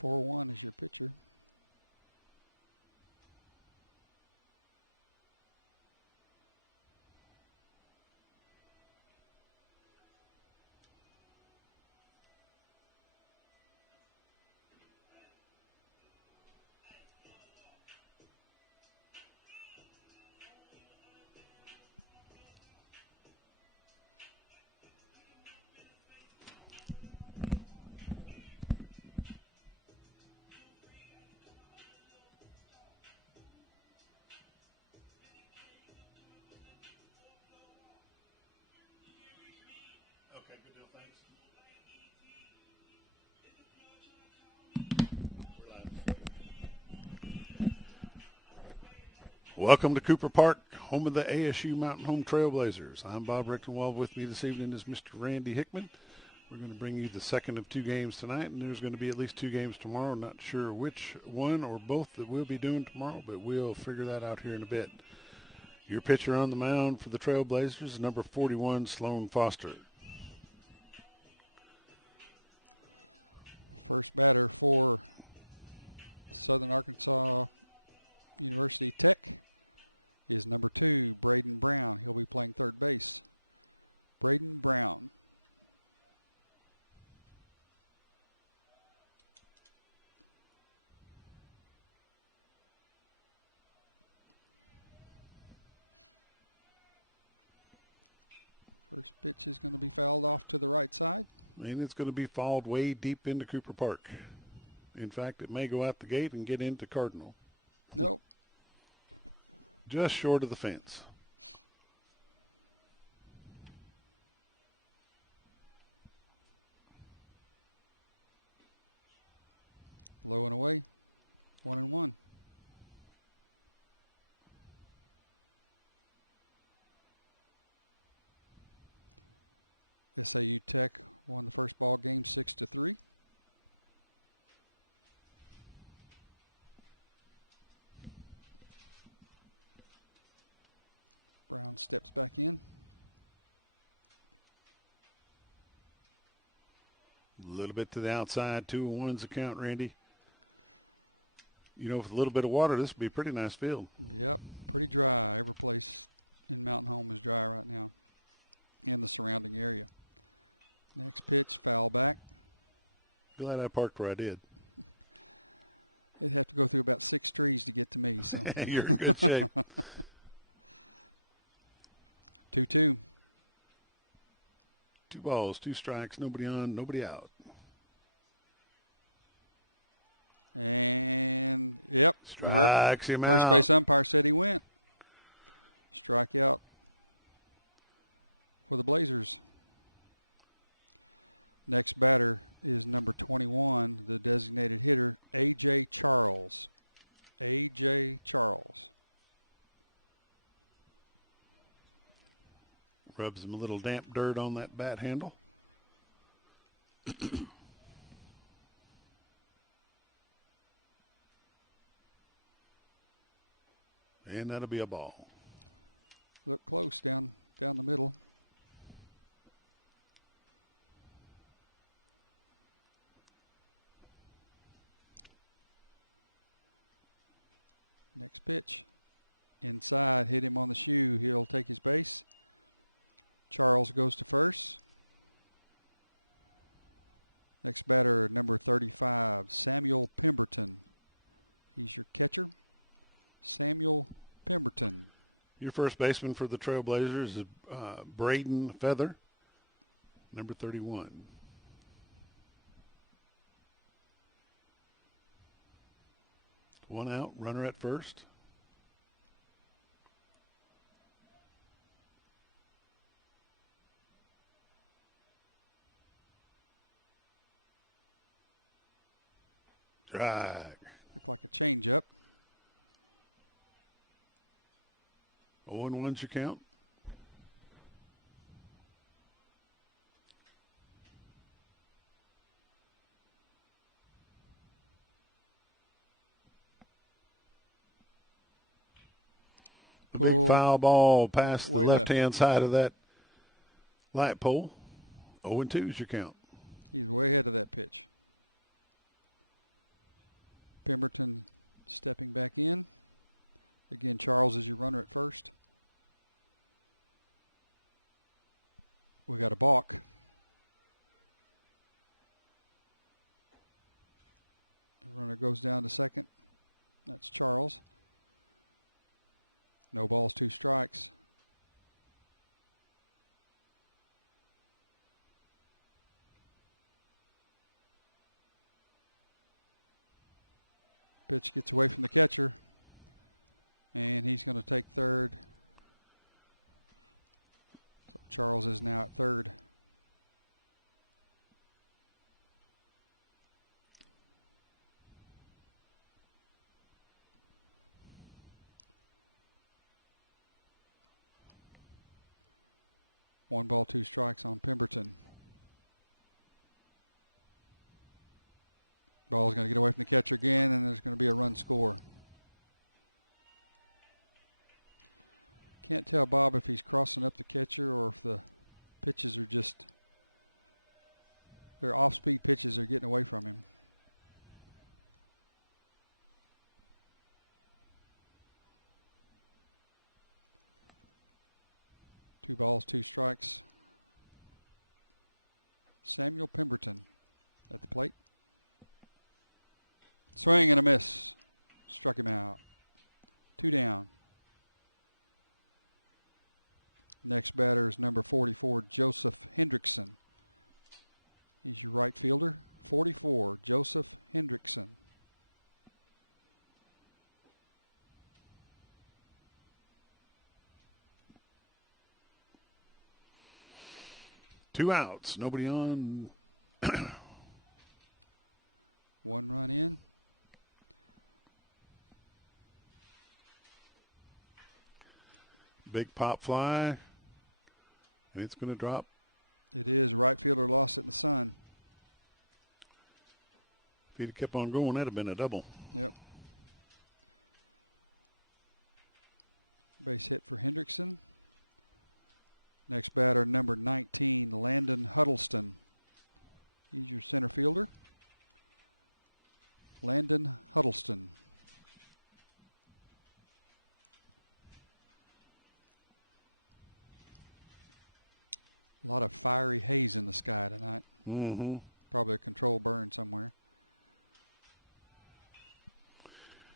4-1 is your pitcher. Welcome to Cooper Park, home of the ASU Mountain Home Trailblazers. I'm Bob Richtenwald. With me this evening is Mr. Randy Hickman. We're going to bring you the second of 2 games tonight, and there's going to be at least 2 games tomorrow. Not sure which one or both that we'll be doing tomorrow, but we'll figure that out here in a bit. Your pitcher on the mound for the Trailblazers is number 41, Sloan Foster. First batter for Southern Arkansas University Tech is number 2, Braden Brown. He'll be playing third base. Braden Brown. First pitch is going to be fouled off to the right side. And it's going to be fouled way deep into Cooper Park. In fact, it may go out the gate and get into Cardinal. Nope. Just short of the fence. Low and away. 1-1. SAU Tech won the first ball game 6-3. Brown steps back in. A little bit to the outside, 2-1's the count, Randy. You know, with a little bit of water, this would be a pretty nice field. Yep, pretty dry. Every place in Mountain Home is dry right now in the surrounding area. Next pitch, foul back. Glad I parked where I did. It'd have to go through about 6 trees to get to me. So You're in good shape. 2-2. 2 balls, 2 strikes, nobody on, nobody out. And, yep. Strikes him out. First base umpire said he went. Strikeout for the Blazers. Next batter is number 21, the designated hitter, A.J. Charles. A.J. Charles. Rubs him a little damp dirt on that bat handle. And that'll be a ball. Look close down the middle. Next pitch. Inside, hit him on the shoe. He'll take his base. Charles goes to first. Next batter, number 35, Samuel Pemberton. He's your catcher. Samuel Pemberton. Your first baseman for the Trailblazers is Braden Feather, number 31. One out, runner at first. Drag. Looked like a changeup. 0-1's your count. Big foul ball past the left-hand side of that light pole. 0-2 is your count. He's way ahead of that pitch. Pemberton stepping back in. Again, Charles is your runner at first. We got a balk. The runner goes down to second. That's Charles. No balls, 2 strikes. Pitch gets away from the catcher, and he's going to take third. So Charles is now at third. One ball, 2 strikes on Pemberton. Ball's going to get away from the catcher again, and there's going to be a run score. Can't tell Bob if he's crossing up the catcher or if the pitches are just, they're off-speed pitches are getting away from him. Two balls, 2 strikes. Samuel Pemberton at the plate. Swing and a miss. Struck him out. 2 down. Next batter is number 44, Joseph Hendrickson. He's your right fielder. 44, Joseph Hendrickson. Two outs. Nobody on. 1 run in. Big pop fly, and it's going to drop. It is. Right fielder lost it in the sun. If he'd have kept on going, that'd have been a double. Yep. Base hit for Hendrickson. Next batter, number 19, Landon Huddleston. He's your center fielder. Landon Huddleston. A lot of fiery haze in the sky tonight. Mm-hmm. Probably a controlled burn somewhere.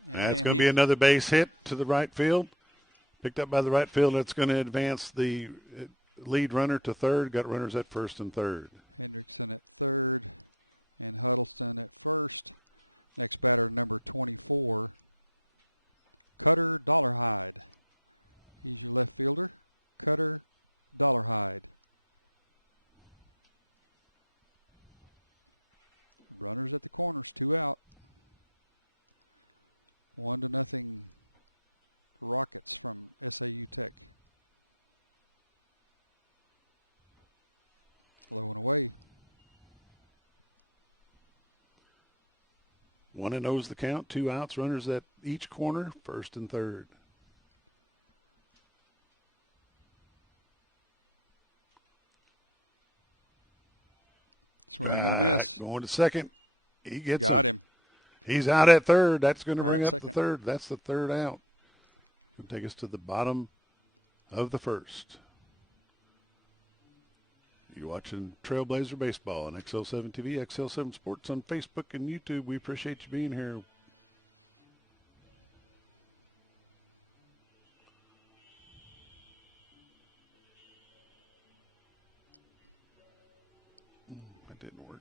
That's going to be another base hit to the right field. Picked up by the right field. That's going to advance the lead runner to third. Got runners at first and third. Hendrickson at third and Huddleston at first. Next batter, number 24, Cutter Dollarhide. He's your left fielder, Cutter Dollarhide. Runners at the corners, 2 out. 1-0 Rockets from SAU Tech. Low and away. 1-0's the count. 2 outs. Runners at each corner, first and third. Swing and a miss. Going to second. He gets Got him. He's out at third. That's going to bring up second. the third. That's the third out. Going to take us to the bottom of the first. You're watching Trailblazer Baseball on XL7 TV, XL7 Sports on Facebook and YouTube. We appreciate you being here. That didn't work.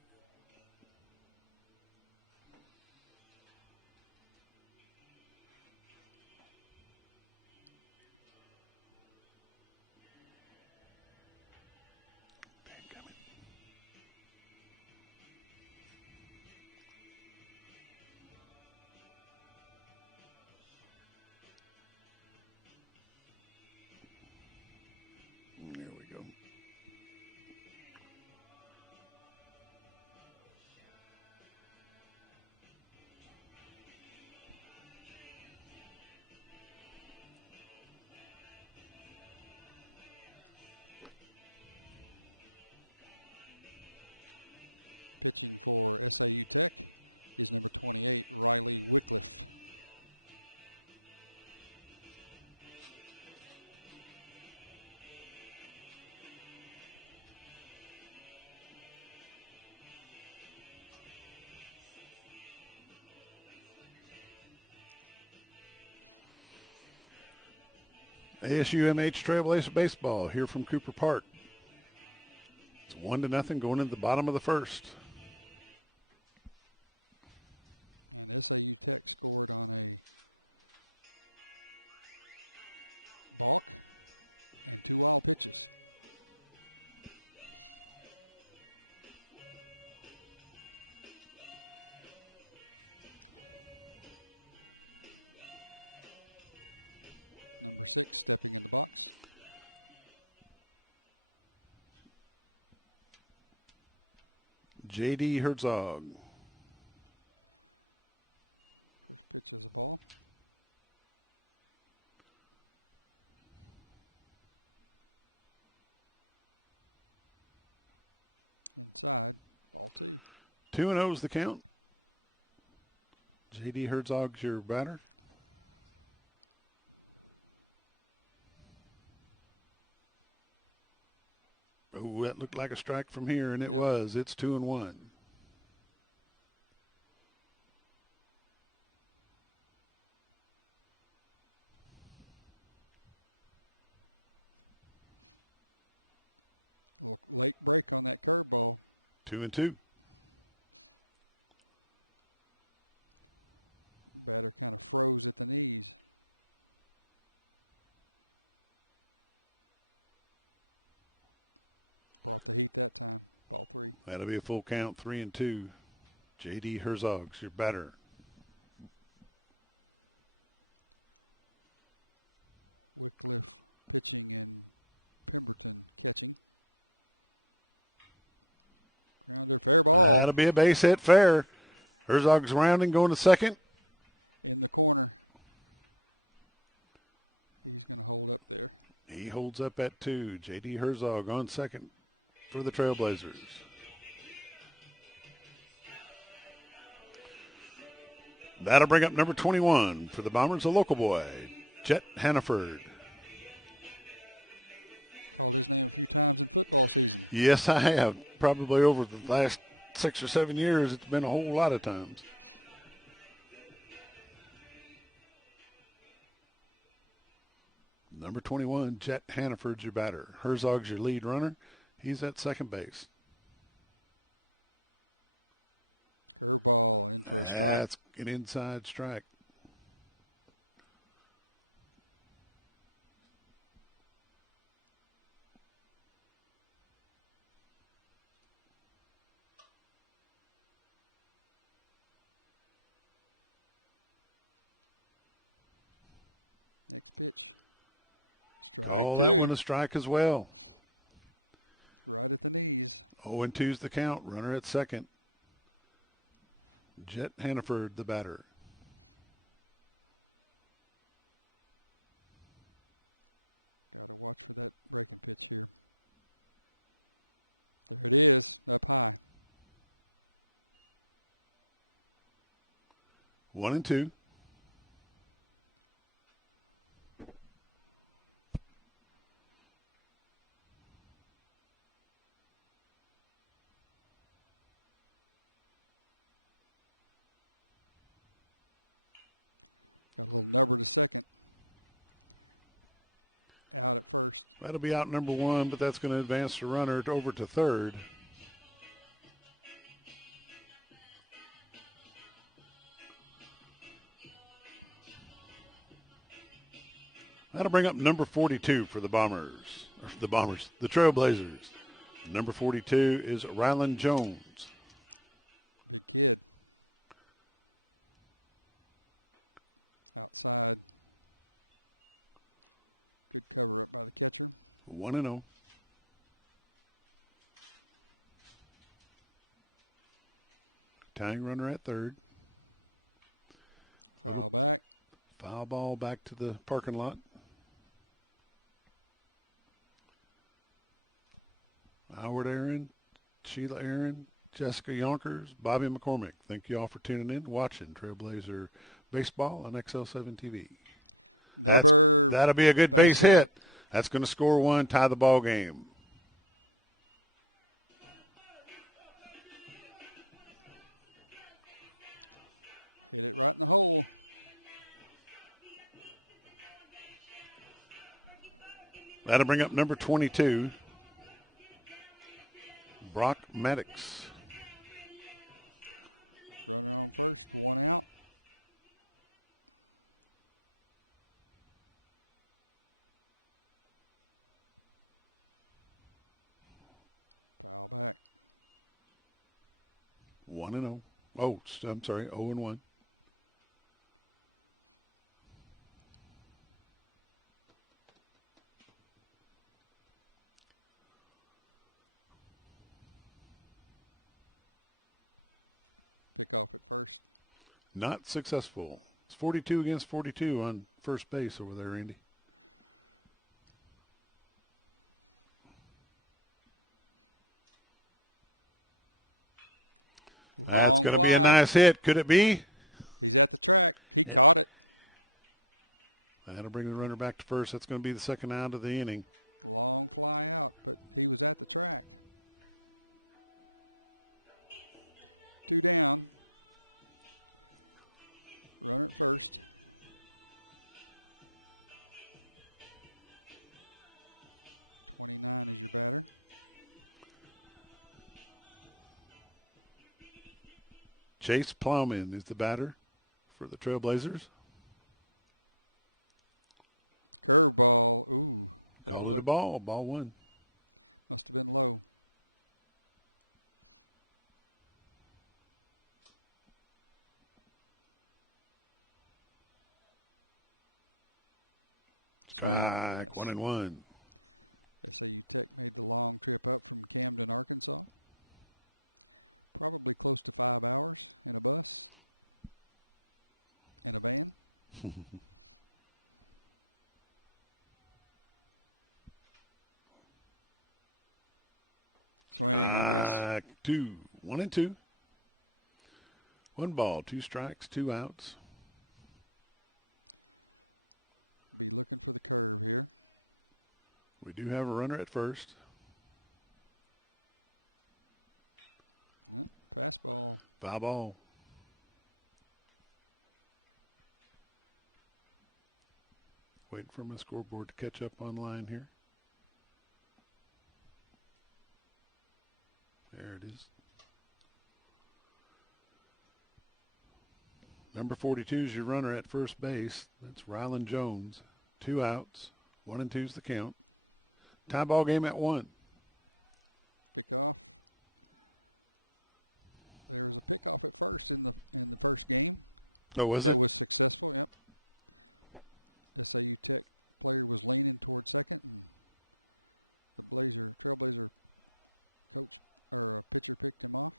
There we go. Pitching for SAU Tech is number 28, Riley Wycliffe. ASUMH Trailblazers Baseball here from Cooper Park. It's 1-0 going into the bottom of the first. And SAU Tech scored on a balk and 2 wild pitches. Number 6 stepping in the box. J.D. Herzog. First pitch is a ball. Inside, ball 2. 2-0 is the count. J.D. Herzog's your batter. Oh, that looked like a strike from here, and it was. It's 2-1. A little late break on that curveball. 2-2. Batter kind of froze at the knees. Brought the heat that time. Ball 3. That'll be a full count, 3-2. J.D. Herzog's your batter. Wycliffe pitching and Pemberton catching. Grounder, fair ball. That'll be a base hit, fair. Herzog's rounding, going to second. In the corner. He's going to hold up there. He holds up at 2. J.D. Herzog on second for the Trailblazers. That'll bring up number 21 for the Bombers, a local boy, Jet Hannaford. Called his name a few times in football season. Yes, I have. Probably over the last 6 or 7 years, it's been a whole lot of times. Number 21, Jet Hannaford's your batter. Herzog's your lead runner. He's at second base. Curveball in for a strike. That's an inside strike. Next pitch. Strike 2. That one a strike as well. Right at the knees. 0-2's the count. Runner at second. Jet Hannaford, the batter. Got to watch for that breaking pitch here. There it is, up high. 1-2. Got a little number to second. Out at first. That'll be out number 1, but that's going to advance the runner over to third. That'll bring up number 42 for the Bombers. The Trailblazers. Number 42 is Rylan Jones. Big kid. Outside. Good cover up by the catcher. 1-0. Tying runner at third. Foul back. Foul ball back to the parking lot. Howard Aaron, Sheila Aaron, Jessica Yonkers, Bobby McCormick. Thank you all for tuning in, watching Trailblazer Baseball on XL7 TV. That'll be a good base hit. That's going to score one, tie the ball game. Hit it right in the hole. That'll bring up number 22, Brock Maddox. Runner on first, one out. Foul back. 1-0. Oh, I'm sorry, 0-1. Pick off at first. Not successful. It's 42 against 42 on first base over there, Andy. That's going to be a nice hit. Could it be? He's at the track. He caught it. That'll bring the runner back to first. That's going to be the second out of the inning. Long fly out, but he was at the track. 2 down. Runner at first. .29 is your batter. Chase Plowman is the batter for the Trailblazers. Curveball. Ooh. That was the ball. Ball one. Must have been low. Strike, 1-1. SAU Tech made the long trip up from Camden, Arkansas. Probably close to 5 hours in a bus and a van. Swing and miss. 1-2. 1 ball, 2 strikes, 2 outs. Be looking for the curve here. We do have a runner at first. Fastball. Foul ball. Waiting for my scoreboard to catch up online here. There it is. Number 42 is your runner at first base. That's Rylan Jones. 2 outs. 1 and 2's the count. Tie ball game at 1. Pick off. There was a pickoff at first in the first game. Oh, was it? That was successful. Yep. SAU Tech player was leaning toward second, and the Trailblazer coach or pitcher picked him off.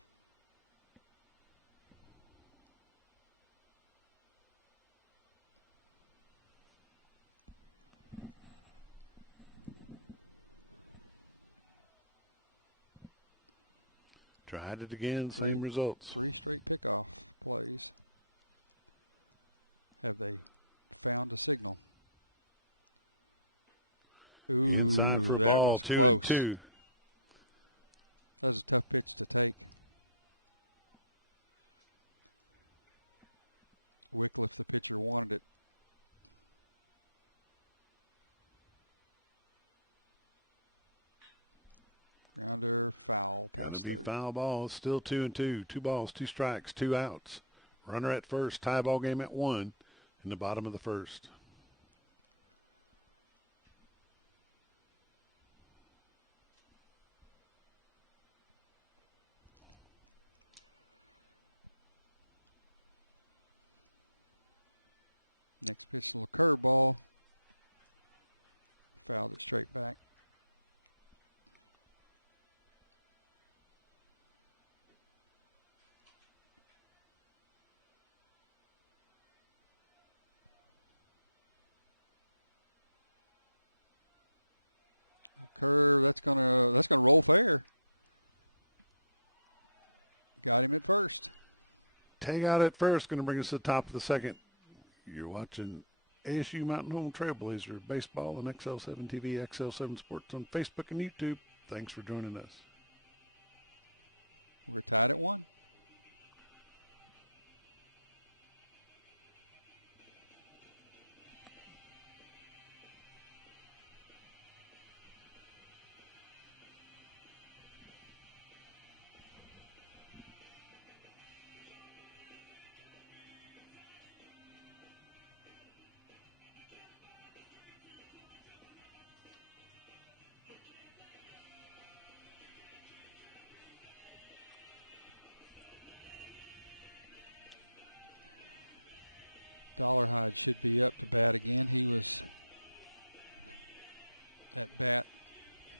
Tried it again, same results. 3 straight pickoff plays. Have they found a signal? Ooh, inside for a that ball, was 2-2. That was a tough pitch to take. Wycliffe, the pitcher, wanted it. Grounder, foul, past That'll be third. foul ball. Still 2-2. 2 balls, 2 strikes, 2 outs. Runner at first. Tie ball game at 1 in the bottom of the first. Next pitch, a little curveball. Fouled it straight back. Curve, that's gonna roll fair. Got him at first. Tag out at first, going to bring us to the top of the second. You're watching ASU Mountain Home Trailblazers Baseball on XL7 TV, XL7 Sports on Facebook and YouTube. Thanks for joining us. We're tied at 1. Dollarhide should be up to bat again. He was at bat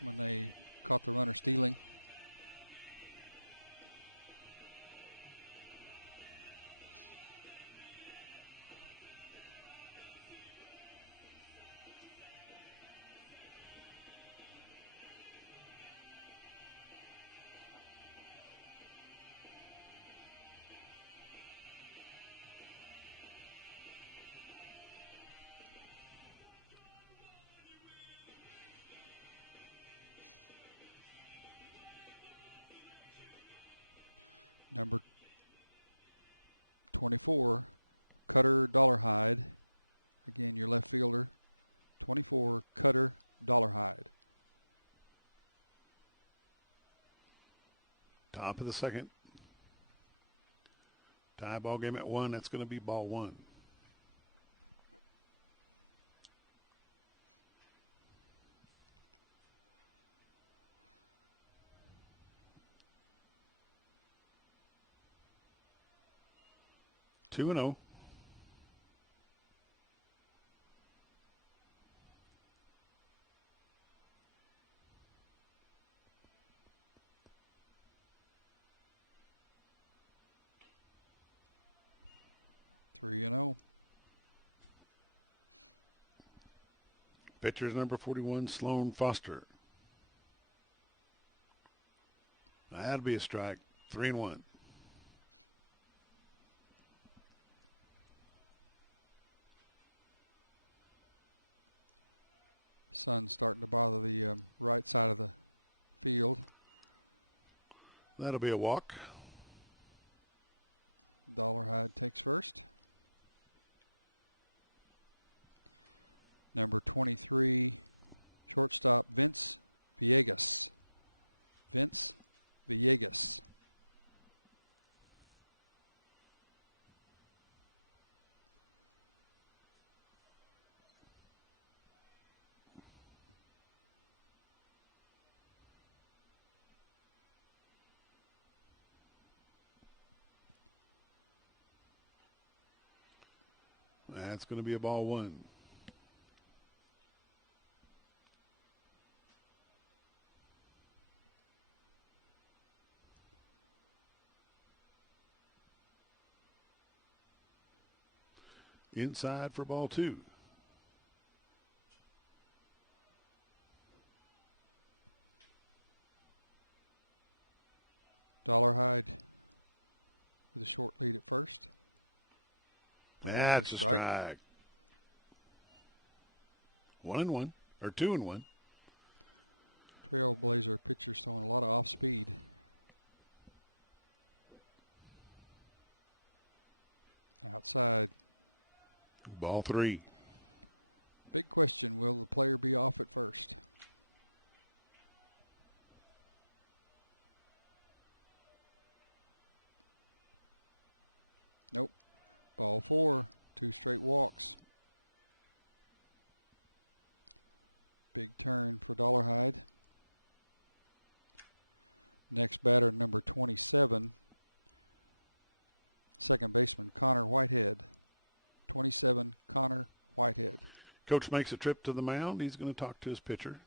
when they caught the runner stealing. Number 24, Cutter Dollarhide. Again, your left fielder. 24, Cutter Dollarhide. Top of the second. Tie ball game at 1. That's going to be ball 1. Two and 0. Three and 0. Pitcher's number 41, Sloan Foster. That'll be a strike. 3 and 1. Sun's starting to bother the right side of the field. That'll be a walk. Dollarhide takes first. Number 23, shortstop Vince Villegas. Vince Villegas. That's going to be a ball 1. Inside for ball 2. Dollarhide with a short lead at first. That's a strike. 1 and 1, or 2 and 1. Trailblazer pitcher's throwing a lot of off speed. Outside. Ball 3. Big question, will the player be off at first? Nope. Ball 4, 2 straight walks. Big turn for Dollarhide. Next batter, number 27, second baseman Connor Whitehead. 27, Connor Whitehead. Coach makes a trip to the mound. He's going to talk to his pitcher.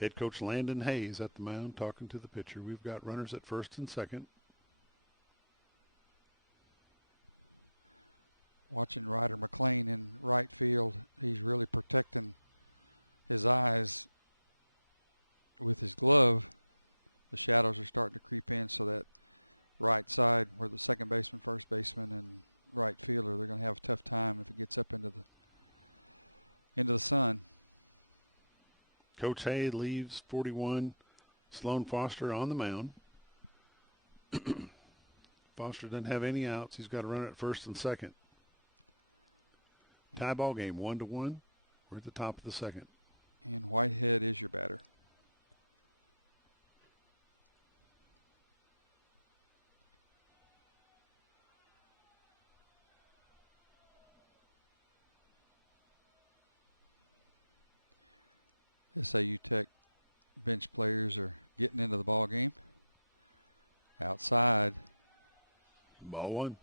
Head coach Landon Hayes at the mound talking to the pitcher. We've got runners at first and second. Watching Ryder McLean in right field, he's really protecting his eyes. with his glove, the shadows are starting to creep in, so that right side where the second baseman, first baseman, and right fielder, they're going to have a tough time if it gets up into the sun. Coach Hay leaves 41, Sloan Foster on the mound. Foster doesn't have any outs. He's got a runner at first and second. Tie ball game, 1-1. We're at the top of the second. And Whitehead is your batter. SAU Tech bench players are getting into the ball game. Outside. Ball one.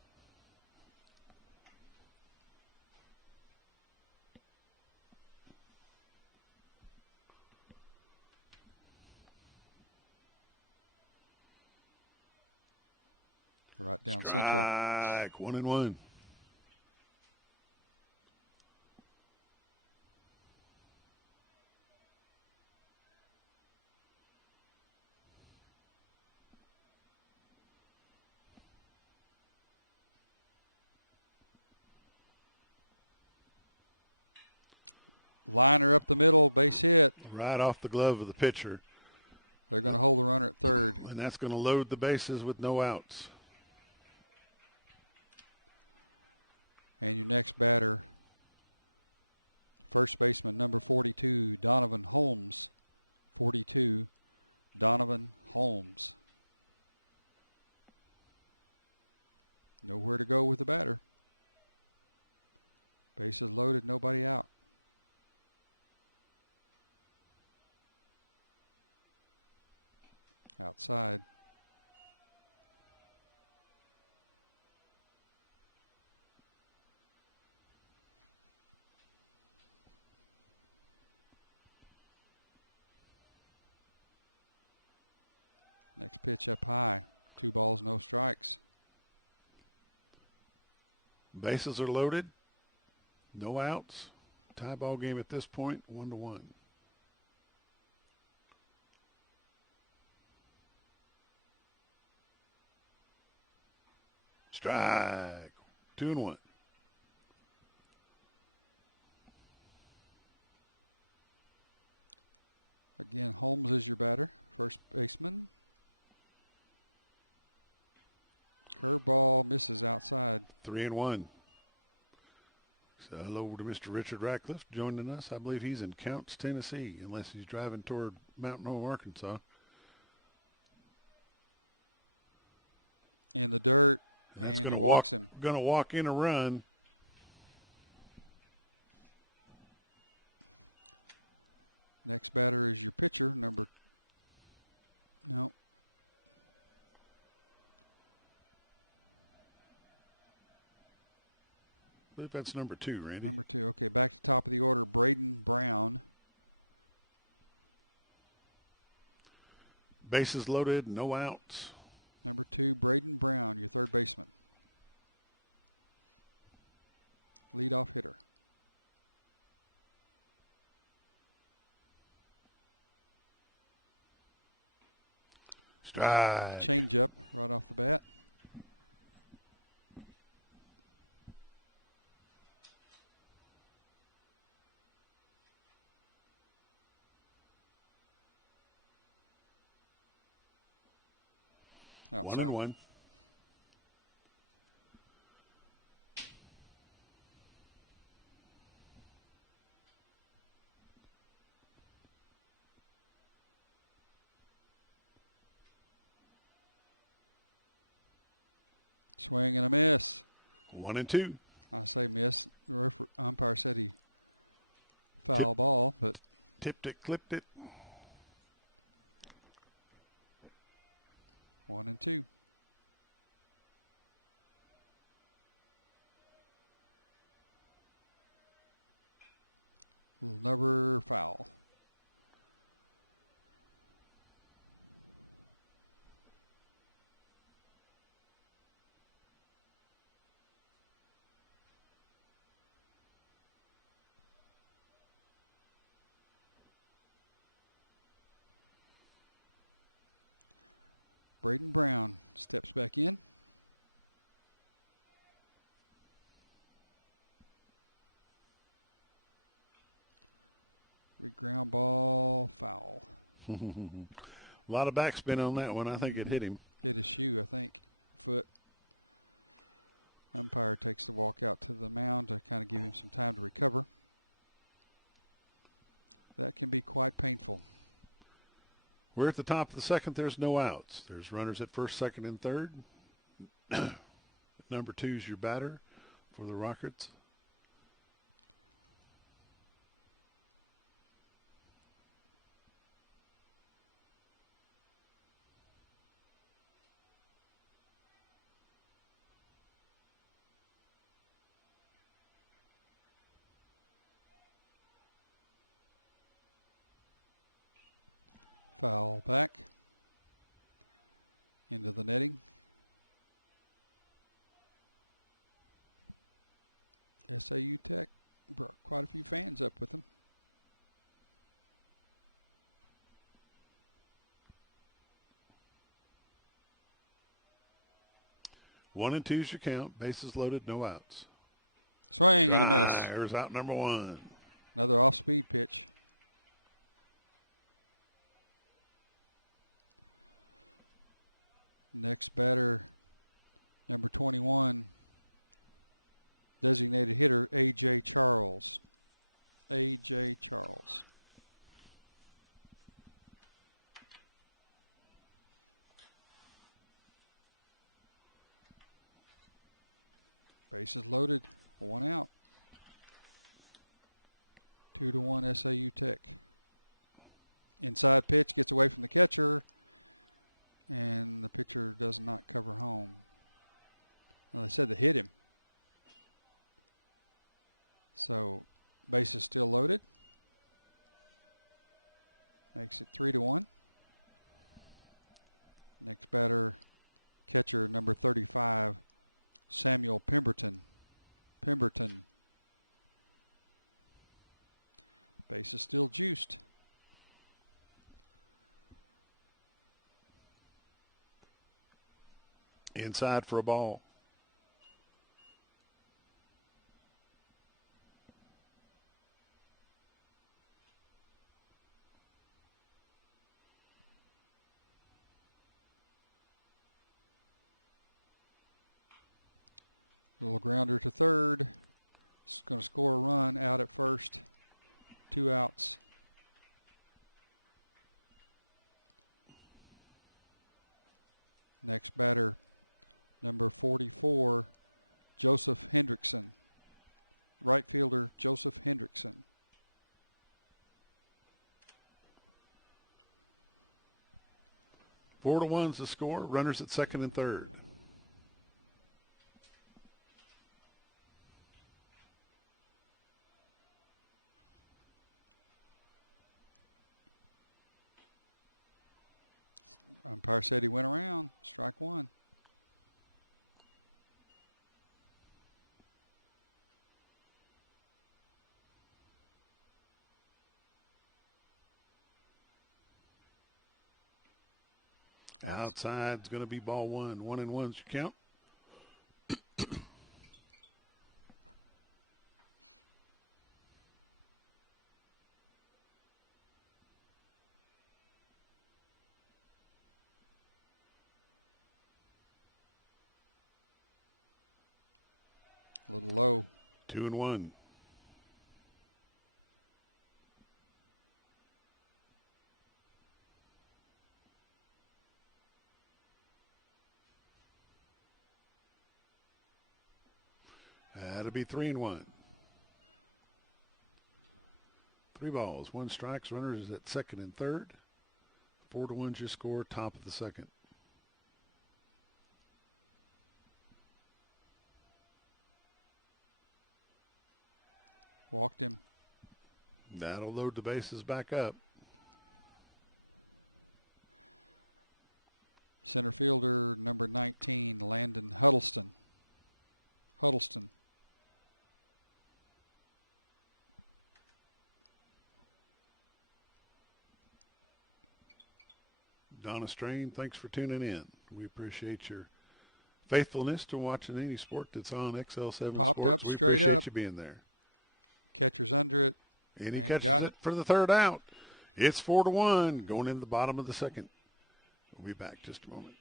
Right down Strike, central. 1-1. Liner up the middle, base hit. Right off the glove of the pitcher. They're going to hold the runner at third. And that's going to load the bases with no outs. And your next batter, first baseman, number 42, Donovan Holmes. 42, Donovan Holmes. Nowhere to go with the batter. Bases loaded, nobody out. Outside. Next pitch up high. 2 balls, no strikes. Bases are loaded. No outs. Tie ball game at this point, 1-1. Strike. 2-1. Again, Holmes is your batter, first baseman. Curveball misses outside. 3-1. So hello to Mr. Richard Ratcliffe joining us. I believe he's in Counts, Tennessee, unless he's driving toward Mountain Home, Arkansas. In the dirt, That's and gonna he walks him. Going to walk in a run. Next batter is your pitcher, number. No. I believe that's number 2, Randy. Number 2. Okay, back to top of the order, Braden Brown. Bases loaded, no outs. Number 2, Braden Brown, your third baseman. Leadoff hitter. Strike. Change up right off the bat. Outside. 1-1. Swing and a miss. 1-2. I say miss. The umpire said he foul ball, but Tipped it, clipped it. 1-2. Little number foul. Braden Brown steps back in. Big ground ball, foul. A lot of backspin on that one. I think it hit him. Hit his shoe, I think, foot. Umpire takes the walk out to the mound to kind of give him some time to recover. That can be quite painful. We're at the top of the second. There's no outs. There's runners at first, second, and third. Number 2 is your batter for the Rockets. Foul back into the netting. SAU Tech brought quite a few fans up with them. One and 2's your count. Bases loaded, no outs. Swing and a miss. There's out number 1. Another off-speed pitch. Next batter, number 21, designated hitter, A.J. Charles. A.J. Charles. Bases loaded, 1 out. 2-1 SAU Tech. Inside pitch gets away from the catcher, and the pitcher does not cover home. Well, they said they hit him. So, bases still loaded. Makes it 3-1. Next batter, catcher number 35, Samuel Pemberton. Base is still juiced. Inside for a ball. Little grounder to third. It's going to score a run, out at first. 2 outs. Next batter, number 44, Joseph Hendrickson. Right fielder, Joseph Hendrickson. Four to one's the score. Runners at second and third. Umpire said he went around. Strike 1. Outside's going to be ball 1. 1-1's your count. A little low. 2-1. That'll be 3-1. 3 balls, 1 strikes. Runners at second and third. 4-1's your score. Top of the second. Walked him. That'll load the bases back up. Center fielder number 19, Landon Huddleston. Donna Strain, thanks for tuning in. We appreciate your faithfulness to watching any sport that's on XL7 Popped Sports. up We straight appreciate up. you being there. Catcher's under it. And he And catches got it for the third out. It's 4-1 going into the bottom of the second. We'll be back just a moment.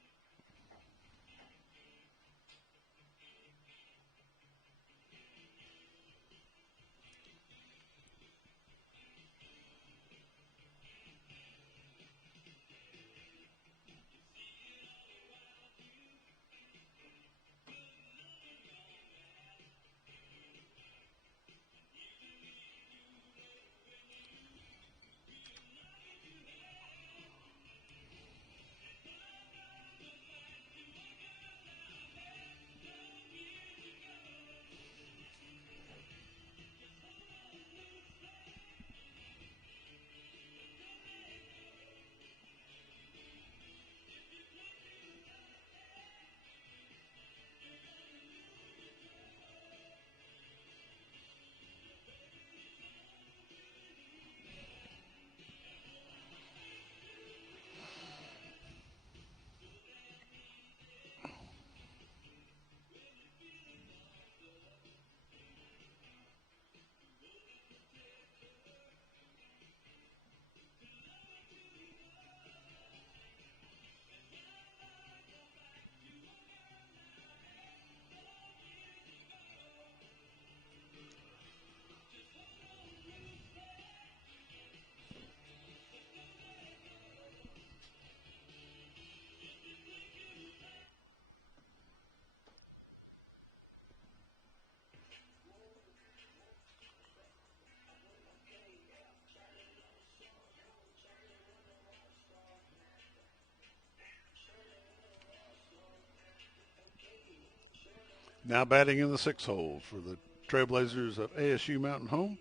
Now batting in the 6th hole for the Trailblazers of ASU Mountain Home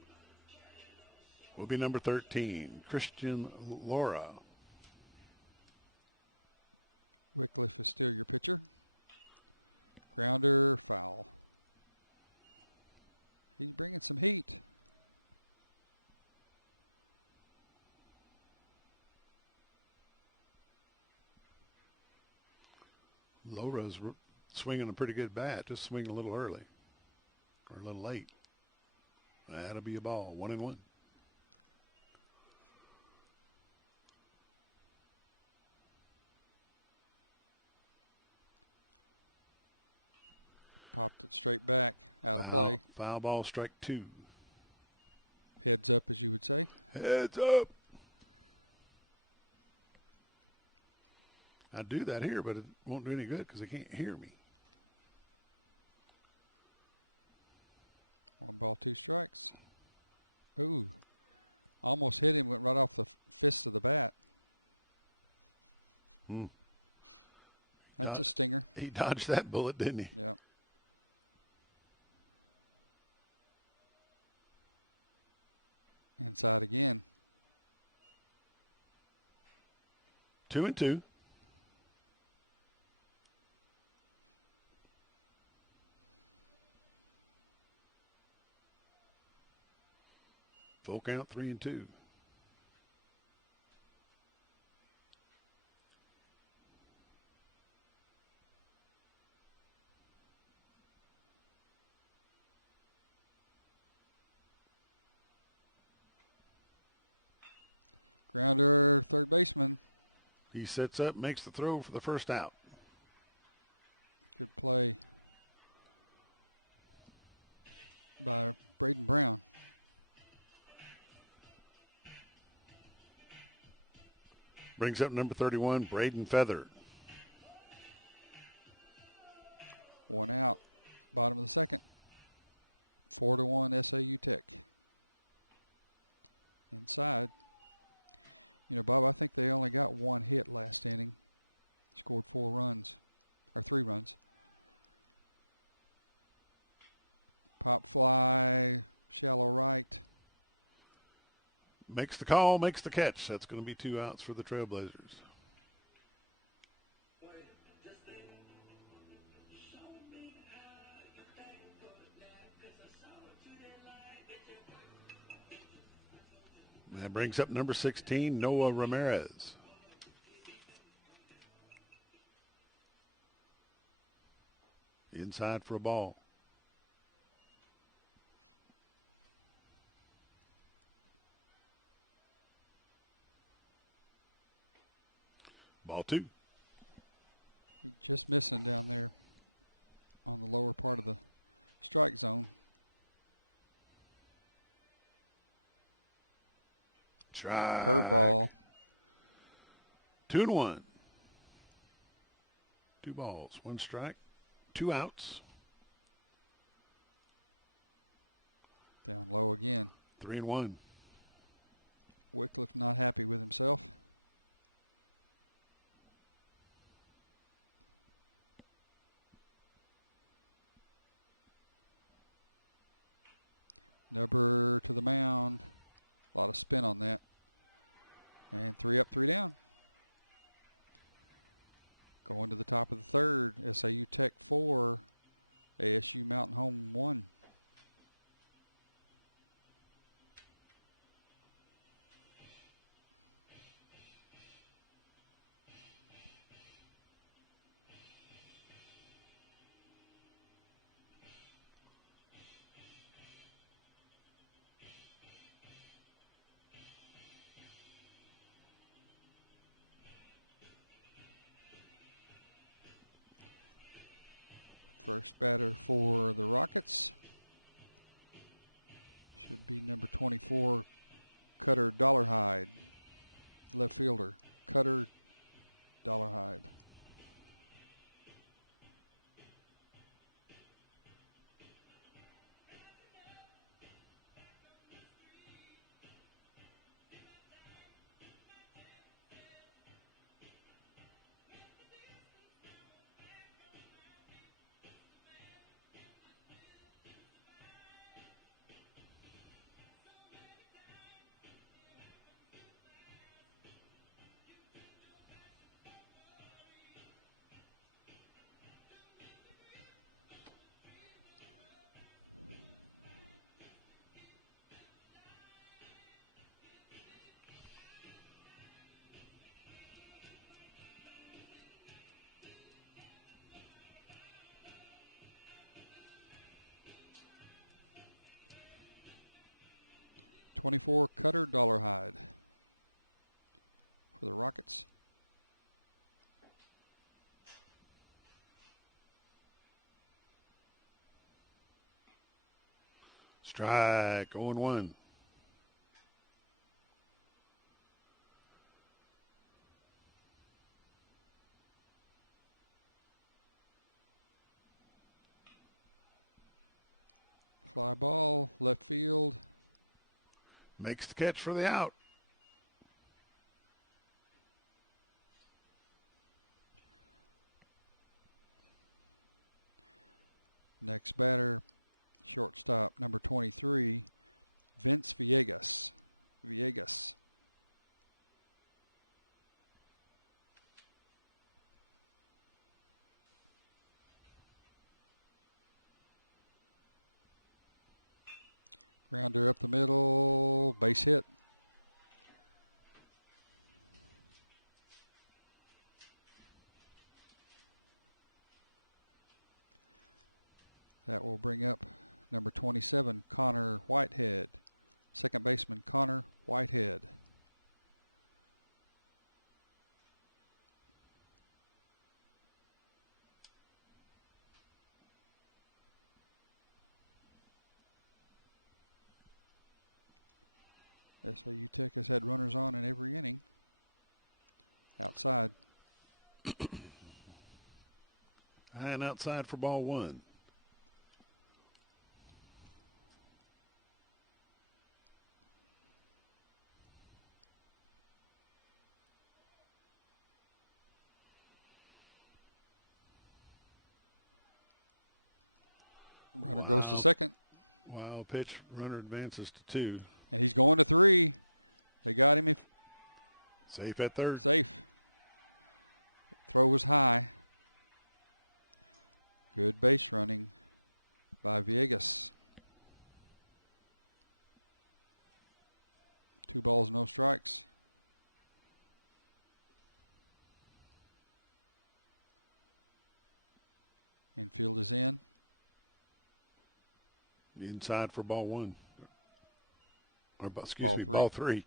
will be number 13, Christian Laura. Wycliffe is still your pitcher. Grounder, foul. He's bringing some heat. Laura's swinging a pretty good bat, just swinging a little early or a little late. That'll be a ball, 1-1. Popped it straight back, out of play. Foul ball, strike 2. Heads up, as you would say. Heads up. I do that here, but it won't do any good because they can't hear me. 1 ball, 2 strikes. Ooh. Almost hit him, went right off the fist of the bat. That's a stinger. He dodged that bullet, didn't he? Yeah. Inside again. 2-2. Full count, 3-2. Grounder, third baseman. He sets up, makes the throw for the first out. Good play by Braden Brown. Brings up number 31, Braden Feather. 1 out. Bottom of the second. 4-1 SAU Tech. Inside. You know, Bob, I think they only got 1 hit last inning. Scored 4 runs. Or 3 runs. Pop fly. Shallow right. Makes the call, makes the catch. That's going to be 2 outs for the Trailblazers. That brings up number 16, Noah Ramirez. inside for a ball. Ball 2. He's just missing down there on the lower part of the strike zone. Try. Curveball. 2-1. 2 balls, 1 strike, 2 outs. Down low again. 3-1. Wycliffe not happy with himself. Nubber to the mound. A lot of spin on that. And 3 up, 3 down. Going to the top of the third. SAU Tech 4. ASU Mountain Home 1. First batter for the Rockets should be number 24, Cutter Dollarhide, left fielder. Cutter Dollarhide. .24 Cutter Dollarhide for the Rockets. Strike, 0-1. Fly ball, left field. Makes the catch for the out. Next batter, shortstop number 23, Vince Villegas. Villegas. Grounder up the middle, base hit. That will bring up number 27, Connor Whitehead. Second baseman, Connor Whitehead. SAU Tech has had runners on in every inning. Outside. High and outside for ball 1. Runner goes to second. Wild pitch. Runner advances to 2. And he's going to 3. They got him Safe at third. safe. Throw was high. Good base running by Villegas. 2 balls, no strikes. Infield is in. Inside for ball one. Or, Ball three. Ball three.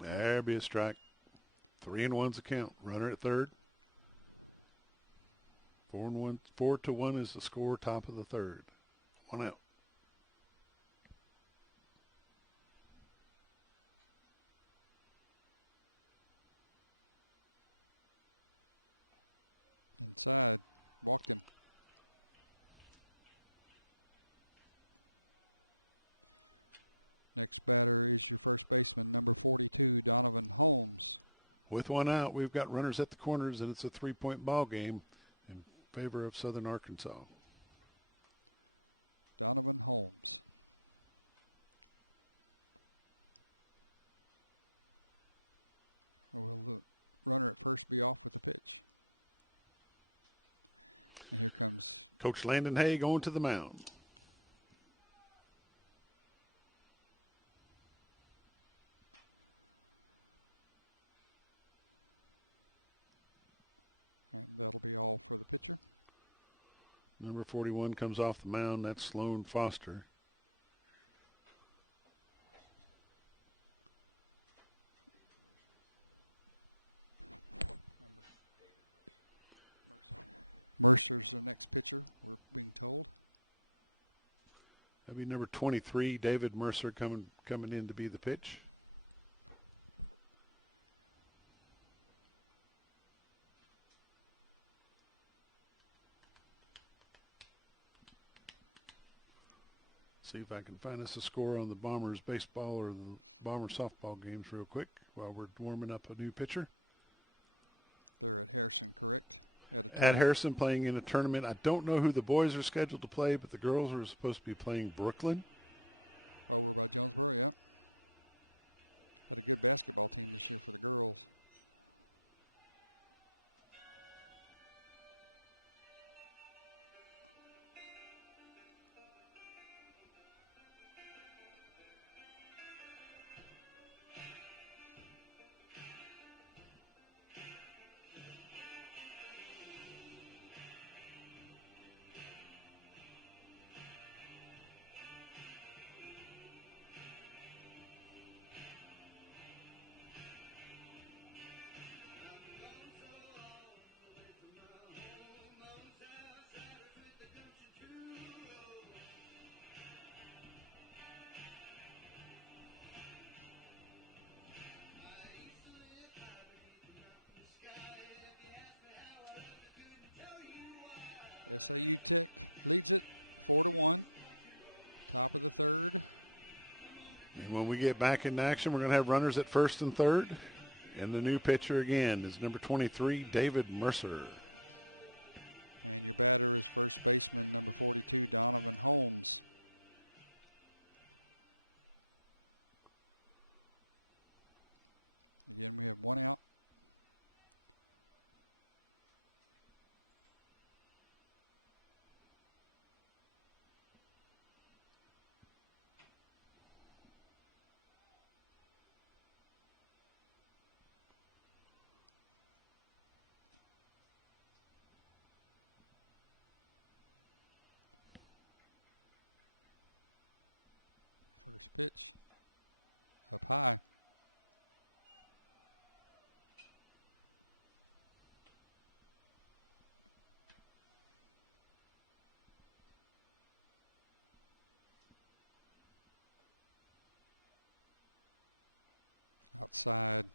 There be a strike. 3-1's the count. Runner at third. 4-1. 4-1 is the score. Top of the third. One out. Inside. Walked him. Next batter is your first baseman, number 42, Donovan Holmes. With one out, we've got runners at the corners, and it's a 3-point ball game in favor of Southern Arkansas. Donovan Holmes. Will the runner at first be off with the pitch? And here comes Coach Landon Hay going to the mound. And that'll be all for the pitcher. Number 41 comes off the mound. That's Sloan Foster. Mercer's the next pitcher, we're being told. That'd be number 23, David Mercer, coming in to be the pitch. See if I can find us a score on the Bombers baseball or the Bombers softball games real quick while we're warming up a new pitcher. They're at Harrison, correct? At Harrison, playing in a tournament. I don't know who the boys are scheduled to play, but the girls are supposed to be playing Brooklyn. Over by Jonesboro, yeah. Had a good basketball team this year for the girls. SAU Tech leads it 4-1. Top of the third. And when we get back in action, we're going to have runners at first and third. And the new pitcher again is number 23, David Mercer. And your batter is first baseman, number 42, Donovan Holmes. Again, we have one out. First pitch, up high. Outside.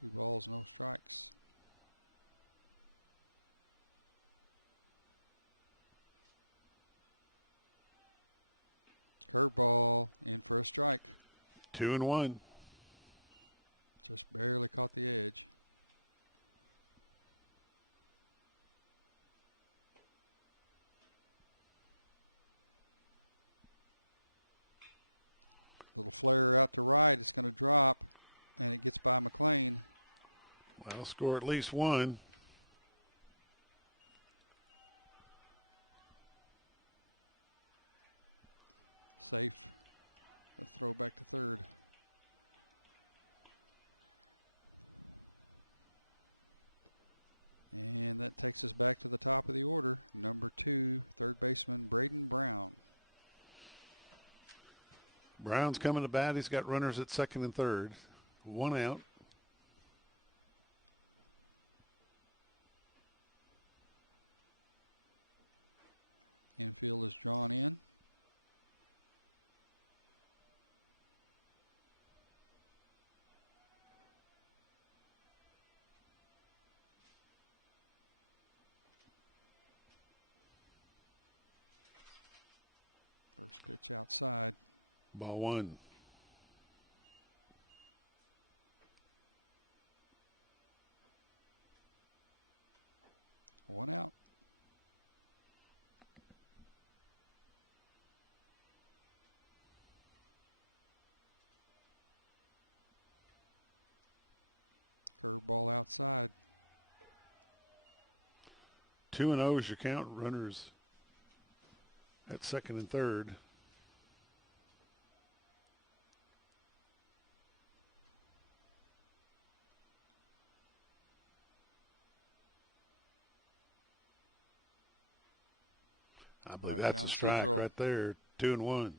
2 balls, no strikes. Curveball in for a strike. 2-1. Just barely caught the edge. Little flare out to right. It's going to drop, and it gets by McLean. Well, score at least one. Safe. A throw back to third. And that takes us back to the top of the order. Number 2, third baseman Braden Brown. Brown's coming to bat. He's got runners at second and third. 1 out. Infield is drawn in. First pitch outside. Ball 1. One out. Curveball outside. 2-0 is your count. Runners at second and third. I believe Right that's down a strike central. right there. 2-1.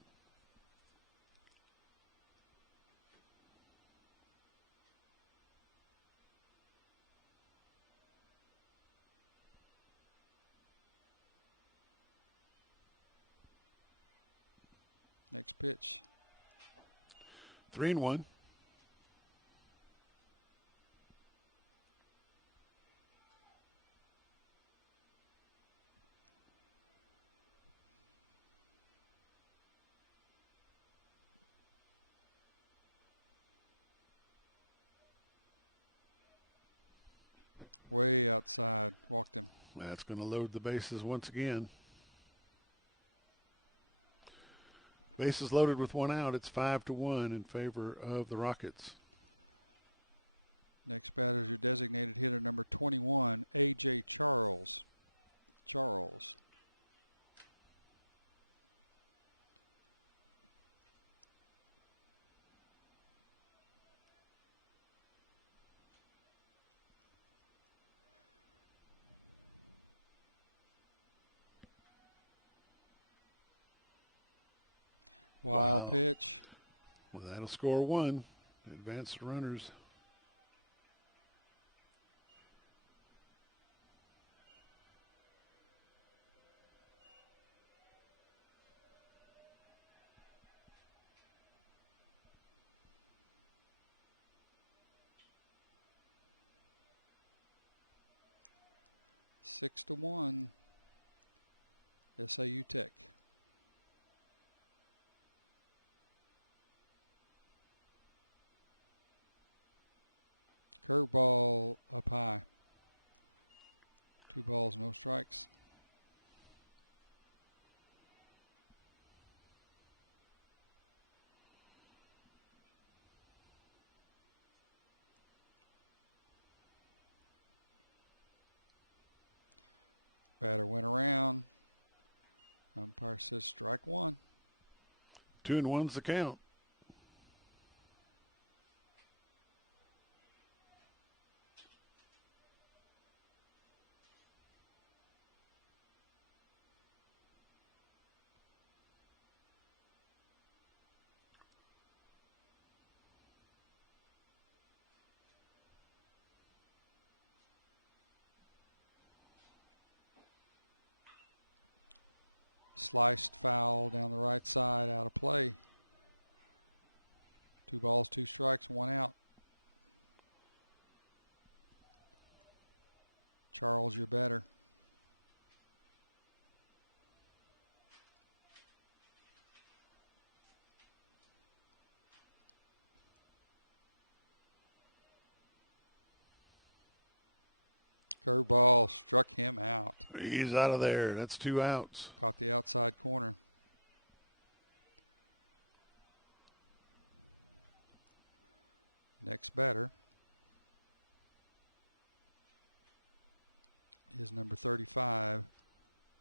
Next pitch. 3-1. Way outside. Walked him. That's going to load the bases once again. Bases loaded with 1 out. It's 5-1 in favor of the Rockets. Next batter is your designated hitter, number 21, A.J. Charles. Charles. Wild pitch. Well, that'll score 1. Advance the runners. Six to 1. SAU Tech. Curveball up high. 2 balls, no strikes. Batter went around. Umpire says strike 1. 2-1's the count. Sliced foul down the right side, out of play. 2 balls, 2 strikes, 1 out. Charles, your batter. Curveball struck him out. He's out of there. That's 2 outs. Caught the outside corner. Next batter is number 35,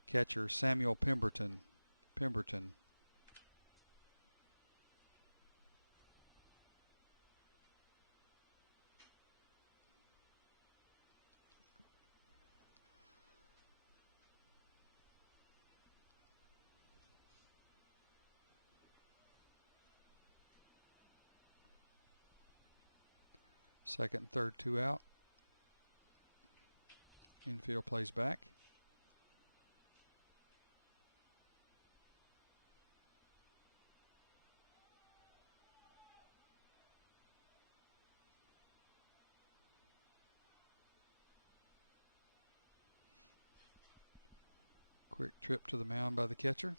catcher Samuel Pemberton. Second and third, 2 out. Infield plays back. Quick trip to the mound by the catcher.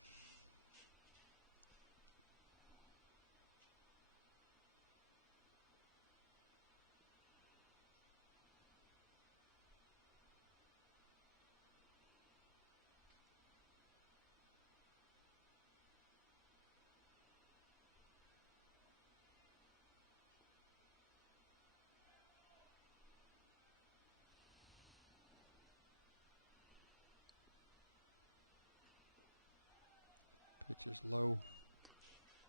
Pitch is low.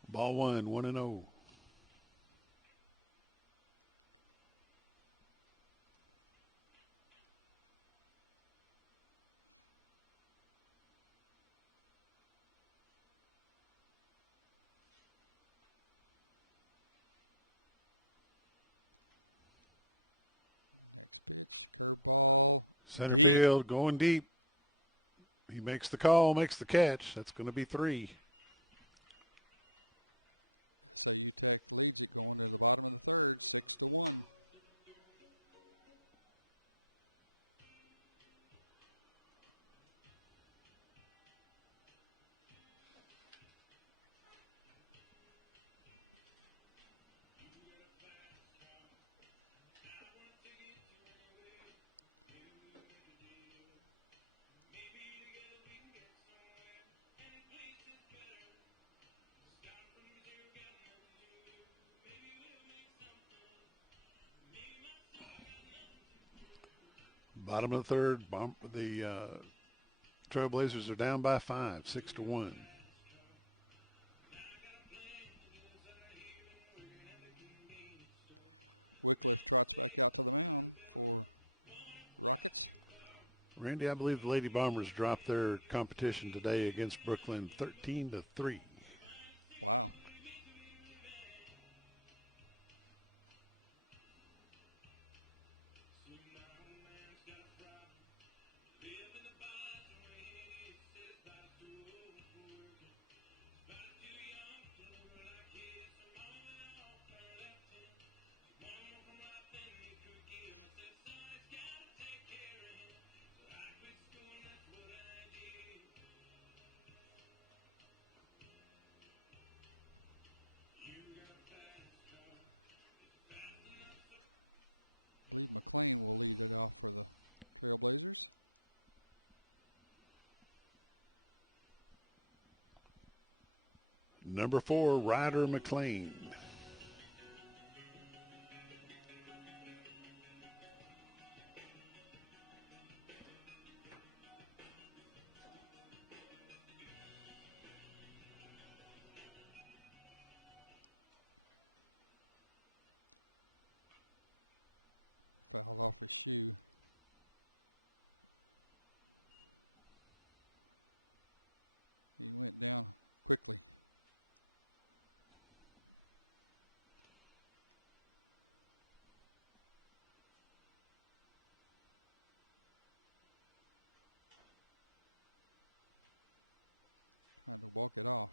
Ball 1, 1-0. Next pitch, curveball. Center Deep. field, going deep. He makes the call, makes the catch. That's going to be 3. SAU Tech leads it going to the bottom of the third, 6-1. Bottom of the third, the Trailblazers are down by 5, 6-1. Wycliffe trots back out to the mound for Rockets. Randy, I believe the Lady Bombers dropped their competition today against Brooklyn 13-3. Wow. I believe McLean will lead it off for the Trailblazers. Number 4, Ryder McLean. Fouled off his shoe. He went down quickly. Trying to walk it off.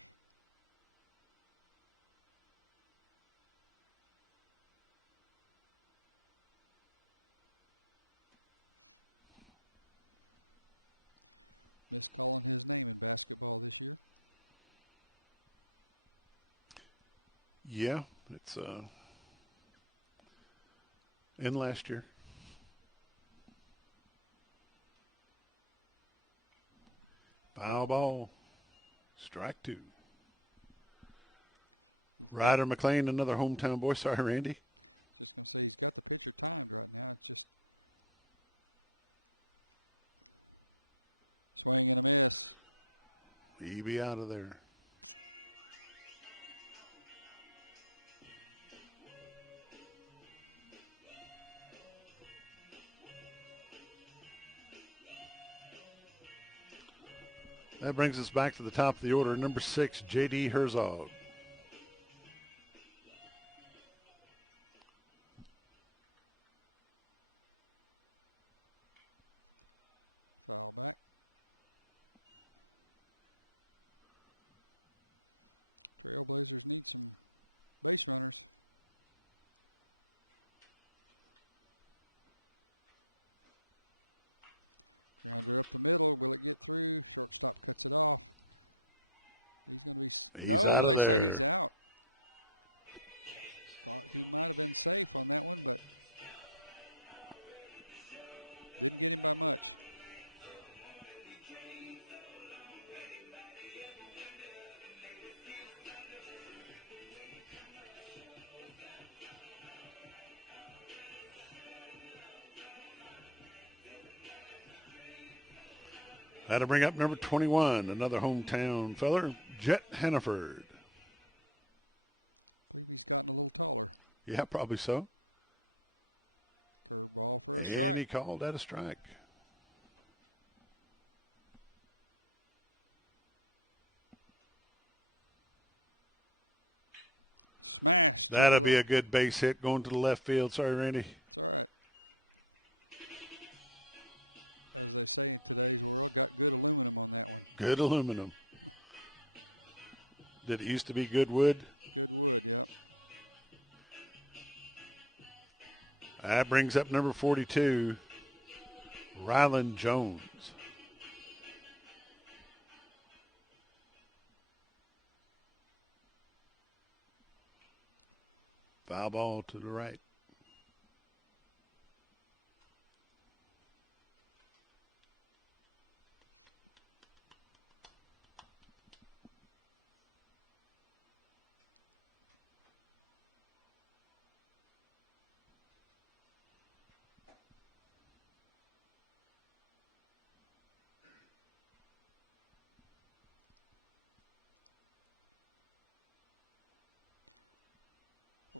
Missed calling his name in basketball this year. Yeah, it's in last year. Foul ball. Strike 2. Ryder McLean, another hometown boy. Sorry, Randy. Just going to say he's got the pitcher timed right now. It's just swing and a miss. He be out of there. That brings us back to the top of the order. Number 6, J.D. Herzog. Foul back. Trailblazers need some base runners. Grounder up the middle. Will it get through? Shortstop cuts it off. He's going to be... No, they say he's out. Thought he might have been safe on that one, but didn't get him by much. That'll bring up number 21, another hometown feller, Jet Hannaford. I believe he's gotten a little taller. Yeah, probably so. Curveball for a strike. And he called that a strike. Smashed. That'll be a good base hit going to the left field. Sorry, Randy. It's all right. As they say in today's world, got good aluminum on that one. Good aluminum. Did it used to be good wood? Good wood, yep. That brings up number 42, Rylan Jones. Foul ball to the right.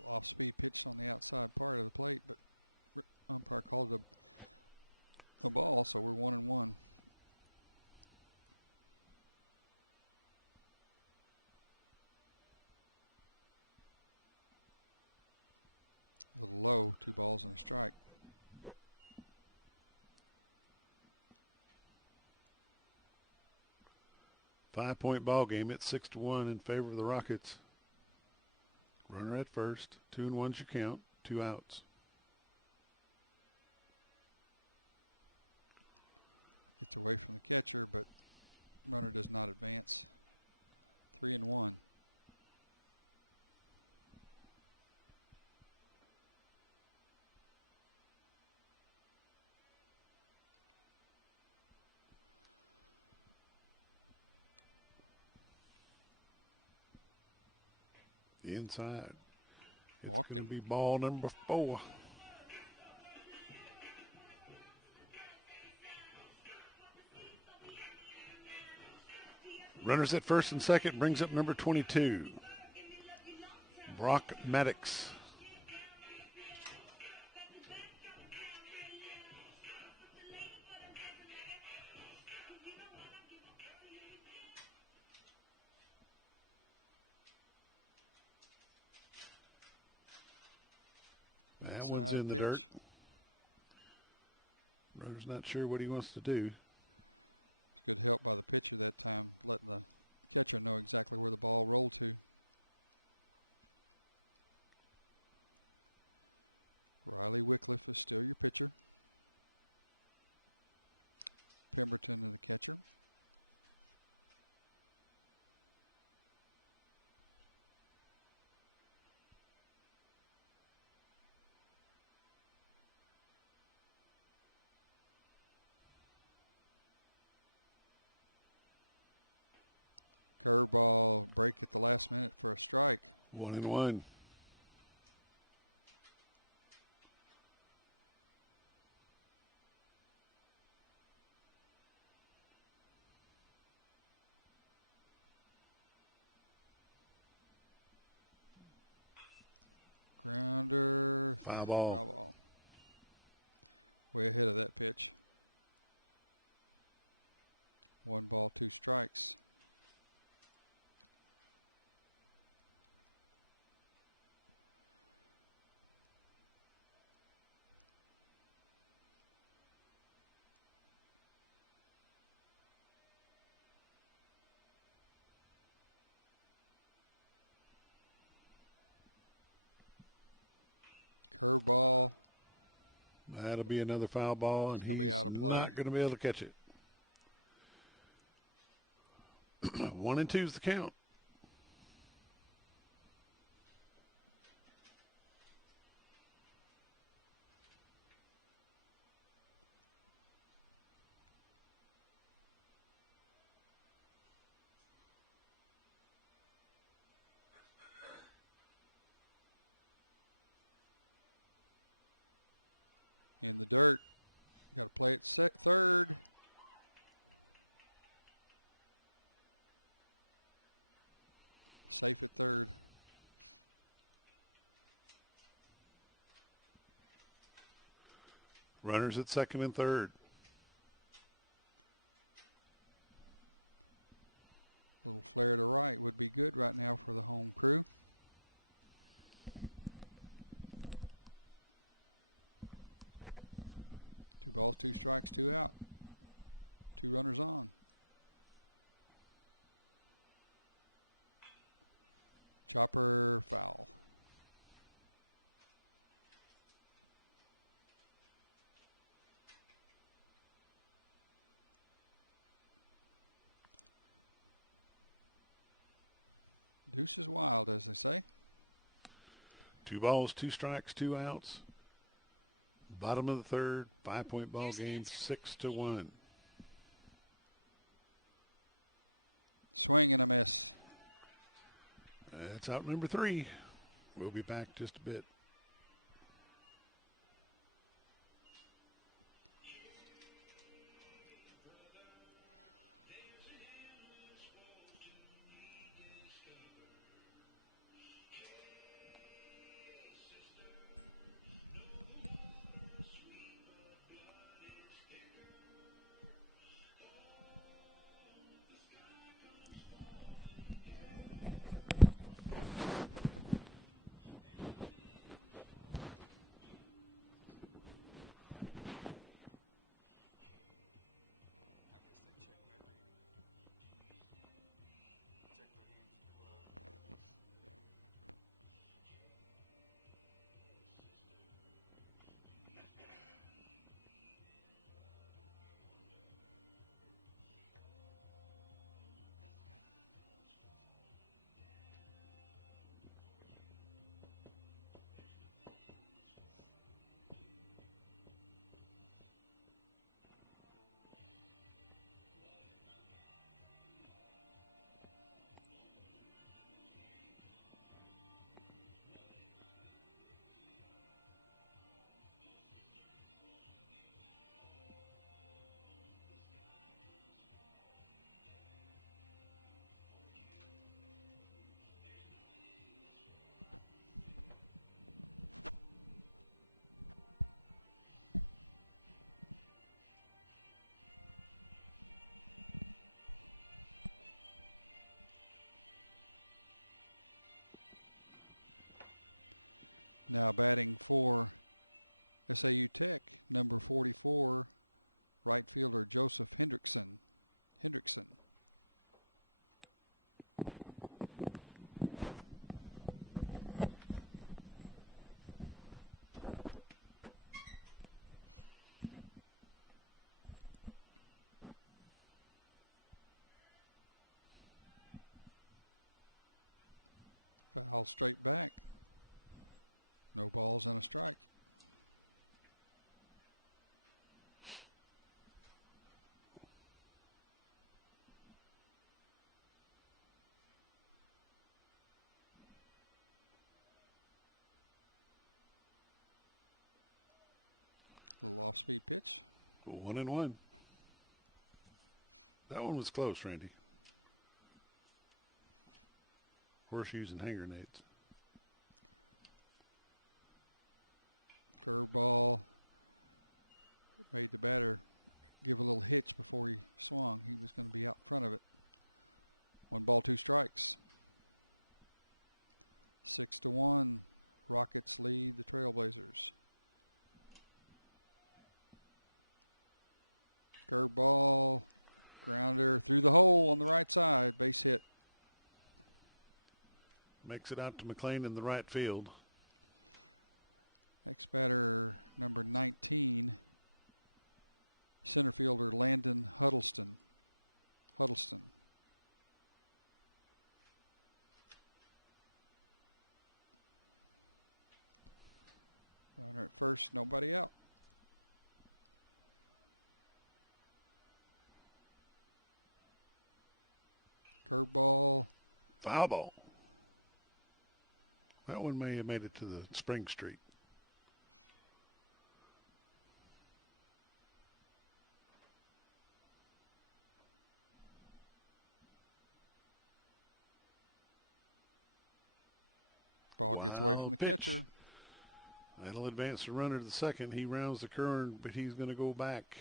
Off-speed pitch on the outside part of the plate, but umpire called it a ball, so we're 1-1. A little low, 2 balls and a strike. Five-point ball game. It's 6-1 in favor of the Rockets. Runner at first. 2-1's your count. 2 outs. Gets away from the catcher, but runner does not advance. 3-1. Inside. It's Walked going him. to be ball number 4. Runners at first and second brings up number 22, Brock Maddox. That one's in the dirt. Runner's not sure what he wants to do. It's good help by the pitcher that time, letting the catcher know exactly where the ball rolled to. Riley Wycliffe is still your pitcher. Pemberton is the catcher. Curveball break at the last minute for a strike. 1-1. Grounder. Foul ball. Foul ball. Way ahead of that pitch. 1 ball, 2 strikes. Curveball. That'll be another foul ball, and he's not going to be able to catch it. 1-2 is the count. In the dirt. Got to play it third. Safe at third. Runners at second and third. Little flare to right would be good right now for the home crew. Two balls, two strikes, two out. Two runners on. Chopper foul. Deuce is wild, as they say. 2 balls, 2 strikes, 2 outs. Bottom of the third, 5-point ball game, 6-1. Swing and a miss. That's out number 3. We'll be back just a bit. Now batting for SAU Tech, number 44, right fielder Joseph Hendrickson. Foul straight back. No balls and a strike. Little off-speed pitch. 1-1. That one was close, Randy. Horseshoes and hand grenades. Curveball made the batter give a little hitch before he swung. He was going to be out in front of it. 1 ball, 2 strikes. 6-1. Rockets lead the Trailblazers. Curveball, grounder through the hole on the right side. Base hit. Makes it out to McLean in the right field. Next batter, number 19, center fielder Landon Huddleston. Runner at first, nobody out. Curveball. Foul ball. That one may have made it to the Spring Street. Ball gets away from the pitch. catcher. That'll advance the runner to the second. He rounds the curve, but he's going to go back.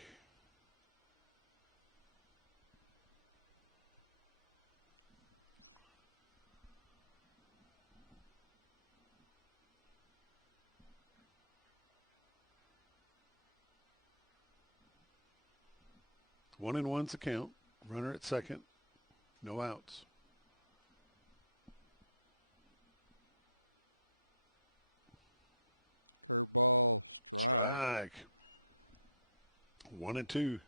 One and one's the count. Runner at second. No outs. Curveball, strike. 1-2.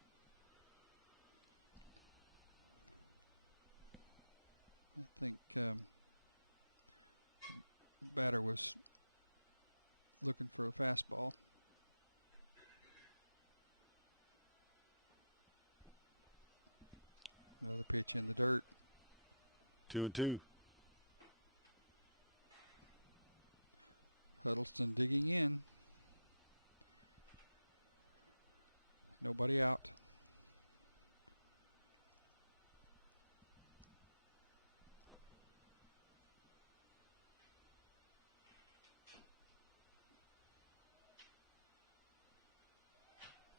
I think the batter was looking for a fastball. Another pitch in the dirt. 2-2. Huddleston digging in. Nobody out.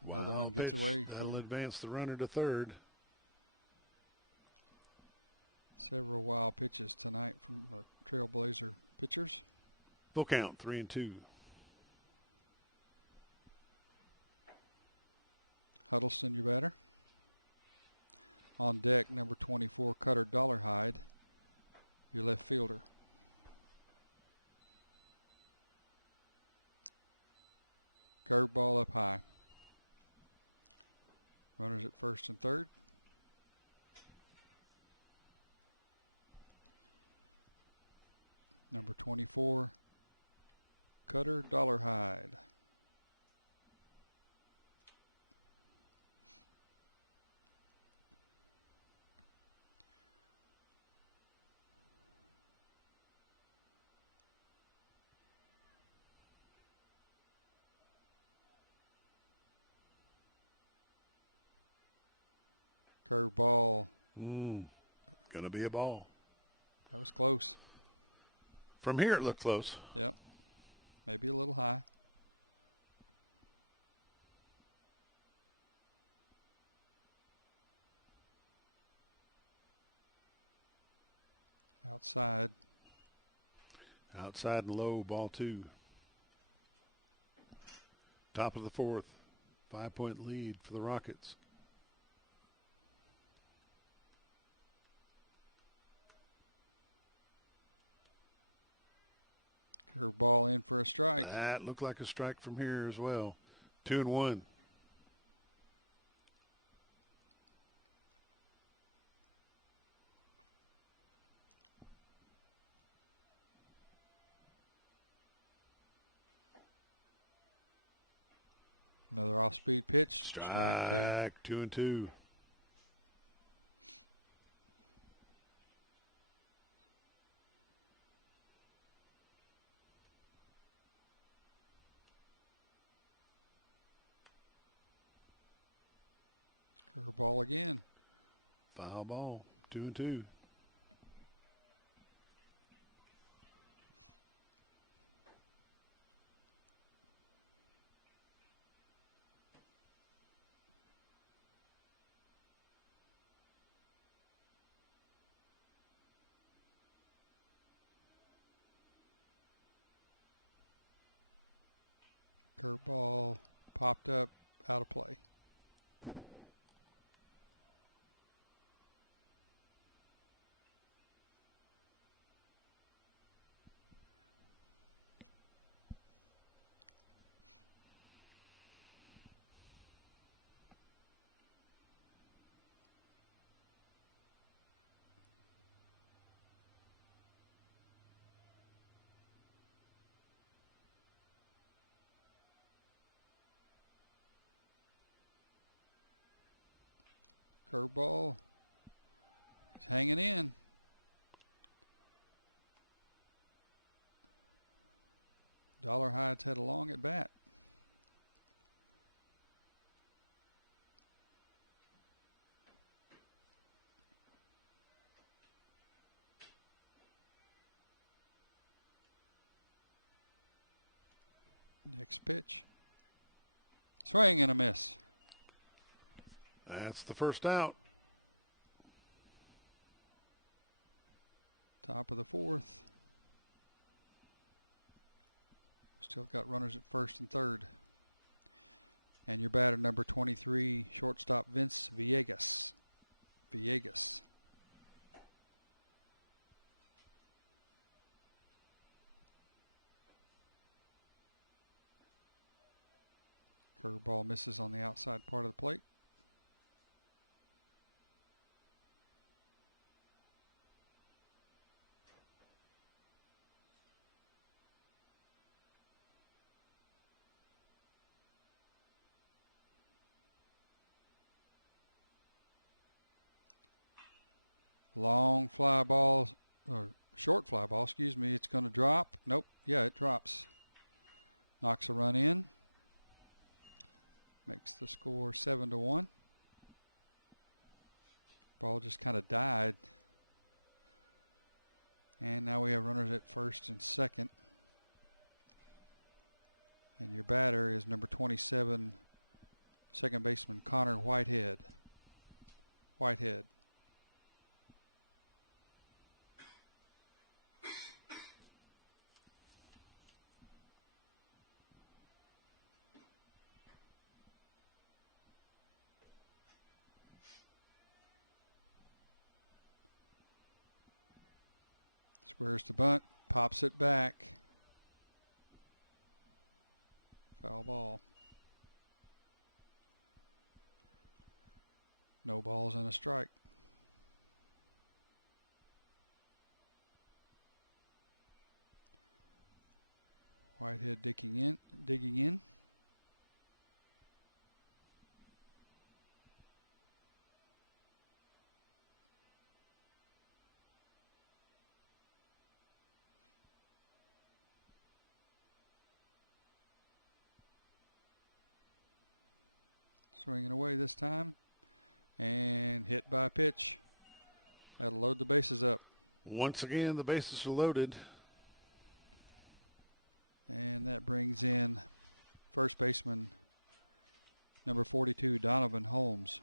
Another one gets away. That'll advance the runner to third. Several wild pitches tonight from the Trailblazer pitchers. Full count, 3-2. Huddleston, your batter. On deck, number 24, Cutter Dollarhide, your left fielder. Curveball up high. Runners at first and third. Number 24, Cutter Dollarhide. Curveball. Gonna be a ball. That was close. From here it looked close. Yep. Maybe a little high. Outside. Outside and low, ball 2. Top of the fourth. 5-point lead for the Rockets. Curveball in for a strike. That looked like a strike from here as well. 2-1. Another off-speed pitch. Strike. 2-2. Curveball again. Foul ball. 2-2. Curveball popped up, out of play. Curveball. He's hanging in. Dollar Hide's had a long at bat. Next pitch. Swing and a miss. That's the first out. Top of the fourth. Still got runners at first and third. And your batter, number 23, shortstop Vince Villegas. Curveball misses on the outside part of the plate. Long fly ball, or short fly ball, excuse me. It's going to drop. Nope. Yeah, it drops. Knocks a run in. Makes the score 7-1. Ball just kind of died. And now we have runners at first and second. And your batter is number 27, second baseman Connor Whitehead. Squares to bunt, pops it back. Foul ball. No balls and a strike. Whitehead digging in. Swinging away this time. And hit by a pitch. That'll load the bases up. Once again, the bases are loaded. And that brings in first baseman number 42, Donovan Holmes.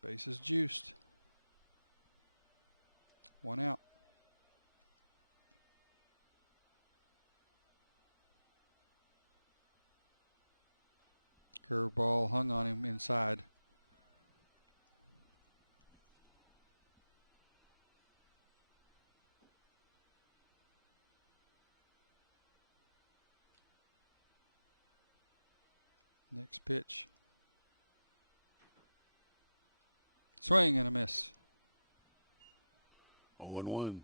Bases juiced. One out. Curveball hung on him inside. Next pitch. Swing and a miss. 0-1.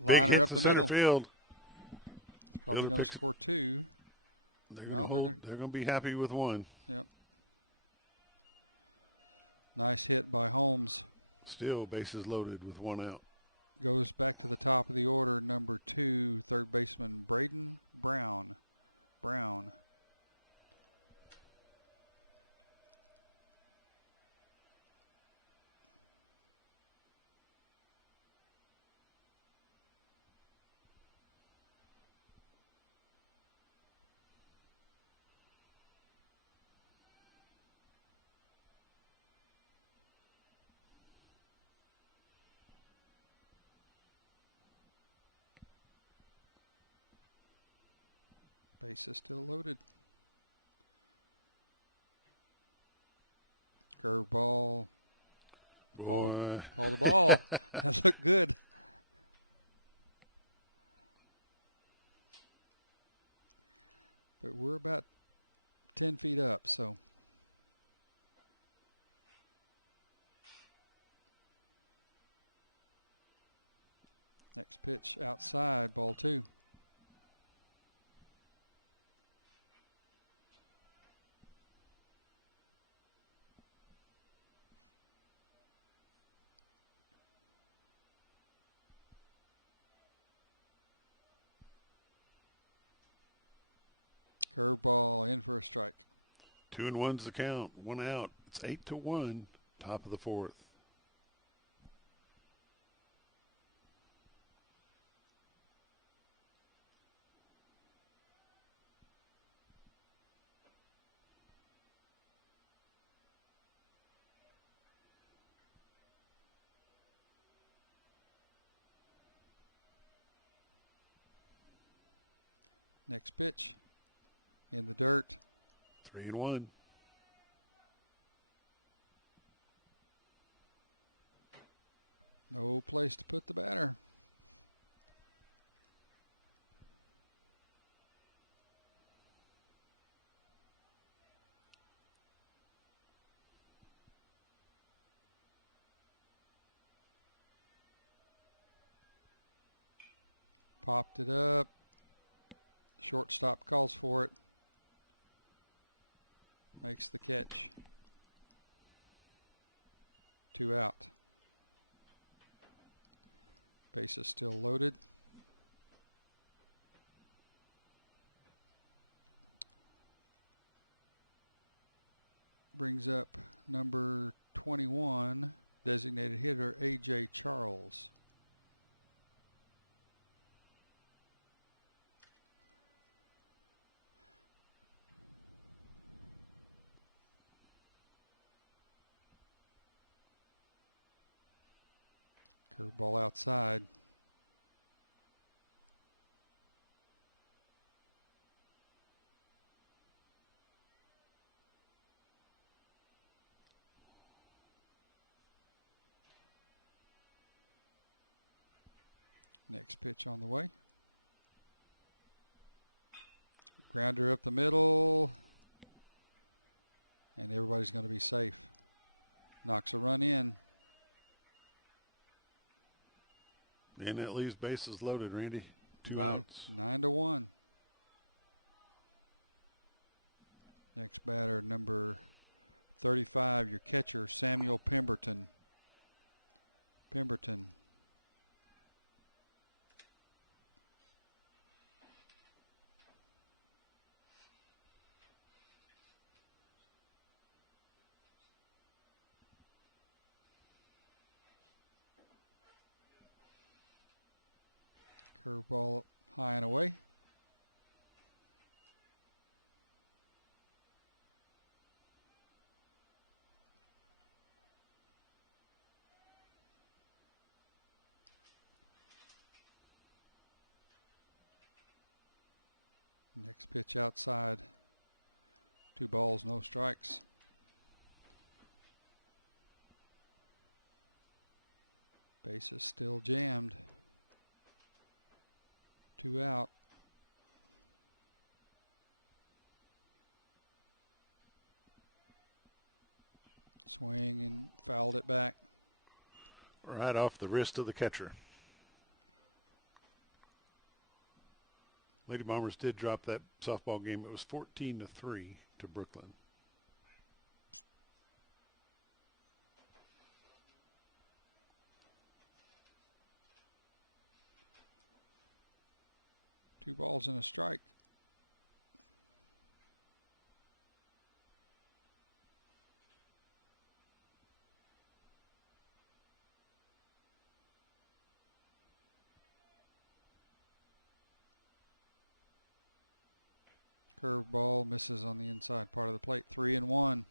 Liner up the center middle. Field. Probably going to score two. They're going to be happy with one. Yep. Nice hit by Holmes. Still bases loaded with one out. Goes back to the top of the order, number 2, third baseman Braden Brown. Base is still loaded. Curveball. Boy. Call the ball. That looked good. But we're about 10 feet up, so. Next pitch outside, ball 2. Curveball in for a strike. 2-1's the count. 1 out. It's 8-1. Top of the 4th. Next pitch in the dirt. 3-1. No place to put the batter. Popped it up. Shortstop calls for it. Makes the catch. 2 out. Base is still loaded. Brings up number 21, designated hitter A.J. Charles. Curveball outside. Next pitch on the way. Grounder up the middle. And everybody's going to be safe. Knocks a run in. And that leaves bases loaded, Randy. 2 outs. 9-1. Next batter, number 35, your catcher, Samuel Pemberton. Curveball high and away. Next pitch outside. 2 balls, no strikes. Base is still jammed. 2 out. Swing and fouled it back. Right off the wrist of the catcher. Lady Bombers did drop that softball game. It was 14-3 to Brooklyn. Two balls and a strike. Curveball misses on the inside part of the plate. 3-1.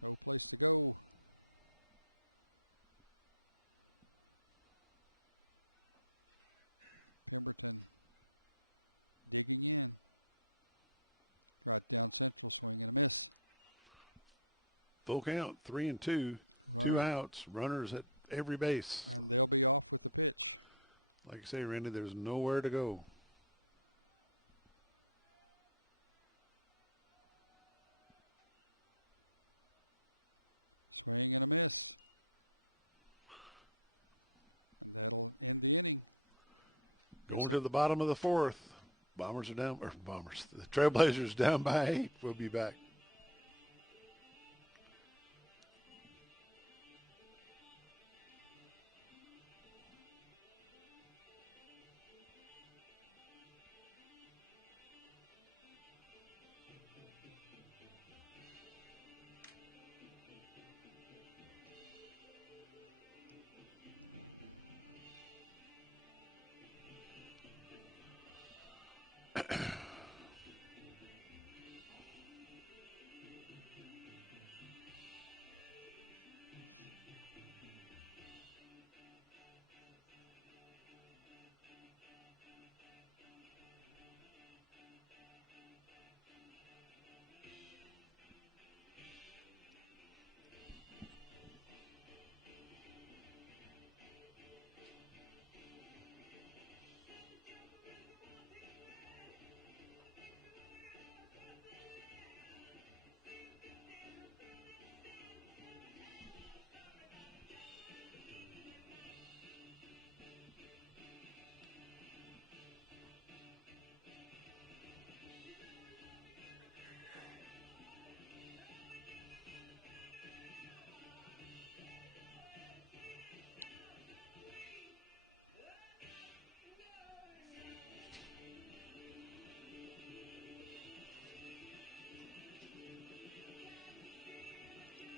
No place to go. Pemberton digging in. Right down central, swing and a miss. Full count, 3-2. Runner. 2 outs, runners at every base. And they'll be off with the pitch. Like you say, Randy, there's nowhere to go. Swing and a miss. And that'll end the inning. Going to the bottom of the fourth. The Trailblazers down by 8. We'll be back.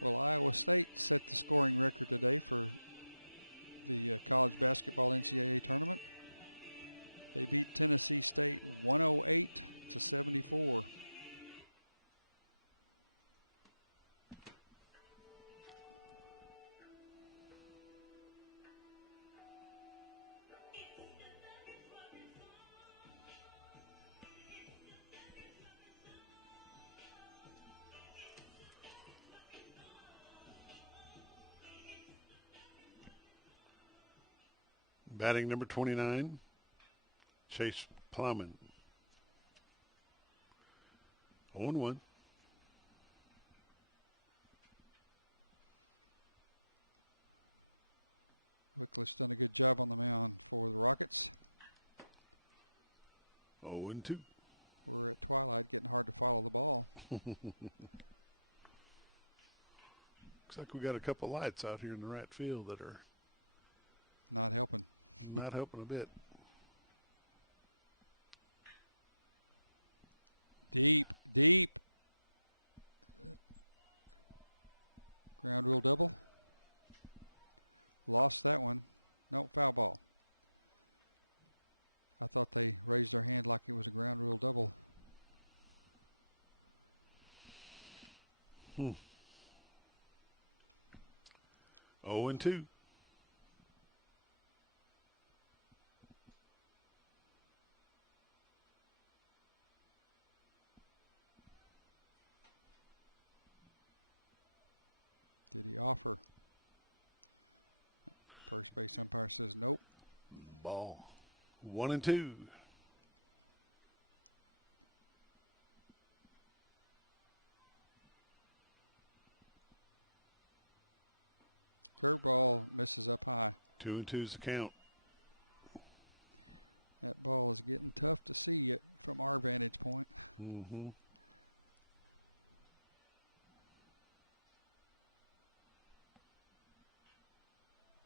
Well, Iowa State set the scoring record today for the college basketball NCAA tournament. They beat Tennessee State 108-74. Batting number 29, Chase Plowman. 0-1. Wycliffe's done a good job on the mound for the Rockets. 0-2. We're at twilight, getting hard to follow the ball. Looks like we got a couple lights out here in the right field that are not helping. Not helping a bit. Deep. Ground rule double. Lost that one. No, foul ball. I thought they raised their hand like it was a ground rule double. 0-2. Did he offer? First base umpire says nope. Ball. 1-2. Curveball misses up high. 2-2's the count. That ball is getting tough to see it from our vantage point. Mm-hmm.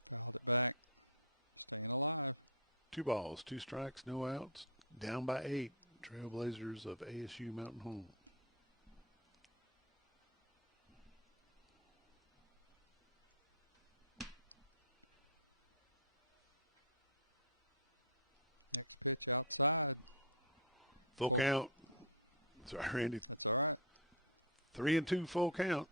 Fouled it back. Staying alive. 2 balls, 2 strikes, no outs. Down by 8. Trailblazers of ASU Mountain Home. Next pitch outside. Full count. Sorry, Randy. That's all right. 3-2 full count.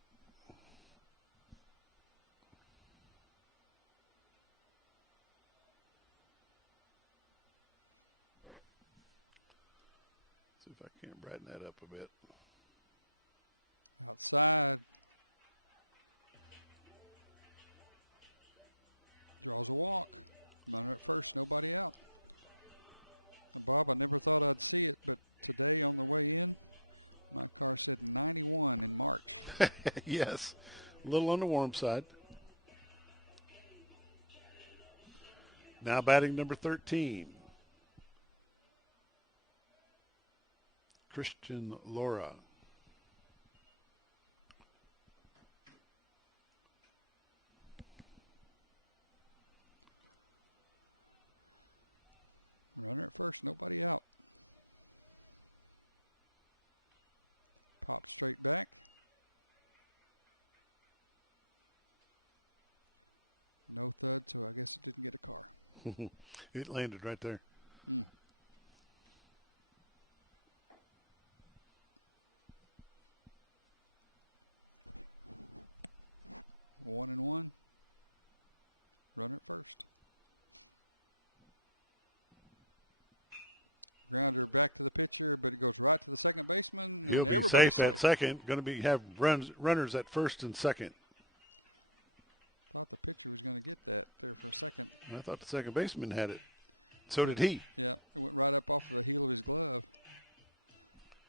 See if I can't brighten that up a bit. Outside. Draws a walk. Runner at first, nobody out. And Bob, I never thought I'd see it, but today on the way in, my car said 91 in March. Yes. A little on the warm side. Now batting number 13, Christian Laura. Runner at first, nobody out. Popped straight back. No thud, so I guess it didn't get a car. It landed right there. 1-1. Runner at first. Grounder back to the pitcher, but it goes right to the second baseman. He'll and be everybody's safe at second. Going to have runners at first and second. Thought the pitcher was going to get that there for a second. I thought the second baseman had it. So did he. Yeah, it went right up off of the heel of his glove.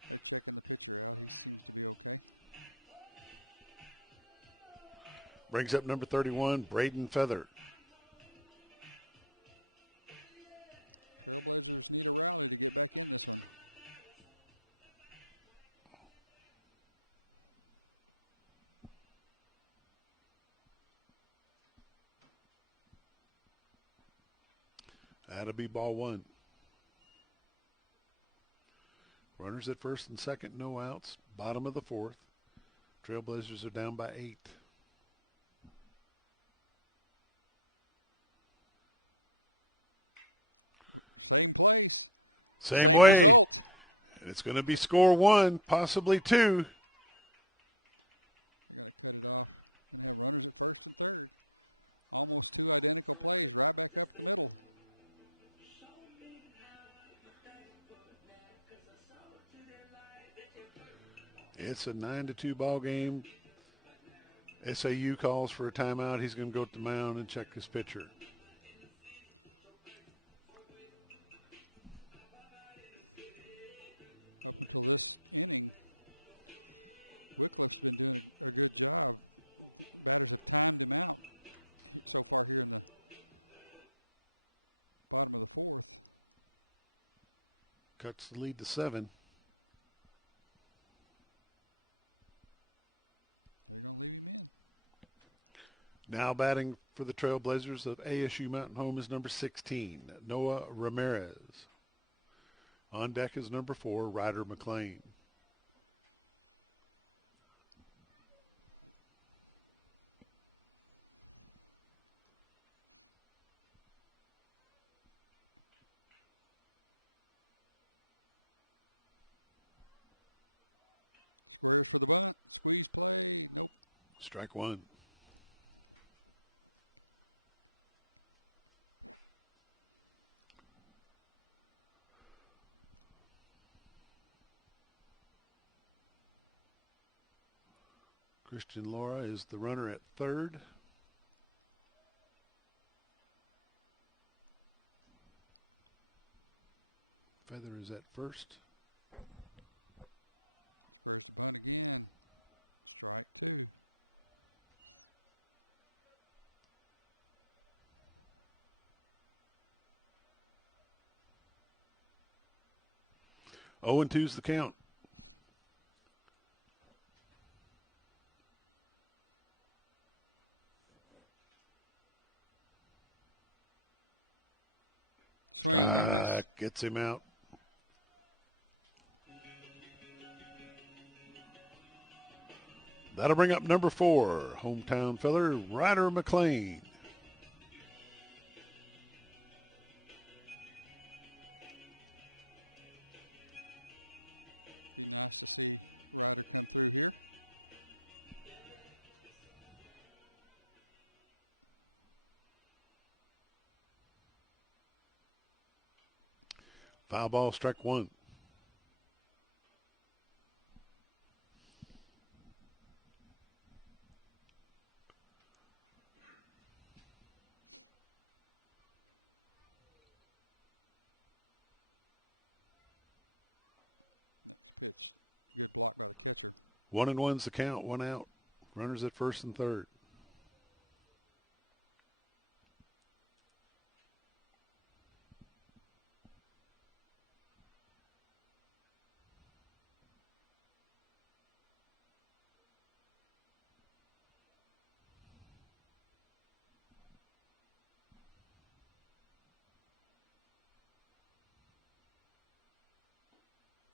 They're checking the pitcher out. He seems to be okay. Brings up number 31, Braden Feather. Trailblazers need a rally to get back in this one. That'll be ball one. Runners at first and second, no outs. Bottom of the fourth. Trailblazers are down by 8. Same place. Same way. Result. It's going to be score 1, possibly 2. They're going to cut it off. Going to have runners at first and third. Almost 2 identical plays right back up the middle. It's a 9-2 ball game. SAU calls for a timeout. He's going to go to the mound and check his pitcher. Up until this inning, Wycliffe's been doing a good job. Batters have timed him out so far here in the bottom of the fourth. Cuts the lead to 7. They're going to leave him in. Now batting for the Trailblazers of ASU Mountain Home is number 16, Noah Ramirez. On deck is number 4, Ryder McLean. Squares for the bunt. Squeeze play. Nope. Strike 1. Christian Laura is the runner at third. Feather is at first. Squares to bunt again. Strike 2. Oh, and 2's the count. Swing. Gets him out. That'll bring up number 4, hometown feller, Ryder McLean. Be nice to see Ryder come through here. Foul ball, strike 1. Next pitch, good block by the catcher. 1-1's the count, 1 out. Runners at first and third.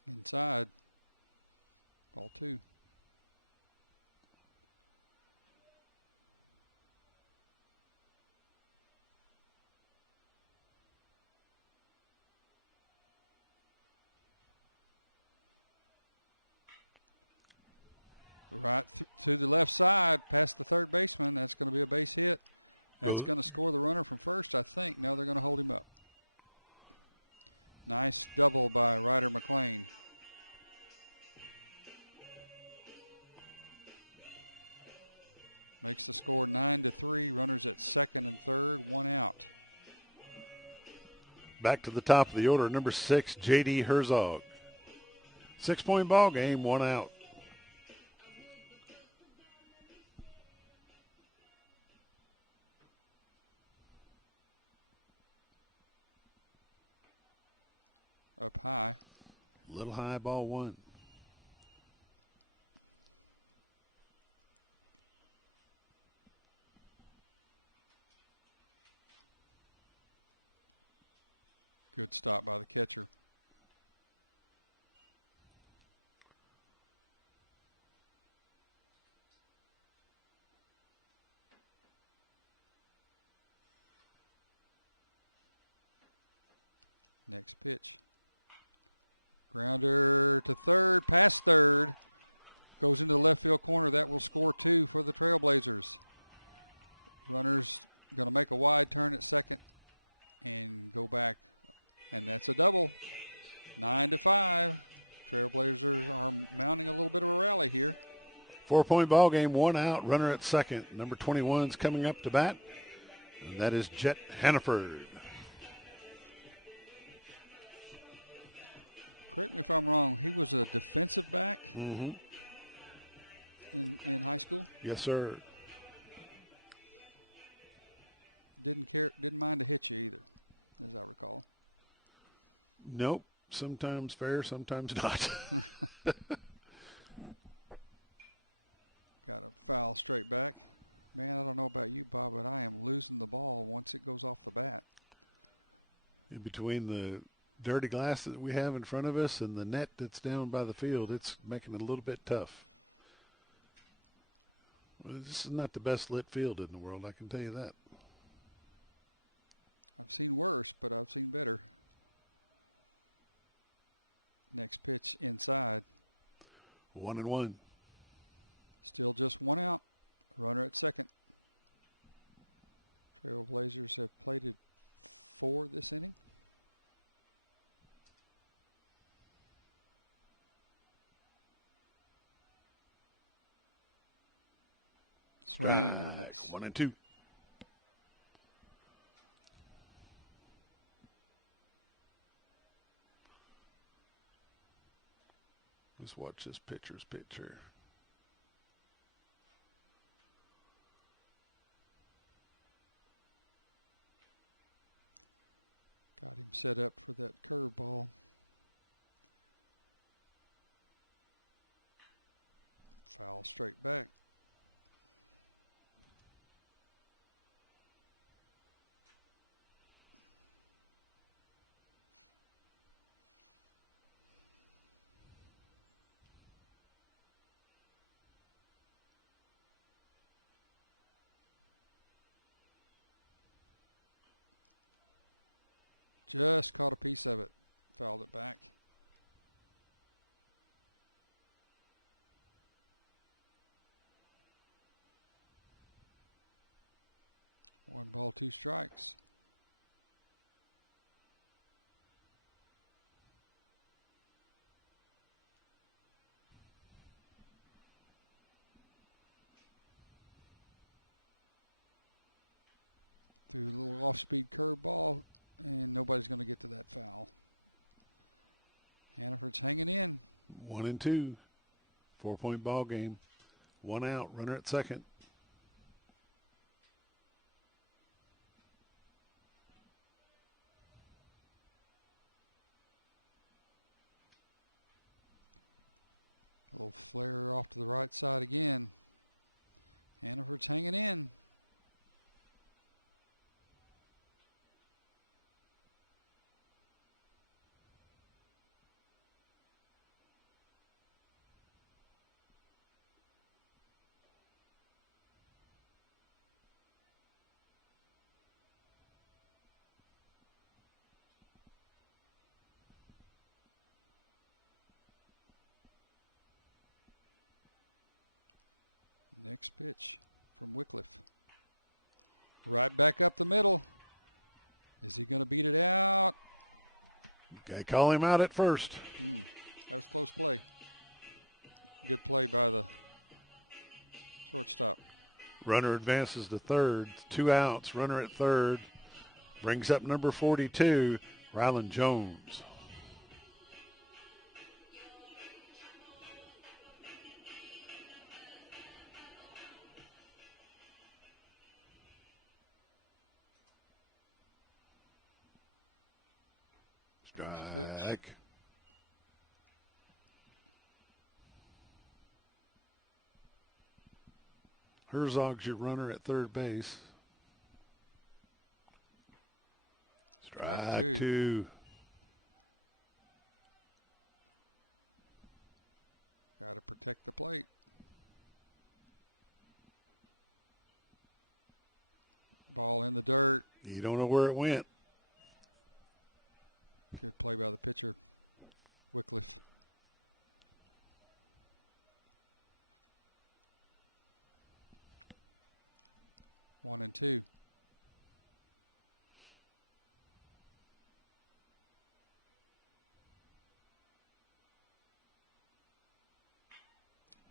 Inside. Ball 2. Right to the left side, past the third baseman. That's going to be a base hit. That's going to score the runner from first, I think. No, they're going to hold him up. Nice double by Ryder McLean. Makes the score 9-3. Runners at second and third, 1 out. Back to the top of the order, number 6, J.D. Herzog. 6-point ball game, 1 out. Up high. Little high, ball 1. Good stop by the catcher. Next pitch. Grounder to third, past third. Goes into the left field corner. That will score 2 for the Trailblazers. Runner's going to make a wide turn at second and go back. And that's a double. 9-5. Trailblazers are mounting a little bit of a rally here. 4-point ball game, 1 out. Runner at second. Number 21's coming up to bat. And that is Jet Hannaford. Correct me if I'm wrong. He was a defensive back Mm-hmm. in high school. Yes, sir. Didn't mind to hit you either, as I recall. Nope. Sometimes fair, sometimes not. Got a foul straight back. Man, I don't know about you, Bob, but I am losing the ball once it goes off the bat. In between the dirty glass that we have in front of us and the net that's down by the field, it's making it a little bit tough. Well, this is not the best lit field in the world, I can tell you that. I've seen worse, but I've seen better. Next pitch inside. 1-1. Still just 1 out. Runner at second. Trailblazers have plated 4 this inning. Swing. And miss. 1-2. Let's watch this pitcher's pitch here. Got him set up for that curveball. Foul straight back. Just caught a piece of it. Fouled it back. One ball, 2 strikes. Threw a little off-speed curveball. And nobody's going to get to that foul. Hannaford's hanging in. 1-2. 4-point ball game. 1 out, runner at second. A little flare off to the right side again. Hannaford's hanging in. Next pitch from Wycliffe. Right back up the middle. Is he going to beat it out? Okay, call him out at first. That was close play. Good play by the shortstop. Runner advances to third. 2 outs, runner at third. Brings up number 42, Rylan Jones. Strike. Herzog's your runner at third base. Strike two. Got to protect the plate. Ball in the dirt. You don't know where it went. Good play by the pitcher, Wycliffe. One and two.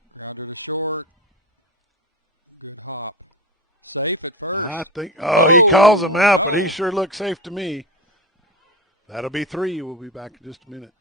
Grounder to short. Good hop. Safe at first. I think. Oh, he calls him out, but he sure looks safe to me. That'll be 3. We'll be back in just a minute.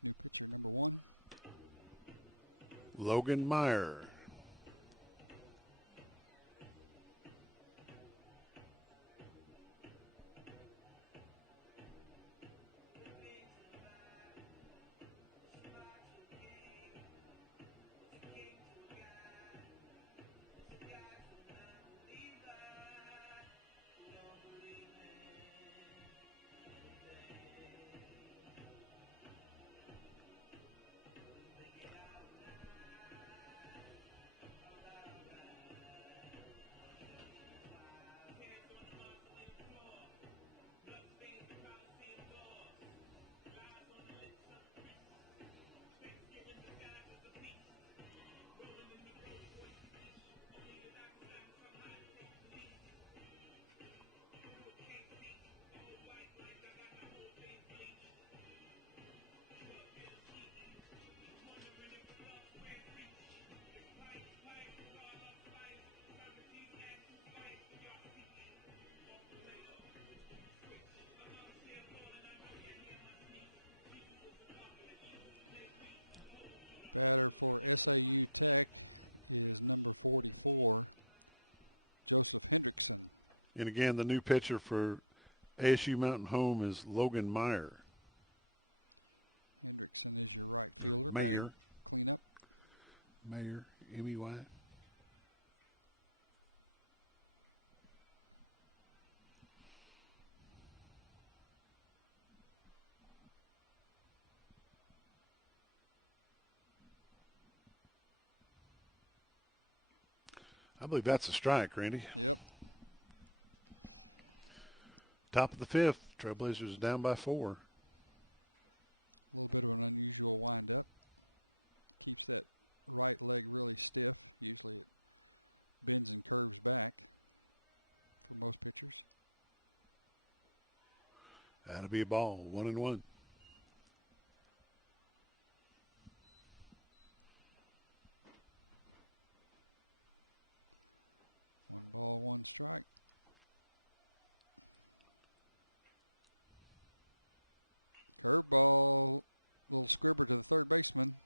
New pitcher number 1. Logan Meyer. Batter for SAU Tech is number 44, Joseph Hendrickson. And again, the new pitcher for ASU Mountain Home is Logan Meyer. Hendrickson is your right fielder. Mayer. Cleanup. Mayer. M-E-Y. I believe that's a strike, Randy. Yep. Top of the fifth. Trailblazers down by 4. A little bit of an unusual windup. Keeps that right leg really stiff. Usually it bends and curves back for most pitchers. That'll be a ball. 1-1. One ball, one strike. Curveball, little squibber to the third baseman.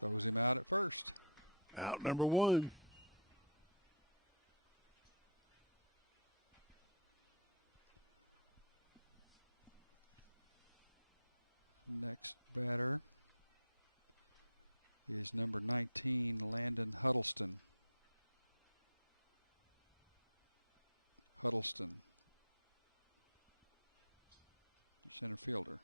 Throws him out at first. Out number 1. Next batter is number 19, Landon Huddleston. Huddleston, center fielder.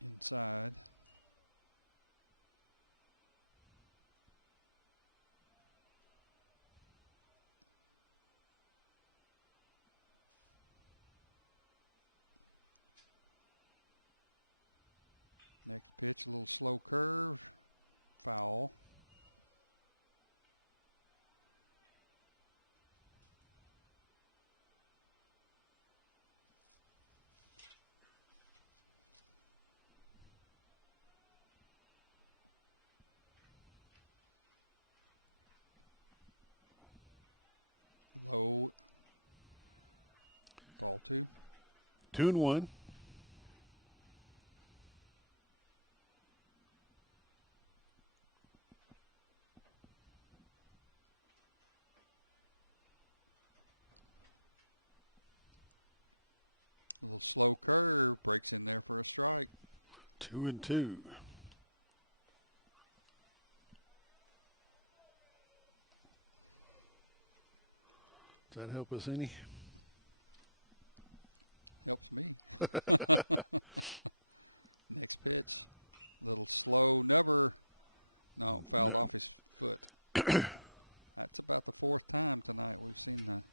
Inside. Next pitch, a little slow curve, foul. Low. Ball 2. 2-1. A little slow curve, breaks in there for a strike. 2-2. Does that help us any? Helps me. Next pitch, little slow nubber. No, fouled off his foot. That's about the 4th time tonight we've seen the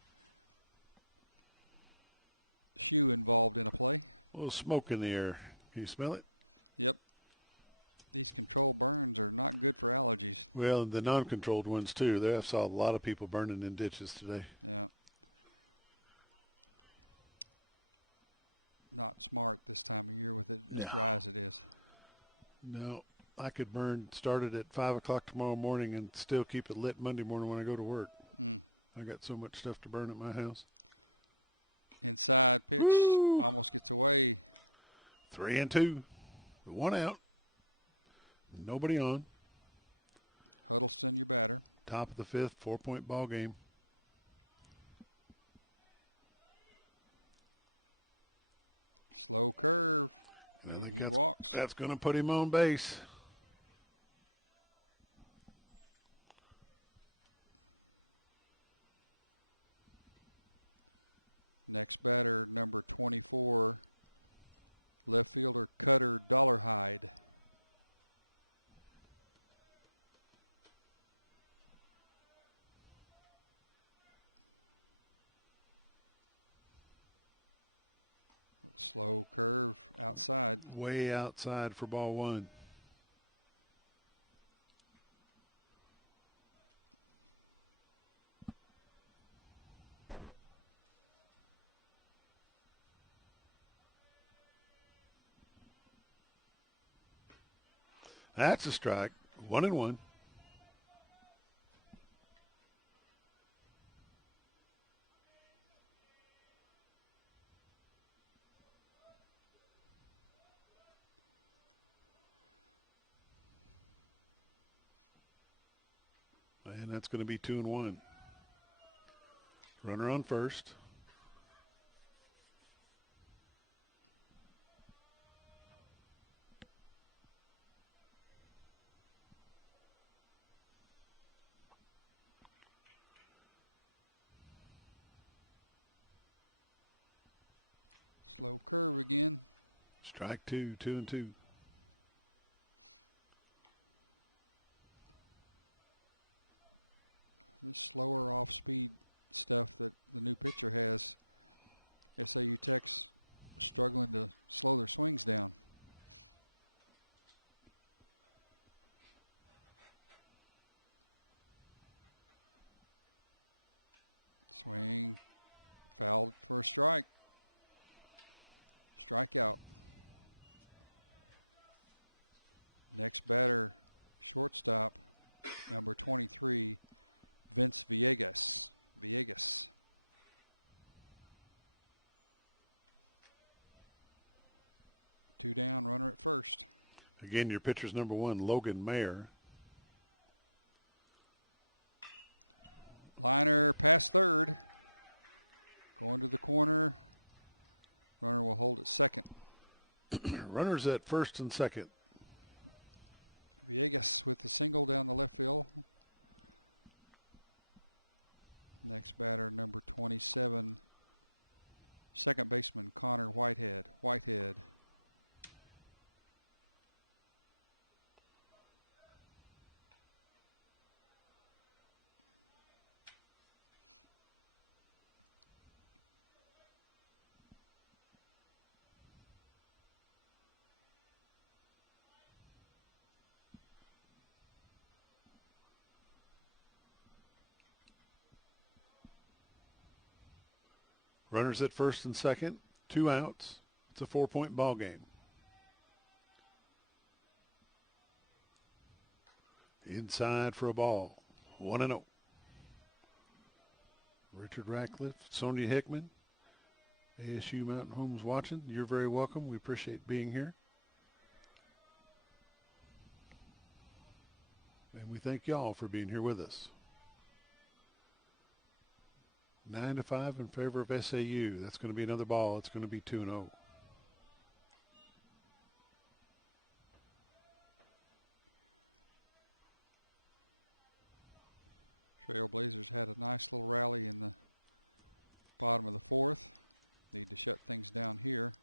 shoe involved in a play. A little smoke in the air. Can you smell it? Yep. These controlled burns are not good for allergies. Well, the non-controlled ones too. I saw a lot of people burning in ditches today. Yeah. Not smart this time of year with it as dry as it is. No, I could start it at 5 o'clock tomorrow morning and still keep it lit Monday morning when I go to work. I got so much stuff to burn at my house. Inside pitch. Woo! Almost gets away. 3-2. 1 out. Nobody on. Huddleston, your batter. Top of the 5th, 4-point ball game. Slow curve. He walks. That's going to put him on base. Next batter, number 24, left fielder Cutter Dollarhide. Slow curve outside. Way outside for ball 1. That's a strike. 1-1. And that's going to be 2-1. Runner on first. Slow curve again. Strike two, 2-2. This slower off-speed stuff that the new pitcher has, SAU Tech's struggling to slow their swings down. Swing, fouled for a strike. Strikeout. Next batter, shortstop, number 23, Vince Villegas. Villegas. Two down, runner at first. Again, your pitcher's number 1, Logan Mayer. Liner past third. Going to the corner. Runner will hold at second. Runners at first and second. Villegas with the single down the left field. Next batter, number 27, second baseman Connor Whitehead. Whitehead. Runners at first and second, 2 outs. It's a 4-point ball game. Inside for a ball, 1-0. Richard Ratcliffe, Sonia Hickman, ASU Mountain Homes watching. You're very welcome. We appreciate being here. And we thank y'all for being here with us. 9-5 in favor of SAU. That's going to be another ball. It's going to be 2-0. Trailblazers had a nice little rally in the bottom of the fourth. Need to shut things down here.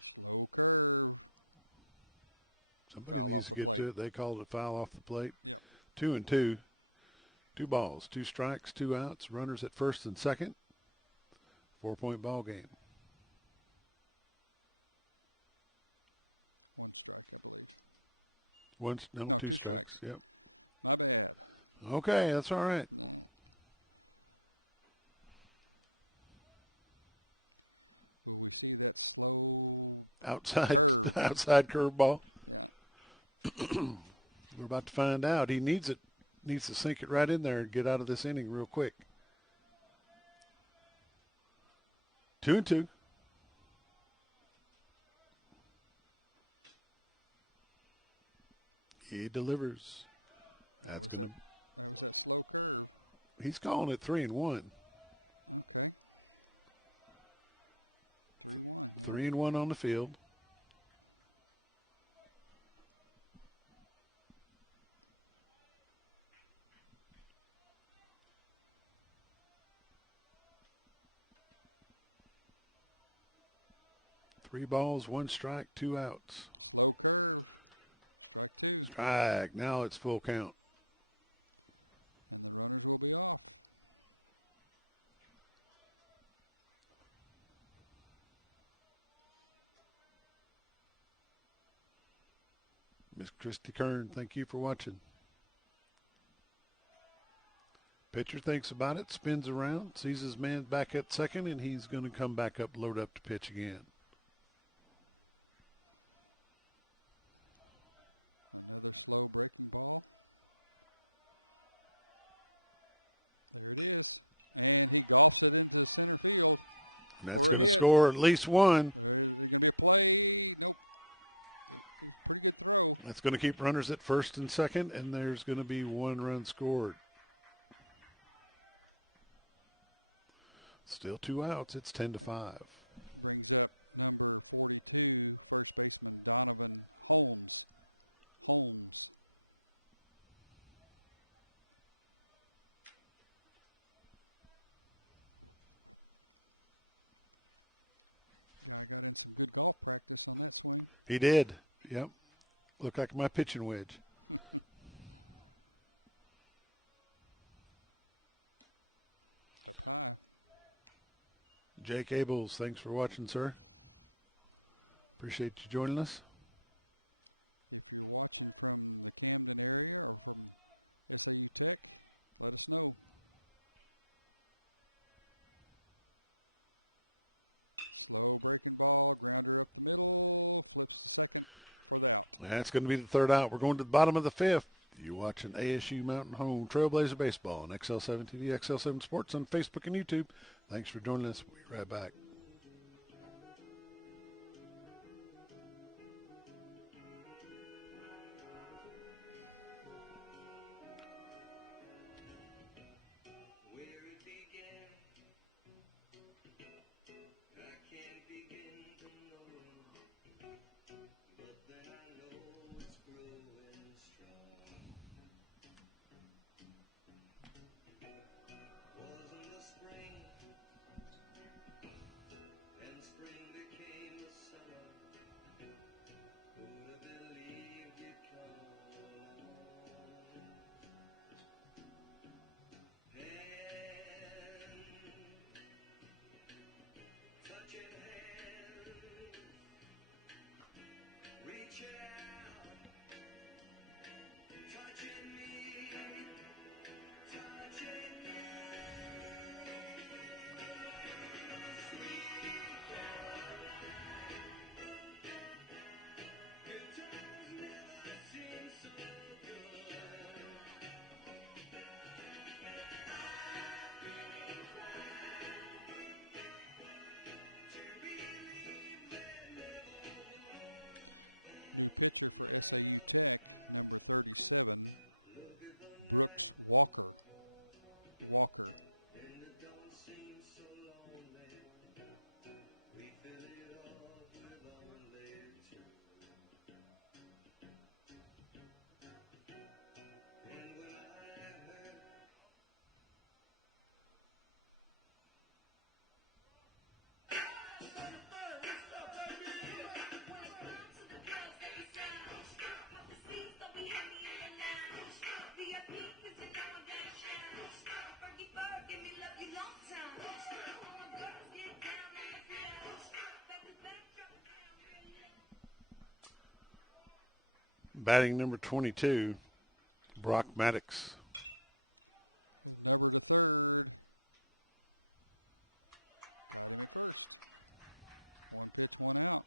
Slow curve. Somebody Foul needs off to the get plate. to it. They called it foul off the plate. Yep. 2-2. 2 balls, 2 strikes, 2 outs. Runners at first and second. 4-point ball game. 1 strike, I believe. No, 2 strikes. strikes. Yep. My bad. Okay, that's all right. Nah. Will we see that slow Outside curve? Outside curve ball. Yeah. We're about to find out. He needs it. Needs to sink it right in there and get out of this inning real quick. 2-2. He delivers. That was that slow curve. He's calling it 3-1. Okay. 3-1. Yeah. 3-1 on the field. Three balls, 1 strike, 2 outs. Slow curve. Strike 2. Strike. Now it's full count. And the runners will be off. Miss Christy Kern, thank you for watching. Pitcher thinks about it, spins around, sees his man back at second, and he's going to come back up, load up to pitch again. Another slow breaking ball. There it is. And he golfs it into center field. And that's going to score at least 1. There's going to be a play. Nope. It was a pretty good throw. That's going to keep runners at first and second, and there's going to be 1 run scored. Still 2 outs. It's 10-5. Brings up number 42, first baseman Donovan Holmes. Guy got in some good golf practice on that swing. He did. Yep. Looked like my pitching wedge. Up high. Jake Abels, thanks for watching, sir. Appreciate you joining us. If you're watching from the Camden area or from SAU Tech, let us know. Slow breaking ball, grounder up the middle, flips to second for the out. That's going to be the third out. We're going to the bottom of the fifth. You're watching ASU Mountain Home Trailblazer Baseball on XL7 TV, XL7 Sports on Facebook and YouTube. Thanks for joining us. We'll be right back. New pitcher for SAU Tech, number 37, Brooks Walker. Batting number 22, Brock Maddox. Number to third. Got him at first. One pitch, one out.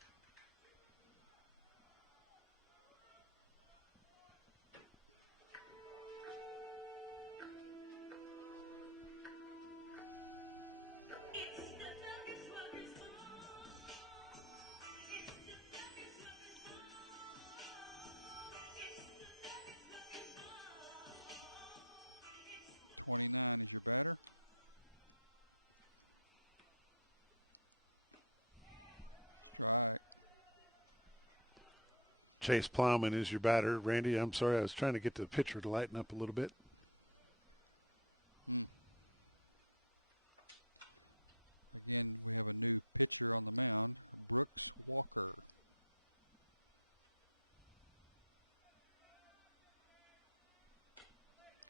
.29 is your batter. Strike. Chase Plowman is your batter. Randy, I'm sorry, I was trying to get the pitcher to lighten up a little bit. Again, we have a new pitcher on the mound, Brooks Walker.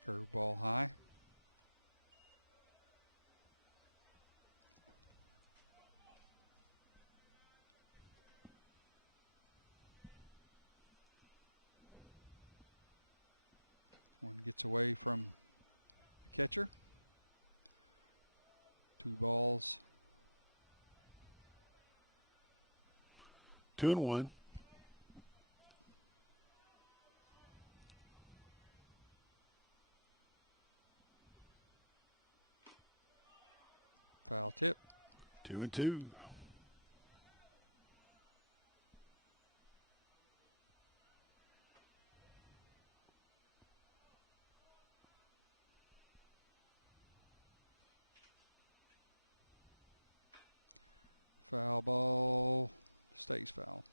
Curveball high. One gets away from the catcher. 2 balls. 2-1. Foul tip. 2-2. Foul ball. Stays foul.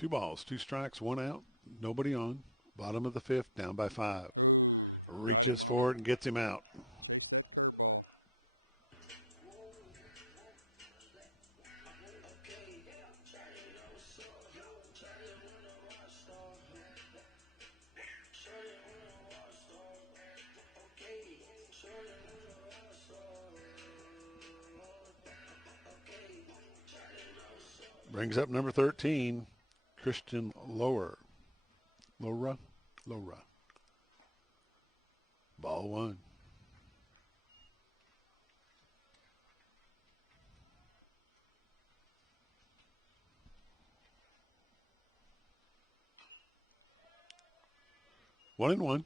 2 balls, 2 strikes, 1 out, nobody on. Bottom of the 5th, down by 5. Ooh, got him Reaches on for it. it and gets him out. Chase that curveball. Brings up number 13, Christian Lora. Ball 1. One and one.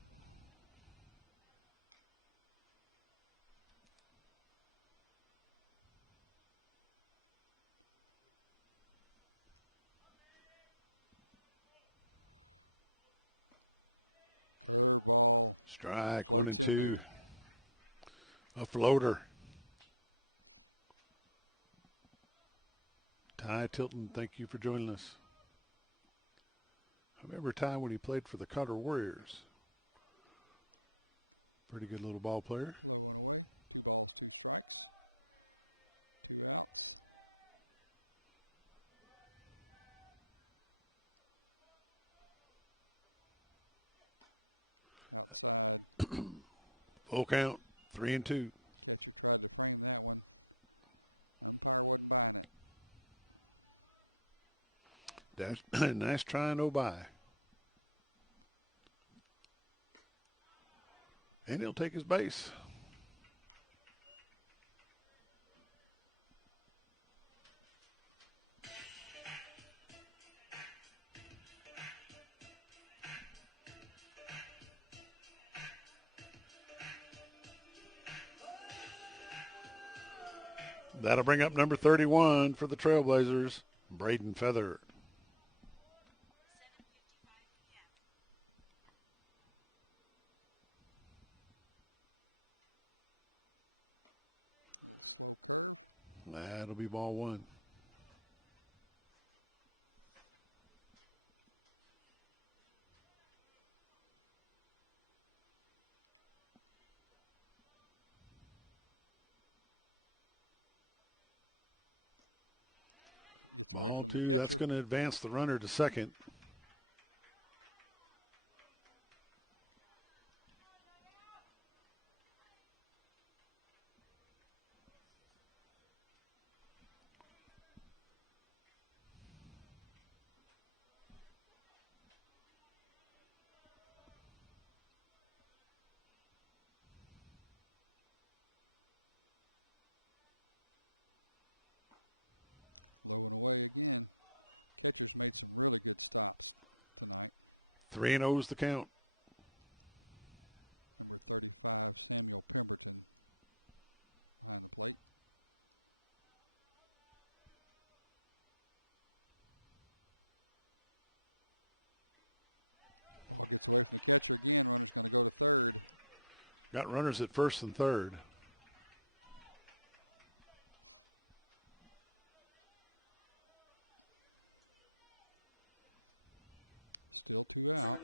Curveball. Strike. Floats 1 and 2. in there. A floater. Ty Tilton, thank you for joining us. I remember Ty when he played for the Cotter Warriors. Pretty good little ball player. Low and away. 2 balls, 2 strikes. 2 outs. Outside. Full count. 3 and 2. Catcher tried to frame that one. Umpire wasn't buying it. That's nice try, no buy. And he'll take his base. That'll bring up number 31 for the Trailblazers, Braden Feather. A little slow curve. That'll be ball 1. Gets away Ball from 2, the catcher. that's going to advance the runner to second. Low and away again. Catcher's made some really good stops tonight. 3 and 0's the count. Number 35, Samuel Pemberton, behind the plate. Ball gets away from the catcher again. Runner's going to go to third. Got runners at first and third. Still 2 out.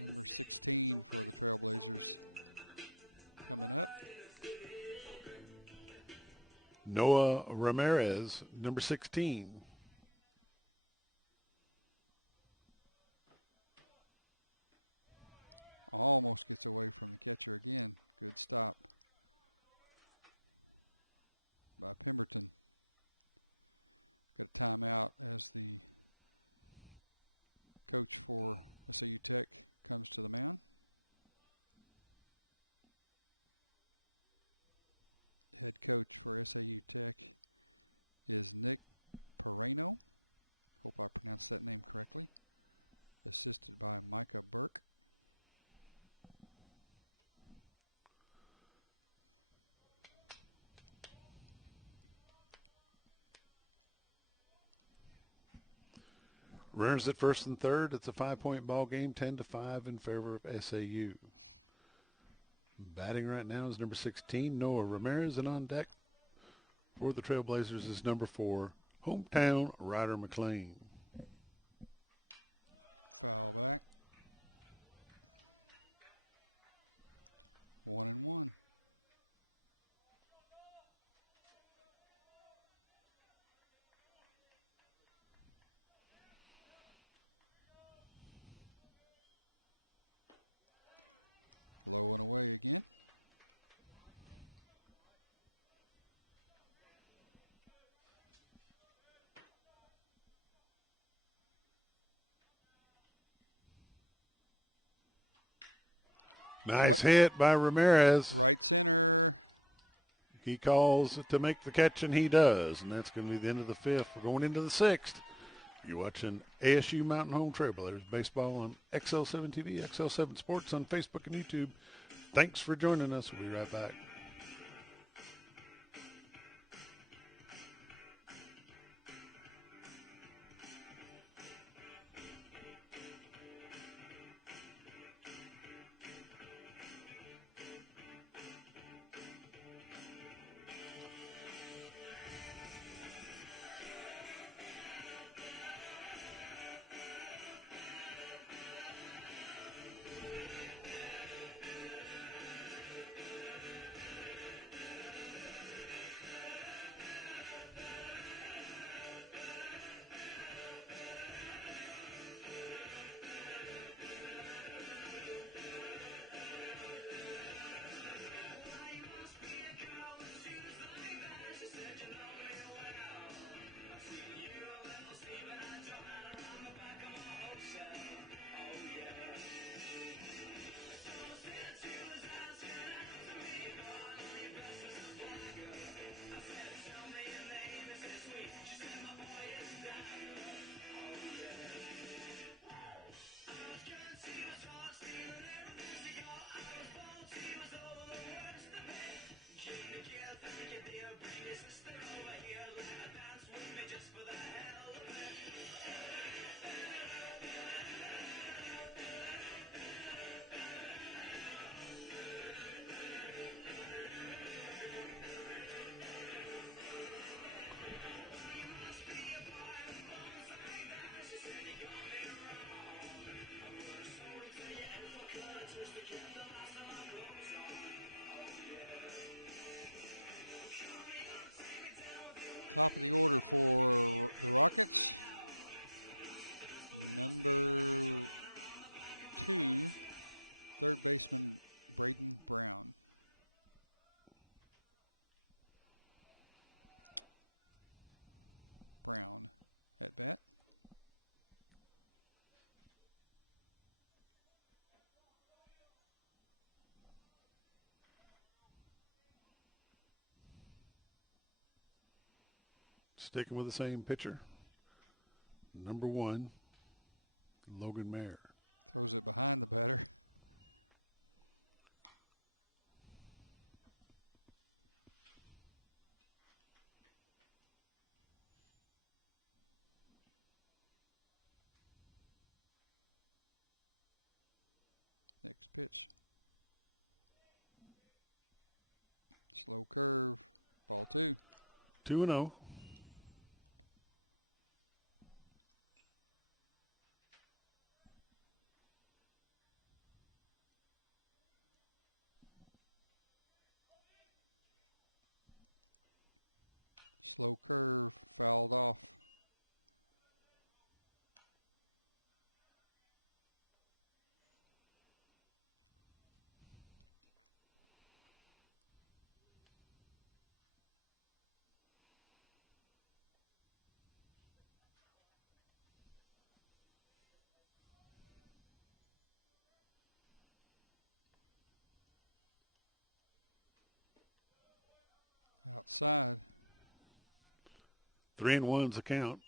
Number 16 for the Trailblazers coming up. Noah Ramirez, number 16. Almost gets away from the catcher again. Good stop by Pemberton. Got a timeout as the coach for SAU Tech comes to the mound. Head coach for SAU Tech is Nick Pereno. Hope I pronounced that name correctly. Assisted by Micah Burke. Runners at first and third. It's a 5-point ball game, 10-5 in favor of SAU. Batting right now is number 16, Noah Ramirez, and on deck for the Trailblazers is number 4, hometown Ryder McLean. Foul back. 1-1. Low and away again. Nice hit by Ramirez. Right center. He calls to make the catch, and he does. And that's going to be the end of the fifth. We're going into the sixth. You're watching ASU Mountain Home Trailblazers Baseball on XL7 TV, XL7 Sports on Facebook and YouTube. Thanks for joining us. We'll be right back. Top of the order for the Rockets. Number 2, third baseman Braden Brown. Brown at bat. Sticking with the same pitcher. Number 1, Logan Mayer. Throws it behind the batter. Next pitch. Slow curve. Ball 2. 2-0. Slow curve, fouled off. Outside. 3-1's the count.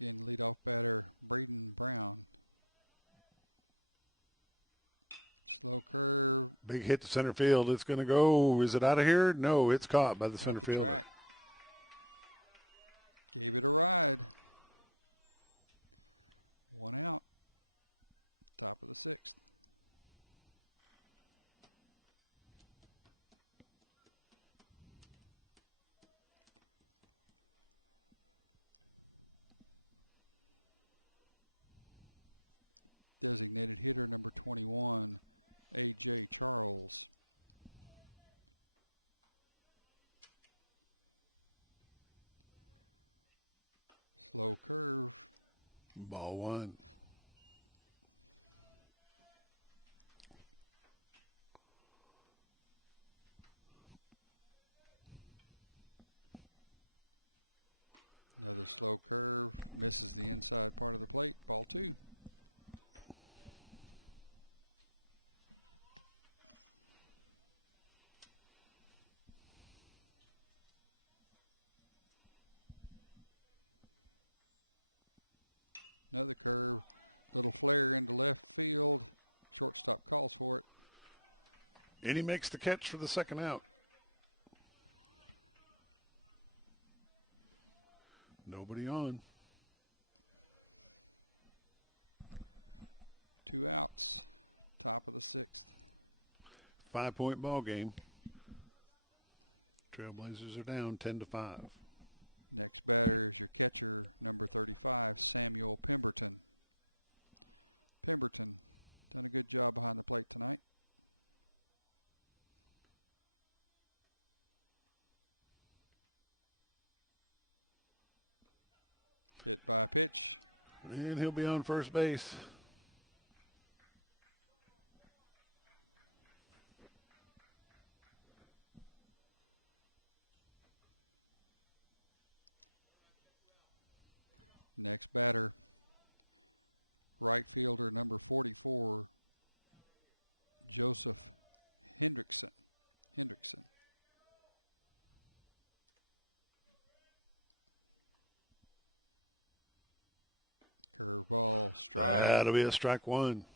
Again, leadoff batter Braden Brown. Slow curve. Big hit to center field. It's going to go. Is it out of here? No, it's caught by the center fielder. Track. Gave it a ride. 1 out. Top of the 6th. Designated hitter number 21, A.J. Charles. Slow curve. Ball 1. Another slow curve. Misses the inside part of the plate. Ball 2. Another curve, little flare into left field. Shortstop calls for it. And he makes the catch for the 2nd out. Nobody on. 2 outs. Top of the 6th. 5-point ball game. Trailblazers are down 10-5. Next batter is your catcher, number 35, Samuel Pemberton. Pemberton done a good job behind the plate tonight. Hit by a pitch. And he'll be on first base. Next batter, right fielder number 44, Joseph Hendrickson. Curveball, strike. That'll be a strike 1.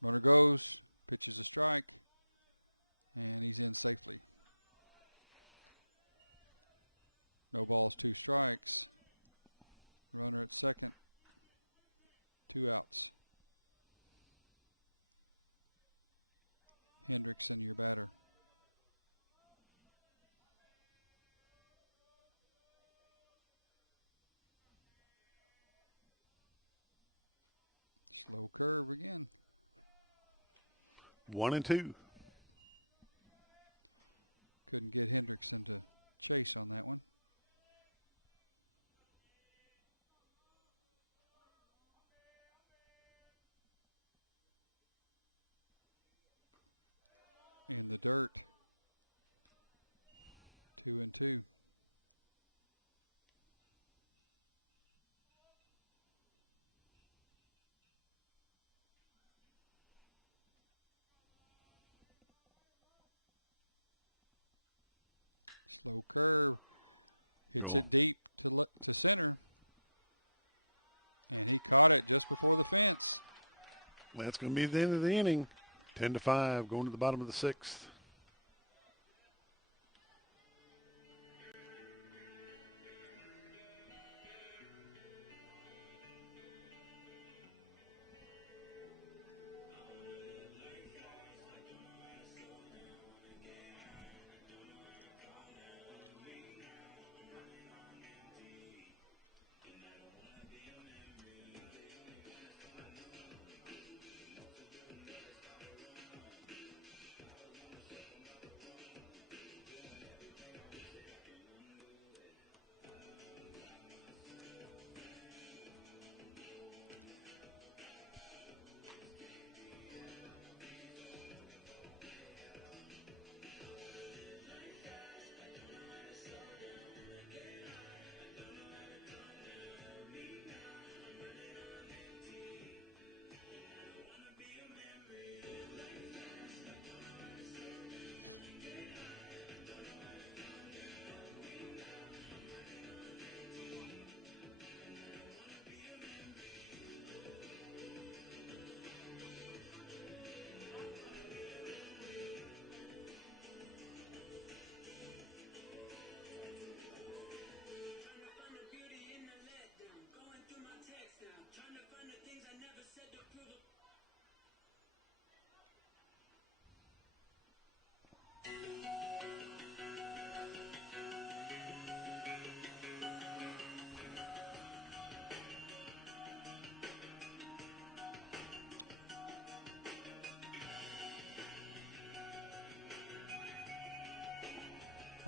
Runner goes, pitches a strike, and he's in safely. No balls, 2 strikes. Runner at second, 2 outs. Hendrickson, your batter. Slow curve again. 1-2. Couldn't get Hendrickson to chase on that one. In the dirt. 2-2. Slow curve. Hits it deep to center. And he caught it just before the fence. That's going to be the end of the inning. 10-5, going to the bottom of the 6th.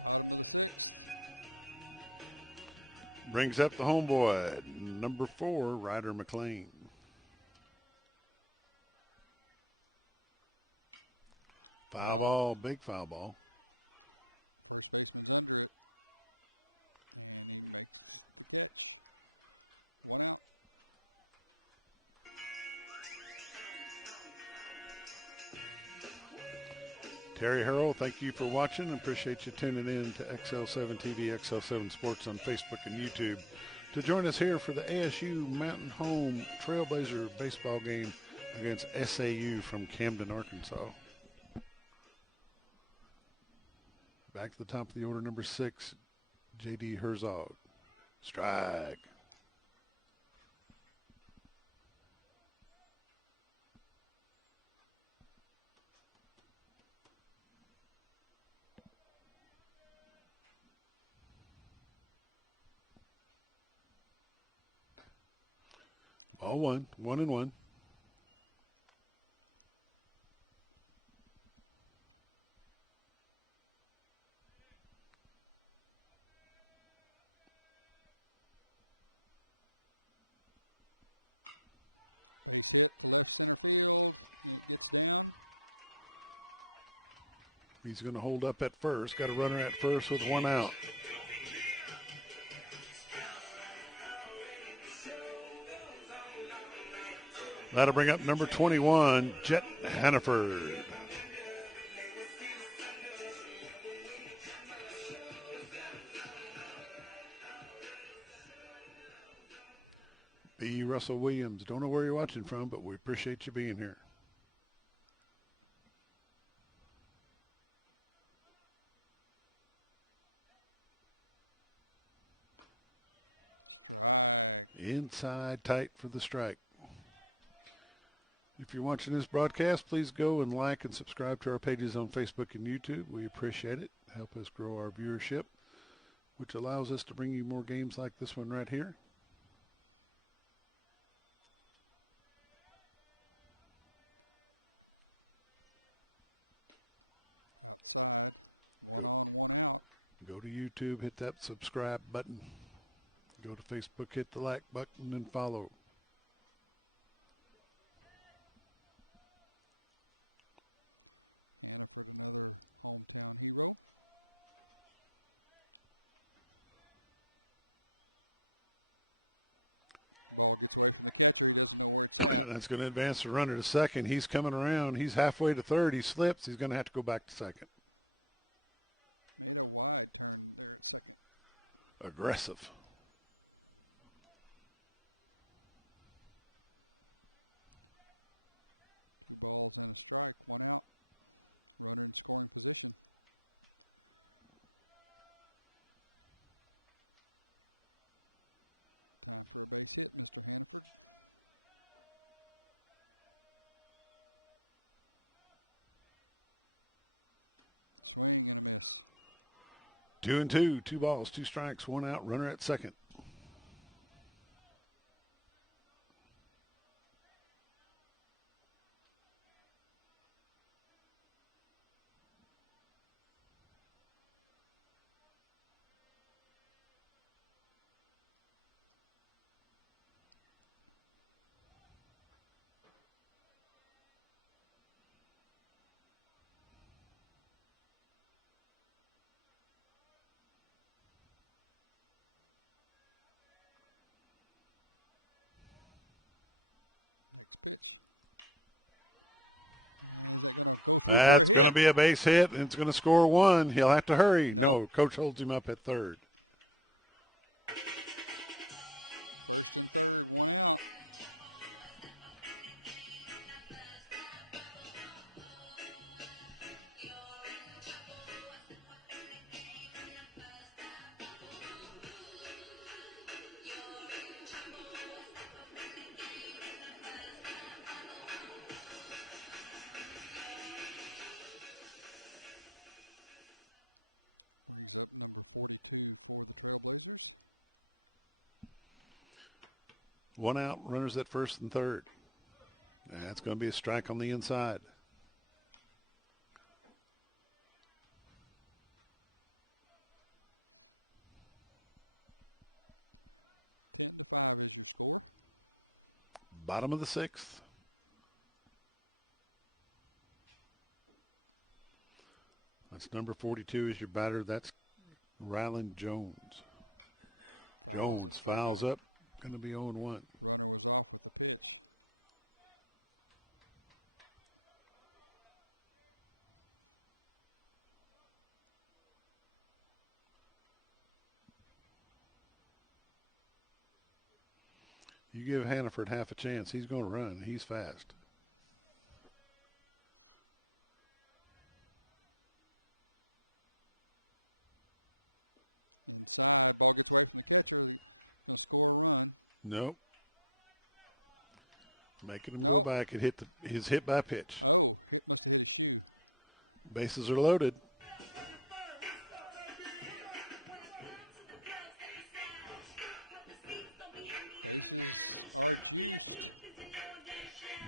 Bottom of the 6th. Brings up the homeboy, number 4, Ryder McLean. Foul ball, big foul ball. First baseman's under it, and he makes the catch. 1 out. Terry Harrell, thank you for watching. Appreciate you tuning in to XL7 TV, XL7 Sports on Facebook and YouTube to join us here for the ASU Mountain Home Trailblazer baseball game against SAU from Camden, Arkansas. Back to the top of the order, number 6, J.D. Herzog. Strike. All 1, 1-1. Base hit to left center field, and it gets down. He's going to hold up at first. Got a runner at first with 1 out. That'll bring up number 21, Jet Hannaford. B. Russell Williams. Don't know where you're watching from, but we appreciate you being here. Strike. Inside tight for the strike. If you're watching this broadcast, please go and like and subscribe to our pages on Facebook and YouTube. We appreciate it. Help us grow our viewership, which allows us to bring you more games like this one right here. Outside. 1 on, 1 out. Go to YouTube, hit that subscribe button. Go to Facebook, hit the like button, and follow. Hannaford, another hometown hero. Ball gets away from the catcher. He doesn't know where it's at. That's going to advance the runner to second. He's coming around. He's halfway to third. He slips. He's going to have to go back to second. Made a wide turn there at second. Aggressive. Two balls and a strike. 1 out. Runner in scoring position. Time for a base hit, Mr. Hannaford. Swing and a miss. 2-2. 2 balls, 2 strikes, 1 out. Runner at second. Next pitch. Is that going to go through That's for a hit? going to be a base hit, and it's going to score 1. He'll have to hurry. Nope. No, coach holds him up at third. First and third, 1 out. Brings up number 42 for the Trailblazers. 1 out, runners at first and third. And that's going to be a strike on the inside. 10-5 is your score. Bottom of the 6th. That's number 42 is your batter. That's Ryland Jones. Jones fouls up. Going to be 0-1. Runner was off with the pitch. You give Hannaford half a chance, he's going to run. He's fast. Inside, ball gets away from the catcher. Going to score a run. Nope. Making him go back. It hit his hit by pitch. Oh, must have hit his shoe. Bases are loaded. Bases are juiced.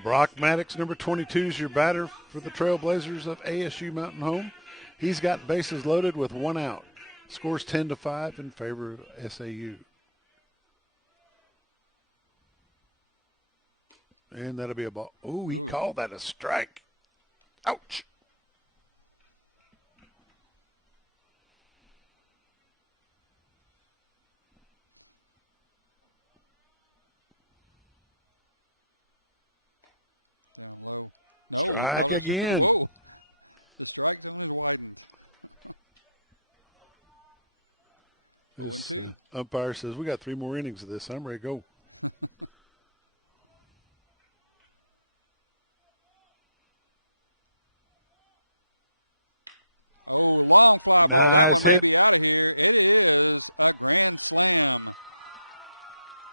Brock Maddox, number 22, is your batter for the Trailblazers of ASU Mountain Home. He's got bases loaded with 1 out. Scores 10-5 in favor of SAU. And that'll be a ball. Oh, he called that a strike. Ouch. Down low. No. Strike again. Whoa. The strike zone is widened. 0-2. Umpire says, we got 3 more innings of this. I'm ready to go. Oh, long fly ball. Nice that one may hit. be out of here. It is a grand slam.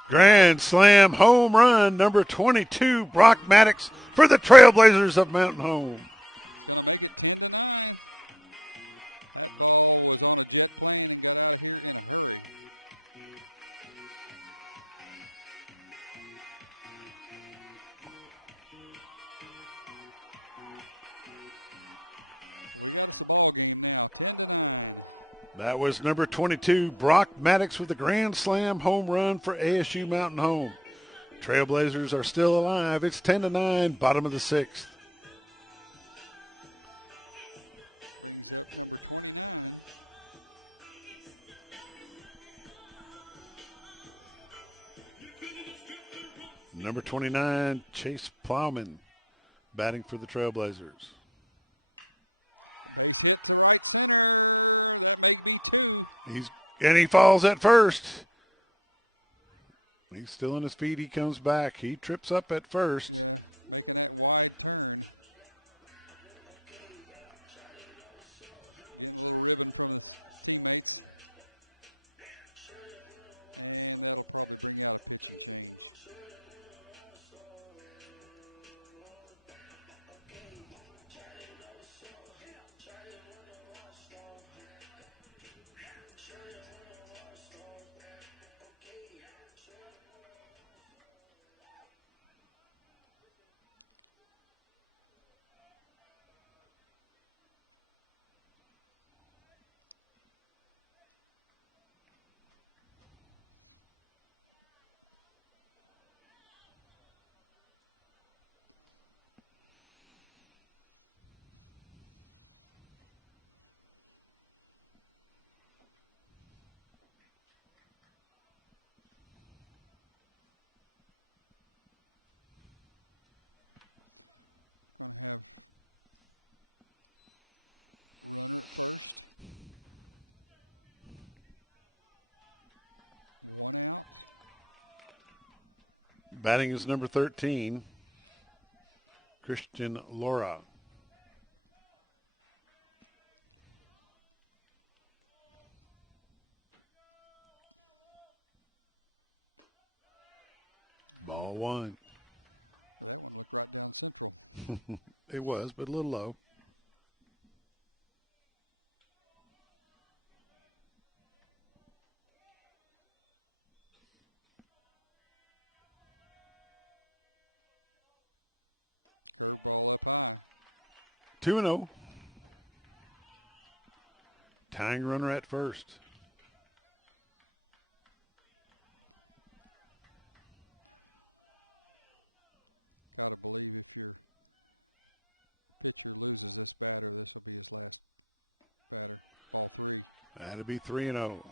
Grand slam home run, number 22, Brock Maddox for the Trailblazers of Mountain Home. It's going to make it 10-9. That ball was on a jet plane and got out of here in a hurry. We got us a ball game now, 10-9. That was number 22, Brock Maddox with the grand slam home run for ASU Mountain Home. Trailblazers are still alive. It's 10-9, bottom of the 6th. Brings up number 29. Number 29, Chase Plowman, batting for the Trailblazers. Base hit to right center. That may be 2. He falls at first. He's still on his feet. He comes back. He trips up at first. Yeah, making that wide turn. Getting a little ribbon from his teammates. And that'll probably bring out a pitching change. Going to have runner at first. 1 out. Batting is number 13, Christian Laura. Ball 1. That one looked right down central. It was, but a little low. Curveball up high. 2-0. Tying runner at first. Got to believe if your pitcher loses this batter, this will be his last batter. Ball 3. That'll be 3-0.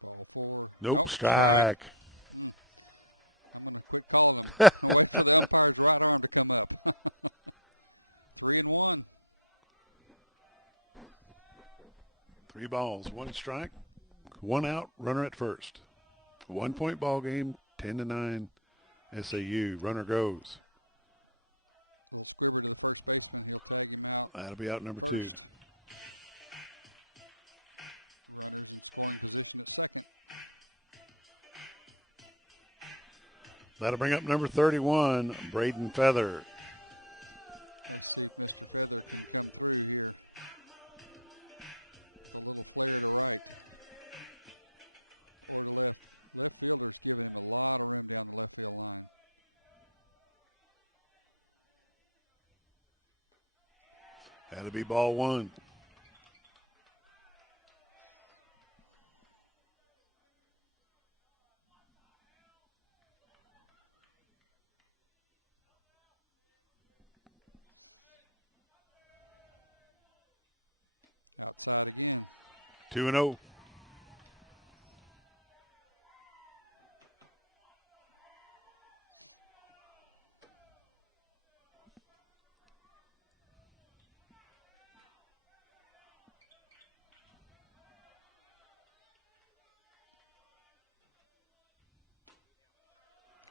Ball 4. Nope, strike. I'm going to quit calling them. Wait for the umpire's right arm to come up. 3-1. 3 balls, 1 strike, 1 out, runner at first. 1 point ball game, 10-9 SAU. Runner goes. Little squibber to the first baseman. He'll tag him out. That'll be out number first. 2. Runners in scoring position at second. That'll bring up number 31, Braden Feather. Let's see if Mr. Feather can come through here. With a little flare to right or to left. Left fielder's giving him a lot of room down the left field line. That'll be ball 1. Outside again. 2-0.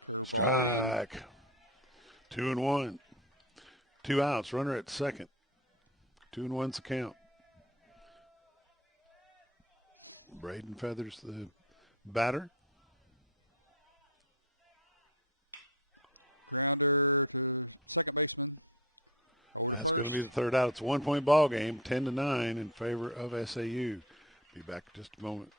Curveball in. 2-1. 2 outs. Runner at second. 2-1's the count. Braden Feathers, the batter. Grounder to second baseman. Over to That's first. going to be the third out. It's a 1 point ball game, 10-9 in favor of SAU. Be back in just a moment.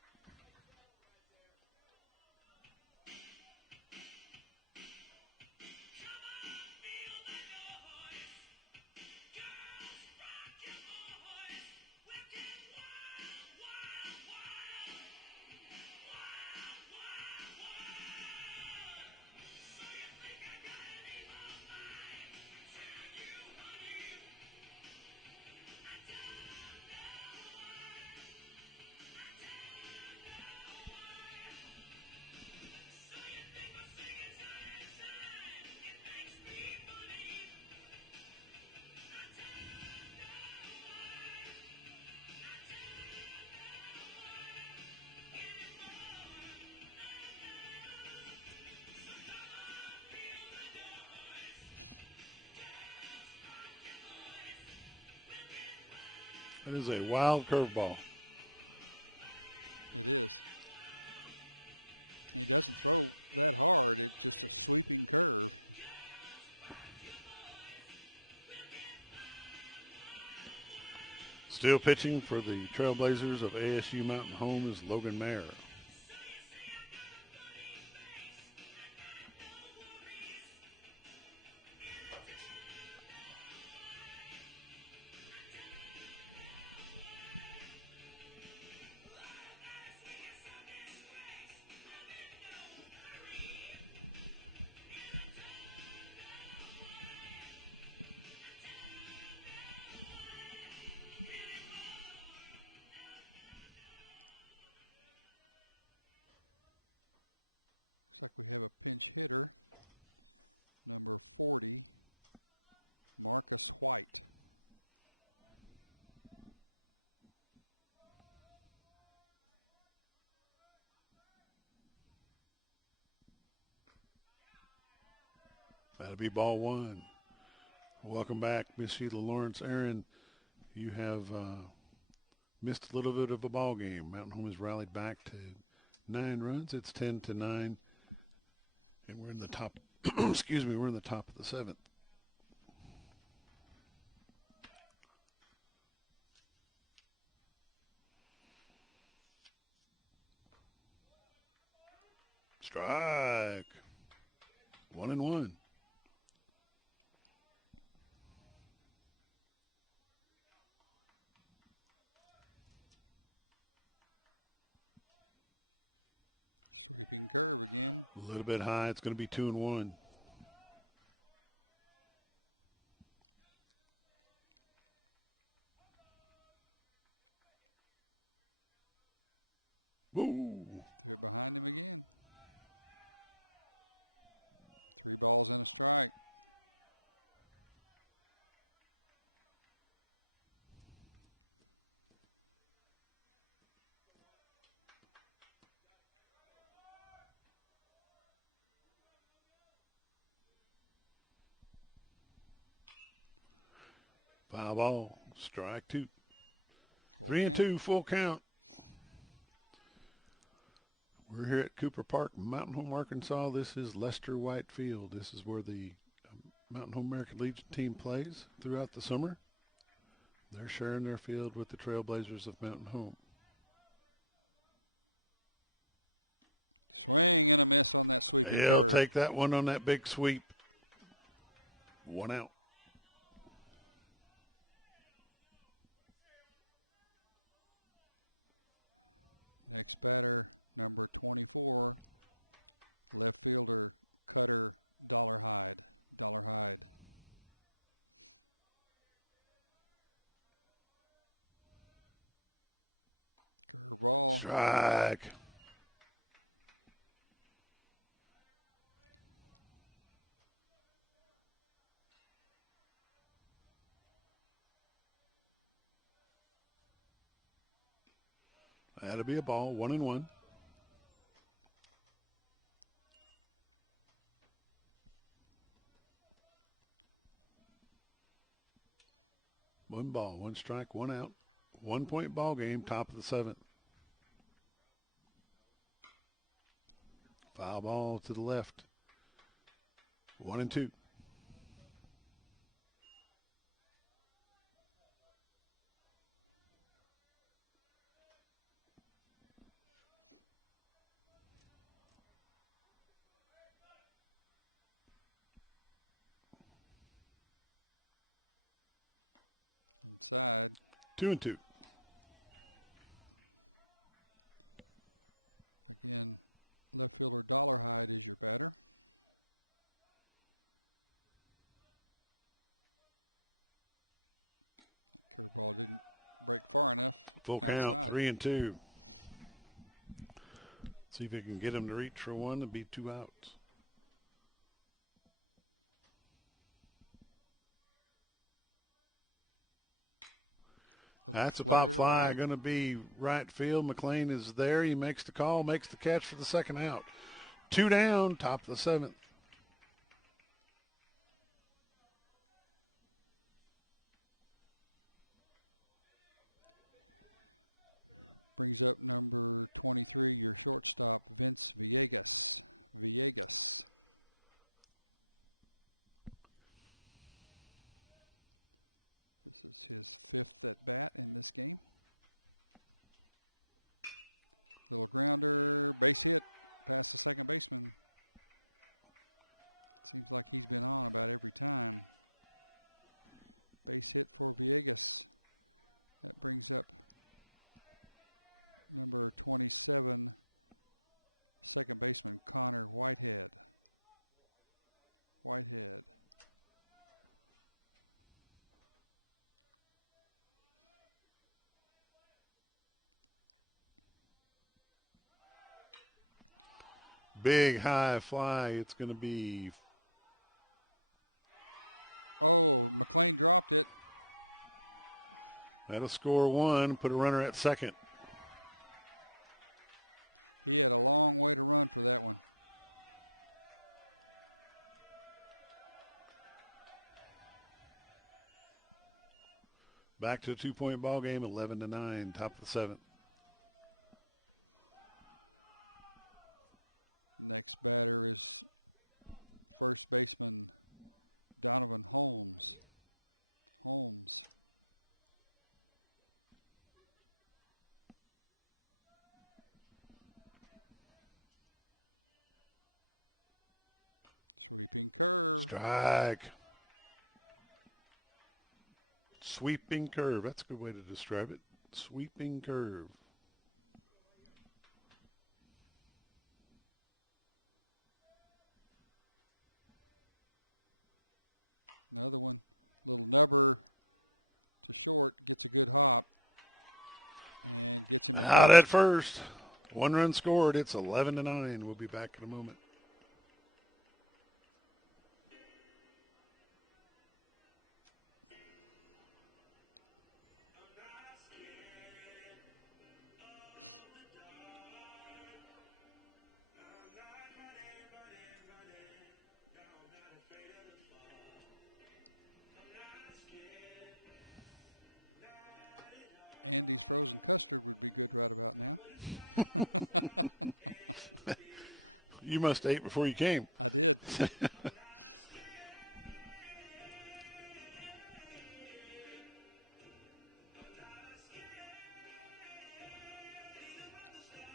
That is a wild curveball. It is. He doesn't throw that hard. It's just a sweeping curve. Still pitching for the Trailblazers of ASU Mountain Home is Logan Mayer. Looks like we have a pinch hitter, number 40, Marcus White. That'll be ball 1. Welcome back, Miss Sheila Lawrence. Aaron, you have missed a little bit of a ball game. Mountain Home has rallied back to 9 runs. It's 10-9. And we're in the top, excuse me, we're in the top of the 7th. Strike. 1-1. Sweeping curve again. A little bit high. It's going to be 2-1. Woo. Threw it behind him again. 3 balls and a strike. Foul ball. Strike 2. Full 3-2, count. full count. We're here at Cooper Park, Mountain Home, Arkansas. This is Lester White Field. This is where the Mountain Home American Legion team plays throughout the summer. They're sharing their field with the Trailblazers of Mountain Home. Swing and a miss on that sweeping He'll curve. take that one on that big sweep. 1 out. Next batter, number 24, left fielder Cutter Dollarhide. Dollarhide. Curveball. Strike. That'll be a ball. 1-1. One ball, 1 strike, 1 out. 1-point ball game, top of the 7th. Foul ball to the left. 1-2. Inside. 2-2. Again, left fielder Dollarhide is your batter. Curveball didn't break far enough. Full outside. count, 3-2. See if we can get him to reach for one and be 2 outs. That's a pop fly, right. going to be right field. McLean is there. He makes the call, makes the catch for the 2nd out. 2 down, top of the 7th. Brings up number 23, your shortstop, Vince Villegas. Villegas. This is his 5th at bat in this game. Little grounder, base hit past the second baseman. Seems like he's been on about every time. Base hit for Villegas. That brings up number 27, second baseman Connor Whitehead. Whitehead. Big high fly. It's going to be. Oh, McLean dropped it. That'll score 1, put a runner at 2nd. He had a long way to run for that one. Back to a 2-point ball game, 11-9, top of the 7th. Next batter is first baseman Donovan Holmes. Holmes. Sweeping curve. Strike. Sweeping curve. That's a good way to describe it. Sweeping curve. Another one. Little nubber to short. Gets a good hop. And gets him out at first. 1 run scored. It's 11-9. We'll be back in a moment. Andy's frozen custard would be good right about now. You must have ate before you came. I did.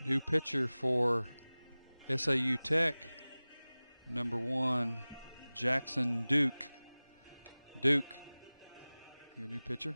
New pitcher for SAU Tech, number 1, Jackson Duke. Duke, your new pitcher.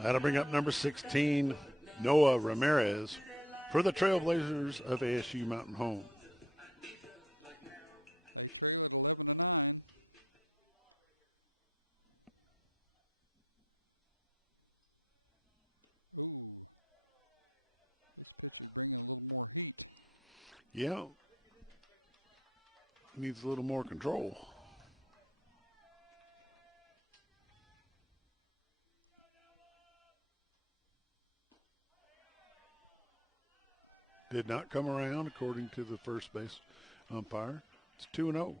That'll bring up number 16, Noah Ramirez, for the Trailblazers of ASU Mountain Home. They trail at 11-9. Ooh. This pitcher's bringing a little more heat. Yeah. Needs a little more control. Did not come around, according to the first base umpire. It's 2-0.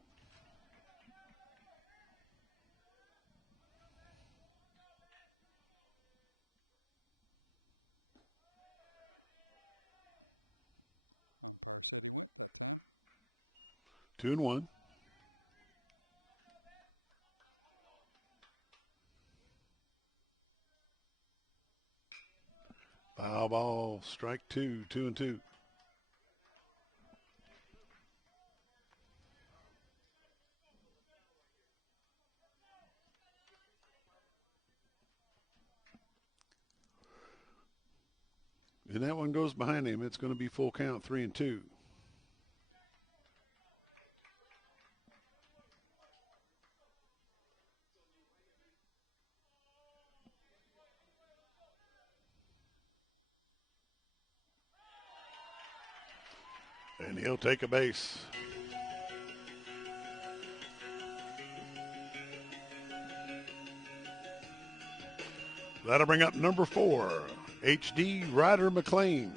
Umpire said he went that time. 2-1. Foul ball, strike 2, 2-2. And that one goes behind him. It's going to be full count, 3-2. And he'll take a base. That'll bring up number 4, HD Ryder McLean.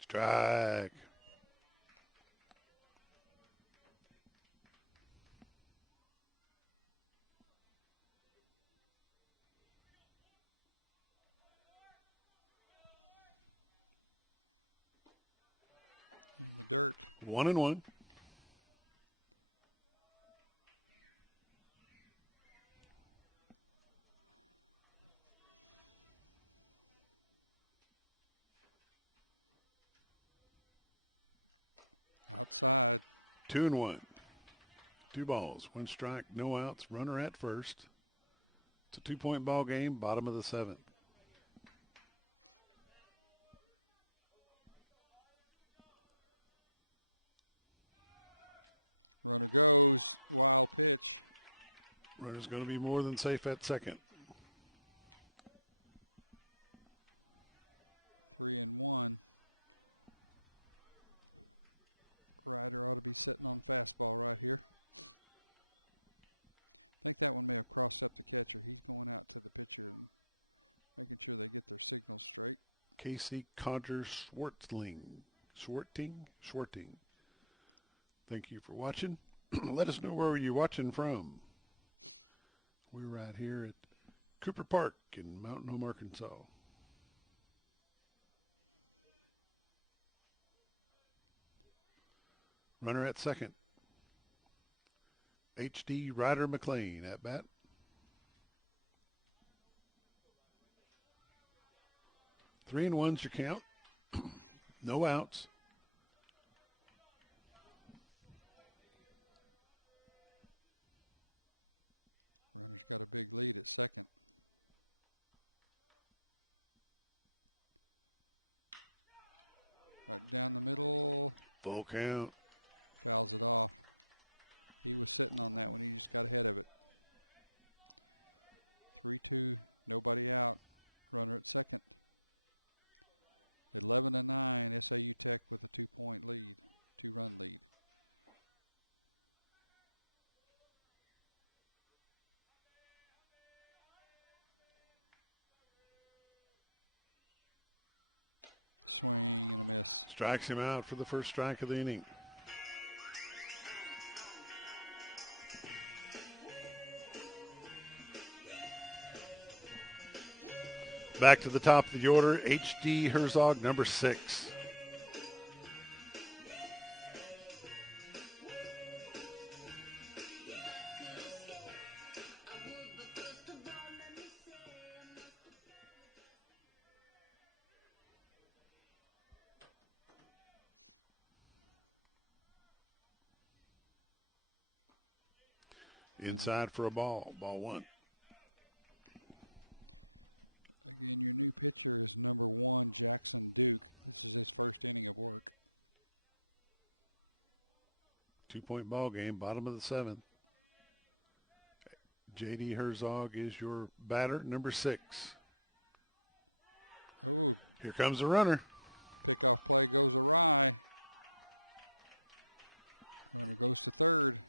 Strike. In the dirt. 1-1. Outside. 2-1. 2 balls, 1 strike, no outs, runner at first. It's a 2-point ball game, bottom of the 7th. Runner goes. Wild pitch. Runner's going to be more than safe at second. 3-1. Ryder ought to be sitting on fastball right here. I think that one may have crossed up the catcher. He's going out to the pitcher and making sure they get their signals straight. Casey Codger Schwarting. Thank you for watching. Let us know where you're watching from. We're right here at Cooper Park in Mountain Home, Arkansas. Runner at second. H.D. Ryder McLean at bat. Three and one's your count. No outs. Runner's got a big lead at second. Right down the middle. Full count. Fouls it off. He was sitting on that one. He just got ahead of it. 3-2, nobody out. Runner at second. 11-9, SAU Tech with a 2-point lead, 2-run lead. Swing and a miss. Strikes him out for the first strike of the inning. Back to the top of the order, H.D. Herzog, number 6. Inside for a ball. Ball 1. Again, your new pitcher is number 1, Jackson Duke. This is his first inning of work. 2-point ball game, bottom of the 7th. J.D. Herzog is your batter, number 6. Oh, here comes the runner. Pickoff play goes awry. Runner goes to third.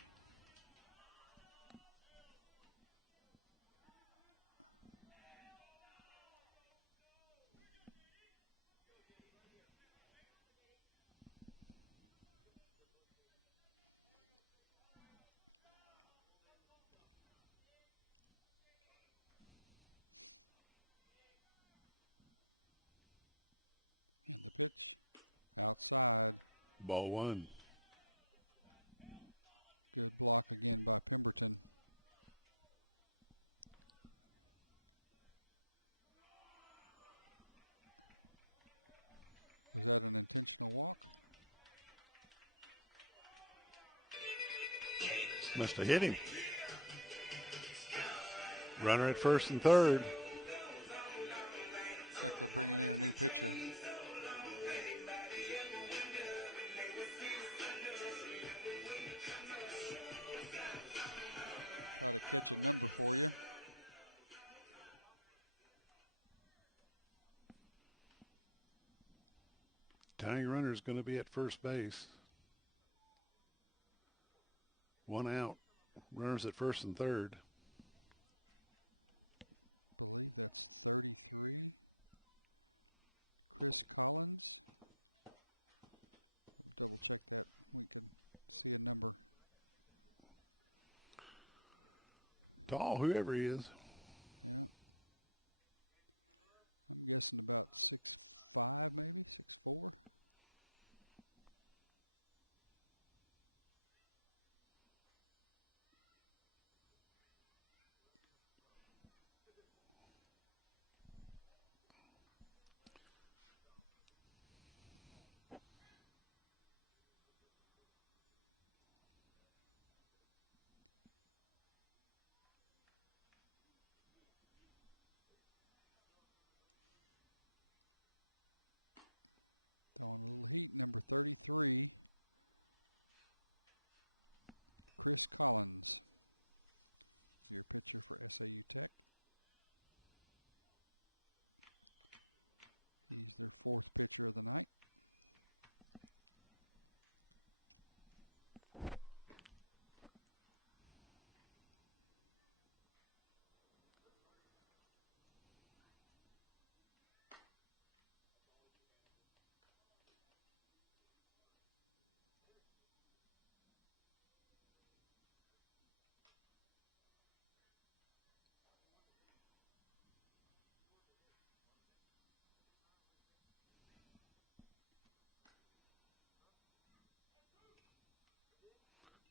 And the pitch outside. Ball 1. Good block again by Pemberton. Was that an intentional walk? Must have hit him. Runner at first and third. Looks like they're bringing in a new pitcher. Try to catch a number for you. Tying runner is going to be at first base. 1 out. Runners at first and third. Believe that's 33. Chris Collins. We'll double check that. We can see a number. Tall, whoever he is. Yeah. I'm guessing about 6'5", maybe 6'4". Showing a little heat, number 33, Chris Collins, your pitcher for SAU Tech. He's their 4th pitcher of the night.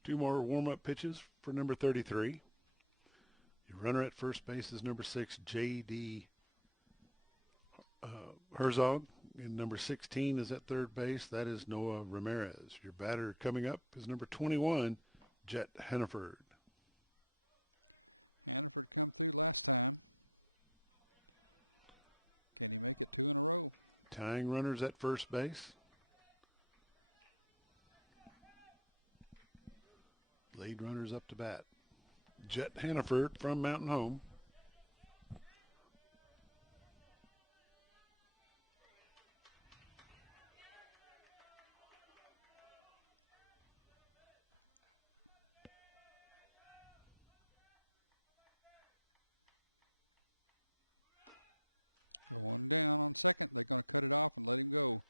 Two more warm-up pitches for number 33. Your runner at first base is number 6, J.D. Herzog. And number 16 is at third base. That is Noah Ramirez. Your batter coming up is number 21, Jet Hannaford. Hannaford come through last time. Can he make it 2 in a row? Tying runners at first base. Lead runners up to bat. Jet Hannaford from Mountain Home. Going down on second. They're going to cut it off and let him go.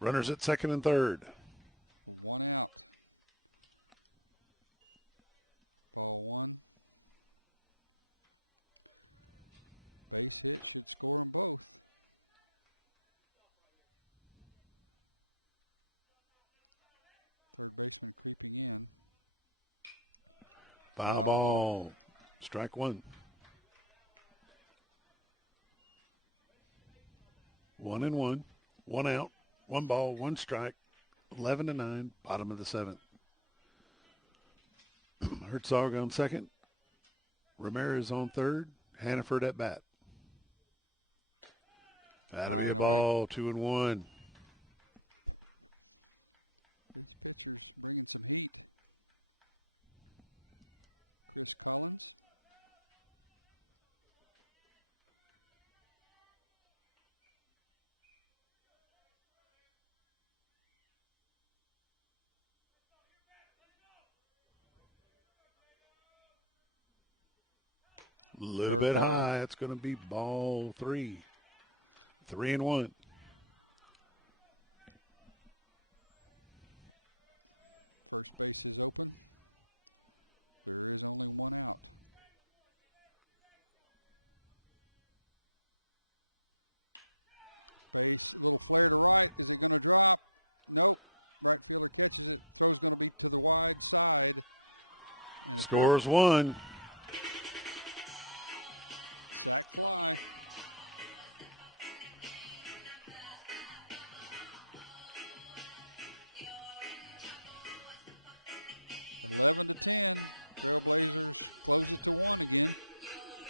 Runners at second and third. 1 out. Ball 1. Base hit should score them both. Third baseman creeping in. Final ball. Strike 1. 1-1. 1 out. 1 ball. 1 strike. 11-9. Bottom of the 7th. Herzog on second. Ramirez on third. Hannaford at bat. That'll be a ball. 2-1. This pitcher's bringing some heat. Chris Collins. A little bit high. It's going to be ball 3. 3-1. First base is open. There is only 1 out. Base, a little flare to right. Is it going to drop? Nope. Right fielder catches it. Throw's going to be to the wide side. And scores 1. Sack fly. Eleven to 10. Trailblazers close it to 1 again.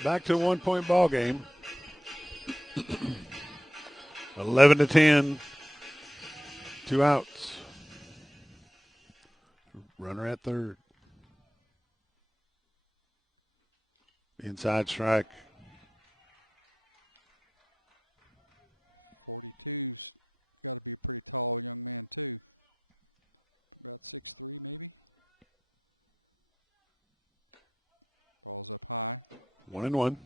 Back to a 1-point ball game. 11 to 10. 2 outs. Runner at third. Inside strike. 42's got to be a pretty tall young man, too. About 6'3", maybe. Ball's up high. 1-1.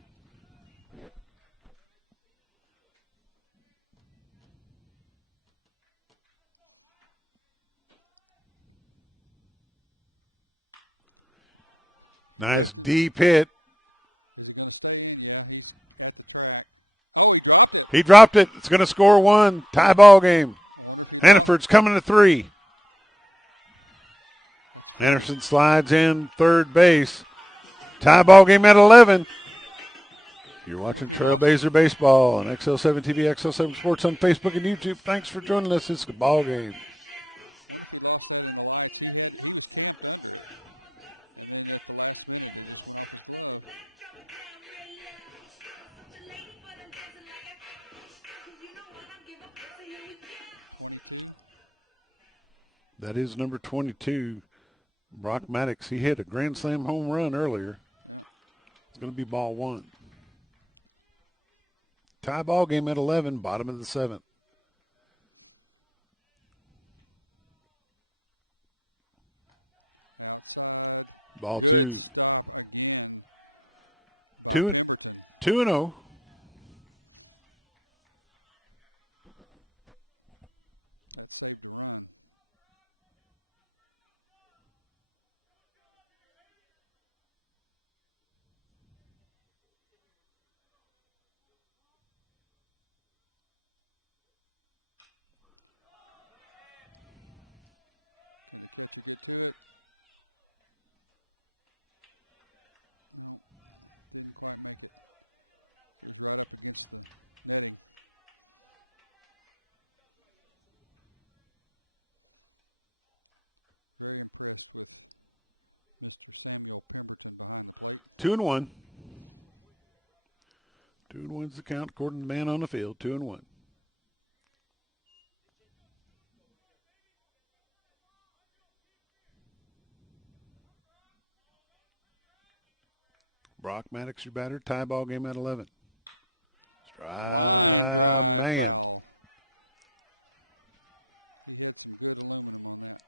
Nice deep hit. Is he going to stay in? Yeah, he's at the track. Oh, he dropped it. He dropped it. It's going to score 1. Tie ball game. I wonder if he Hannaford's coming to 3. That's Anderson slides in third base. Tie ball game at 11. You're watching Trailblazer Baseball on XL7 TV, XL7 Sports on Facebook and YouTube. Thanks for joining us. It's a ball game. I wonder if he lost that in the lights. He was camped under it. And then at the last minute, it just went off his glove. 22. That is number 22, Brock Maddox. He hit a grand slam home run earlier. Yeah. It's going to be ball one. Tie ball game at 11, bottom of the 7th. Outside. Ball Good 2. stop again by Pemberton. 2-0. That saved a run. Can the catcher get to it? No, didn't quite make it. It was right up against the netting. Very impressed with Mr. Samuel Pemberton behind the plate. 2-1. 2-1's the count according to the man on the field. 2-1. Brock Maddox, your batter. Tie ball game at 11. Line drive foul. He had some good aluminum on that.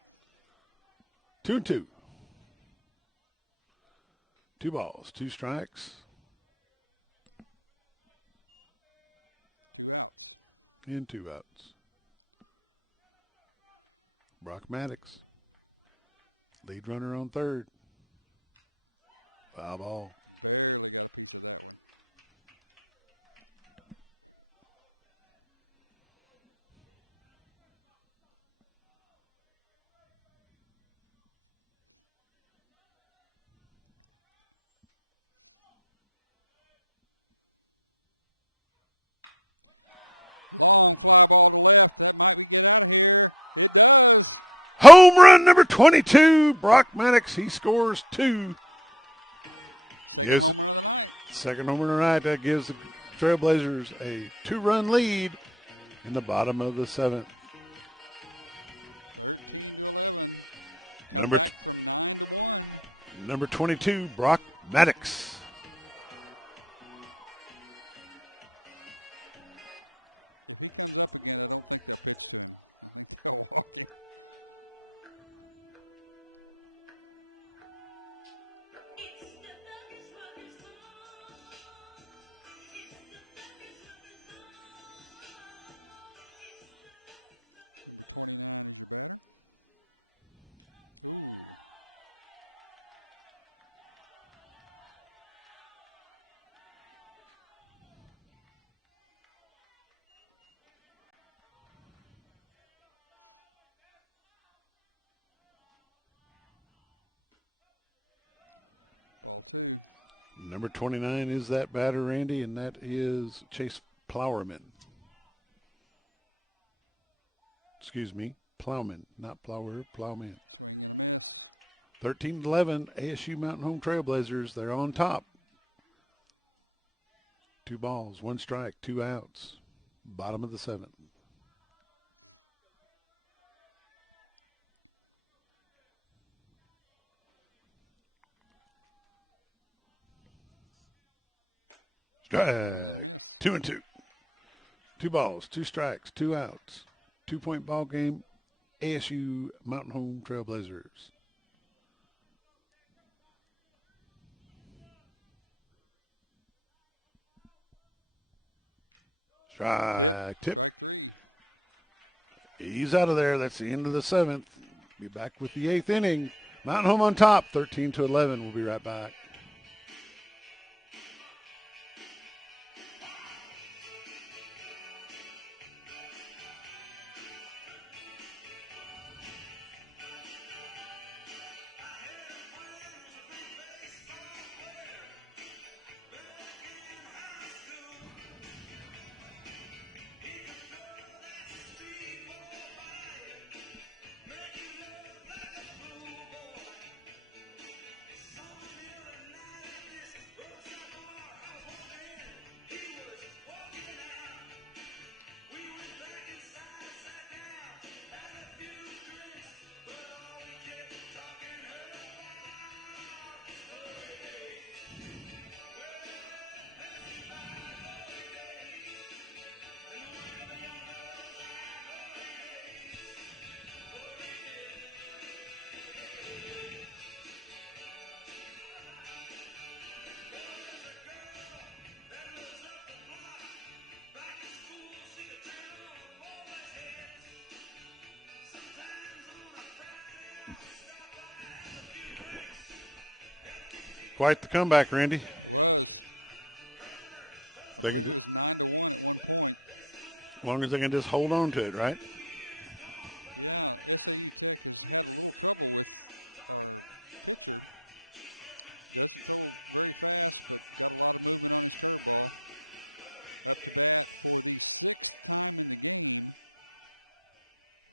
2-2. 2 balls, 2 strikes. 2 outs. And 2 outs. Brock Maddox. Lead runner on third. Foul ball. Barely got a piece of that one. Long fly ball to left. That might be get out of here. It does. Home run number 22, Brock Maddox. He scores 2. Second home run of the night. Second home run of the night. That gives the Trailblazers a 2-run lead in the bottom of the 7th. 13-11. Come back from 9-1. Number 22, Brock Maddox. If he comes up again, I don't think they'll pitch to him. I think they'll walk him. Number 29 is your batter. Ooh. Ball 2. Number 29 is that batter, Randy, and that is Chase Plowman. Excuse me, Plowman, not Plower, Plowman. Swing and a miss. 13-11, ASU Mountain Home Trailblazers. They're on top. 2 balls, 1 strike, 2 outs. Bottom of the 7th. Swing and a miss. 2-2. 2 balls, 2 strikes, 2 outs. 2-point ball game. ASU Mountain Home Trailblazers. Tip. Strike 3. He's out of there. That's the end of the 7th. Be back with the 8th inning. Mountain Home on top, 13-11. We'll be right back. Quite the comeback, Randy. It was. I believe it was 9-1 at one point. As long as they can just hold on to it, right? Yeah, SAU Tech has had a little trouble with our pitcher. Doesn't throw very fast, but got a lot of movement on his curveball. Up to bat for the 6th time in the game,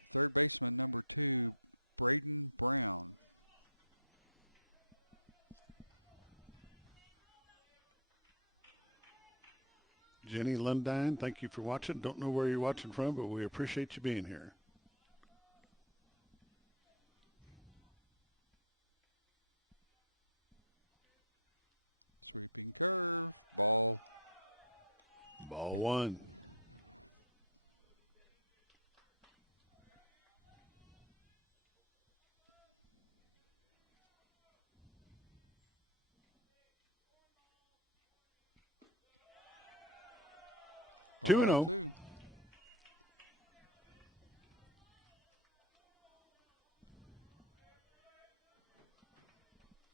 third baseman number 2, Braden Brown. Jenny Lundine, thank you for watching. Don't know where you're watching from, but we appreciate you being here. Sweeping curve, ball. Ball 1. Ball 2-0. 2.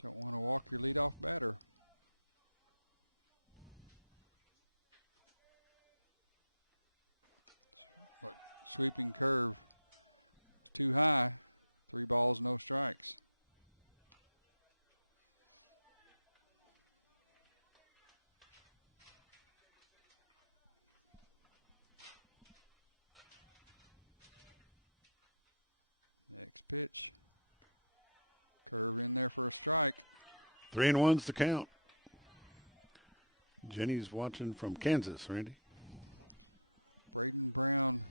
Don't want to walk your leadoff batter. Look, sweeping curve. It's too high. 3 balls, no strikes. Next pitch. Curve in there for a strike. 3-1's the count. Jenny's watching from Kansas, Randy. Braden Brown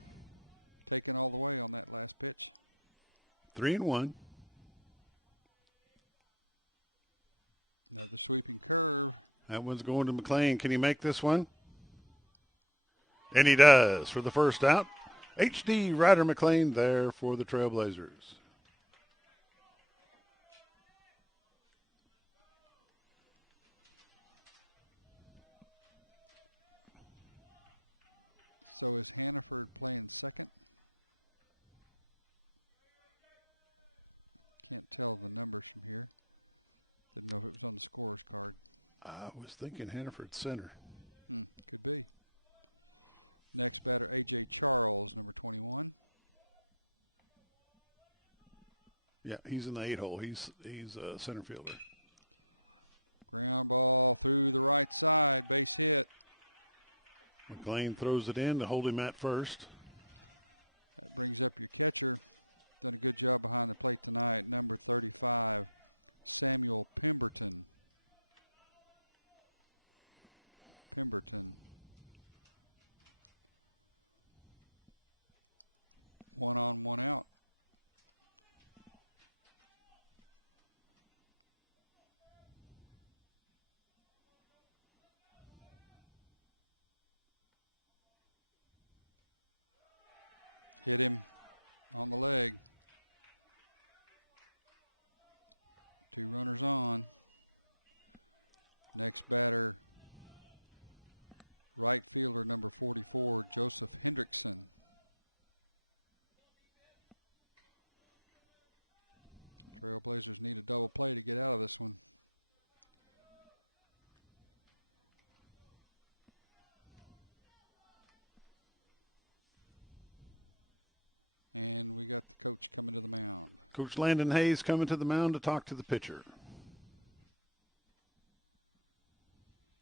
taking all the way on that last pitch. 3-1. Another sweeping curve. That one's going to McLean. Can he make this one? And he does for the first out. H.D. Ryder McLean there for the Trailblazers. So is Hannaford playing second? Can't tell the numbers from here. Didn't know if it was on the scorer's card. I was thinking Hannaford center. Could be. Next batter, A.J. Charles, number 21. Yeah, he's in the 8-hole. He's a center fielder. Ground ball through the right side, base hit. McLean throws it in to hold him at first. That brings up your catcher. Done a good job behind the plate tonight, number 35, Samuel Pemberton. Pemberton. 1 on, 1 out. Hit him on the leg. 2 runners on. Next batter, right fielder number 44, Joseph Hendrickson. Trailblazers need a double play to get out of this one. And we got the coach coming to the mound. Coach Landon Hayes coming to the mound to talk to the pitcher.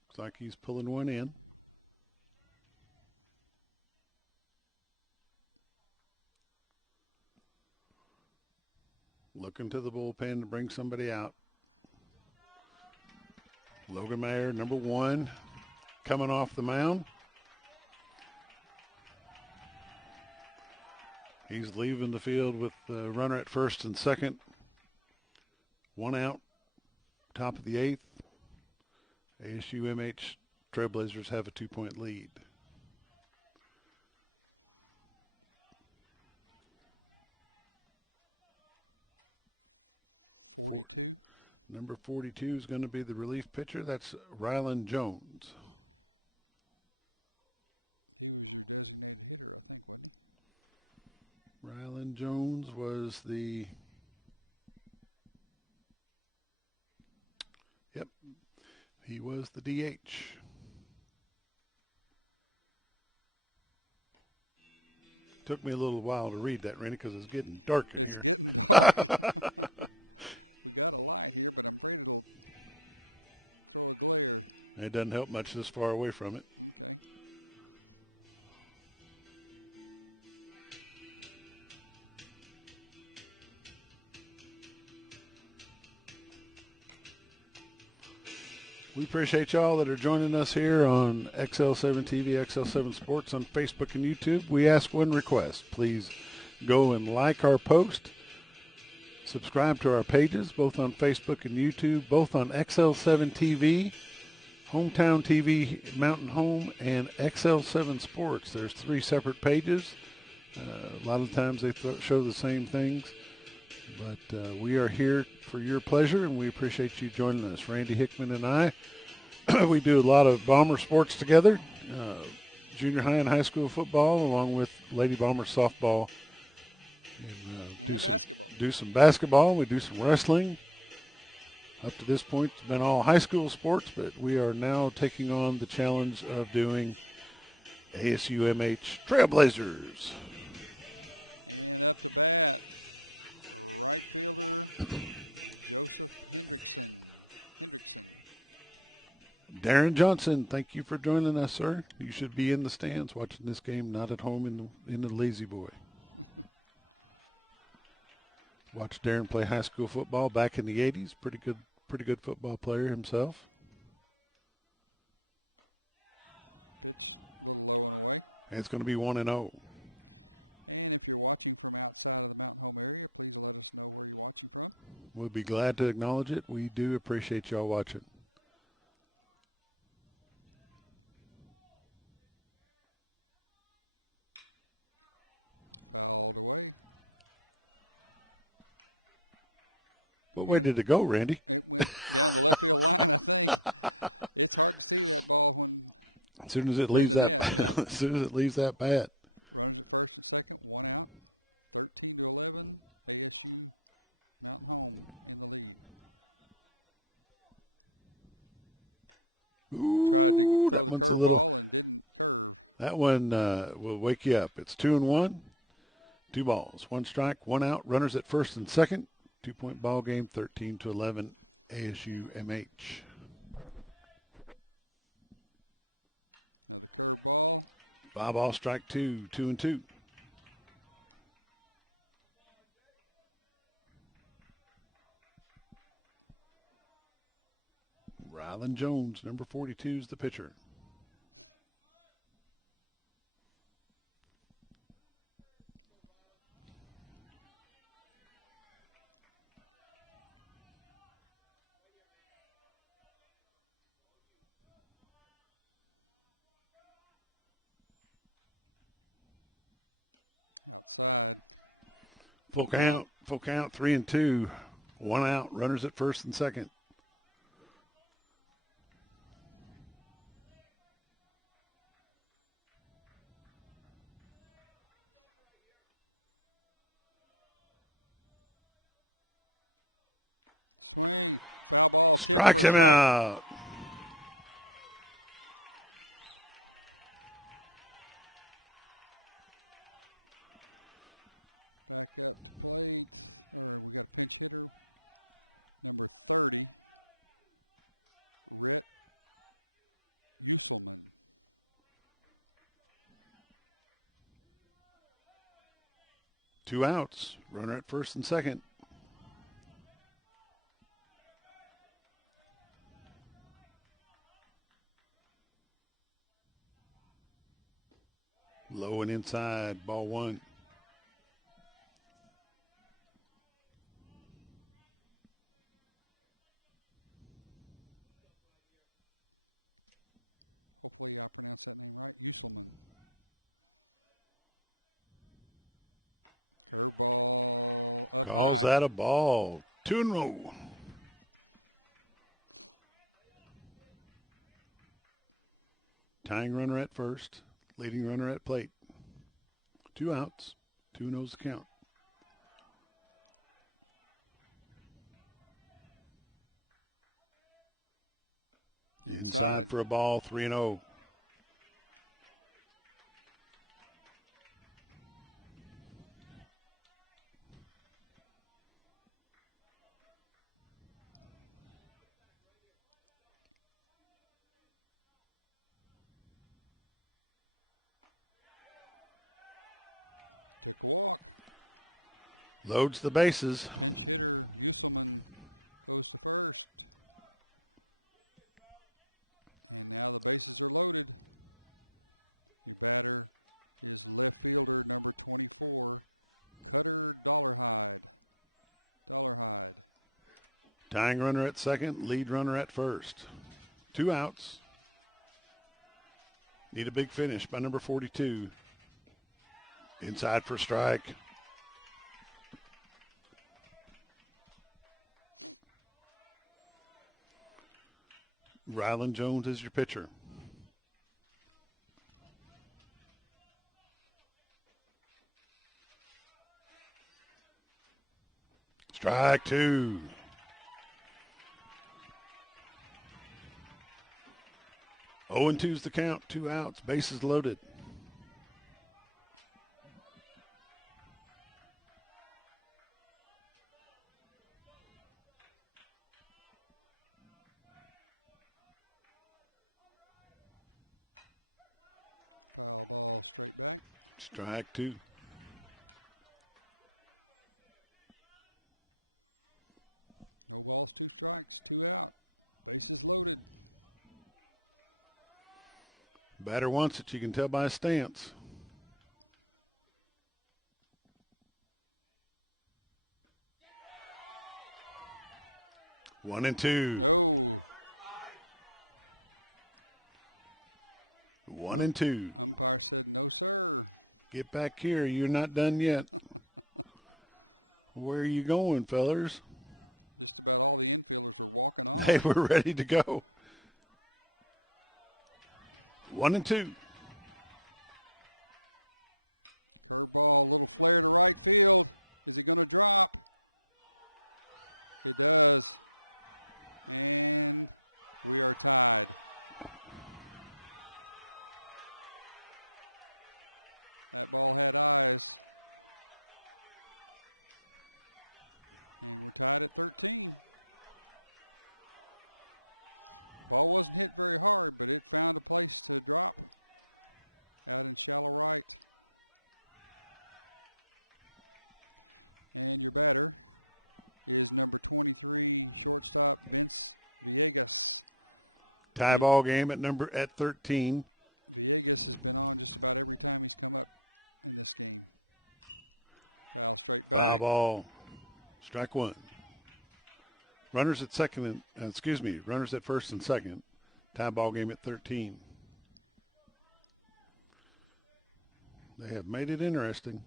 Looks like he's pulling one in. Looking to the bullpen to bring somebody out. Logan Mayer, number 1, coming off the mound. He's leaving the field with the runner at first and second. 1 out, top of the 8th. ASUMH Trailblazers have a 2-point lead. Number 42 is going to be the relief pitcher. That's Rylan Jones. He was your designated hitter, I think, wasn't he? Rylan Jones was the, Yep. He was the DH. Took me a little while to read that, Randy, because it's getting dark in It's here. getting dark. We got a light here, but I'm afraid it'll throw a glare. It doesn't help much this far away from it. Okay. We appreciate y'all that are joining us here on XL7 TV, XL7 Sports on Facebook and YouTube. We ask one request. Please go and like our post. Subscribe to our pages, both on Facebook and YouTube, both on XL7 TV, Hometown TV, Mountain Home, and XL7 Sports. There's 3 separate pages. A lot of times they show the same things. But we are here for your pleasure, and we appreciate you joining us. Randy Hickman and I, we do a lot of Bomber sports together, junior high and high school football, along with Lady Bomber softball. And basketball. Do some basketball. We do some wrestling. Up to this point, it's been all high school sports, but we are now taking on the challenge of doing ASUMH Trailblazers. And up to bat, right fielder Joseph Hendrickson. Darren Johnson, thank you for joining us, sir. You should be in the stands watching this game, not at home in the lazy boy. Watched Darren play high school football back in the 80s. Pretty good football player himself. Pitch a little low and away. And it's going to be 1-0. And if you're watching from outside of the Mountain Home area, please let us know where you're watching from. We'll be glad to acknowledge it. We do appreciate y'all watching. Fouled away. What way did it go, Randy? It went down the left field line, I think. It's hard to see that ball when as soon as it leaves that net, yeah. as soon as it leaves that bat. Runners at first and second, 1 out. 13-11, ASU Mountain Home in the lead. Ooh, tried to throw the curveball and didn't curve. That one will wake you up. It's 2-1, 2 balls, 1 strike, 1 out. Runners at first and second. 2-point ball game, 13-11, ASUMH. Another curveball. 5-ball, strike 2, 2-2. Rylan Jones, number 42, is the pitcher. Outside. Full count, 3-2. 1 out. Runners at first and second. Swing. Foul ball. Tip Strikes for him out. Back up to plate, or we got a pinch hitter, number 30, Rhett Usselman. Two outs. Runner at first and second. Low and inside, ball 1. Hopefully I pronounced that name right. Usselman. Curveball up high. Calls that a ball. 2-0. Tying runner at first. Leading runner at plate. 2 outs. 2-0's the count. Inside for a ball, 3-0. Took a walk. Loads the bases. Pinch hitter Usselman goes to first. And now the bases are loaded. Your batter is left fielder number 24, Cutter Dollarhide. Tying runner at second, lead runner at first. 2 outs. Need a big finish by number 42. Inside for strike. Rylan Jones is your pitcher. Strike 2. Oh, and 2's the count. 2 outs. Bases loaded. Foul ball straight back. Strike 2. No balls, 2 strikes, 2 out. Bases loaded. Batter wants it. You can tell by his stance. One and 2. Oh. 1 and 2. Umpire said, no, sir. Get back here. You're not done yet. Where are you going, fellers? Just about all the infielders were walking off. They were ready to go. 1 and 2. Curveball, a little flare to right field. Is it going to drop? It does. And we are tied. That ball had eyes. And we're tied at 13. Ball wasn't hit very hard, but it found a place to drop out in shallow right. And your batter is number 23, shortstop Vince Villegas. Tie ball game at 13. Villegas has been on just about every time he's come up in this game. Foul straight back. Foul ball. Strike 1. Runners at runners at first and second. Tie ball game at 13. They have made it interesting.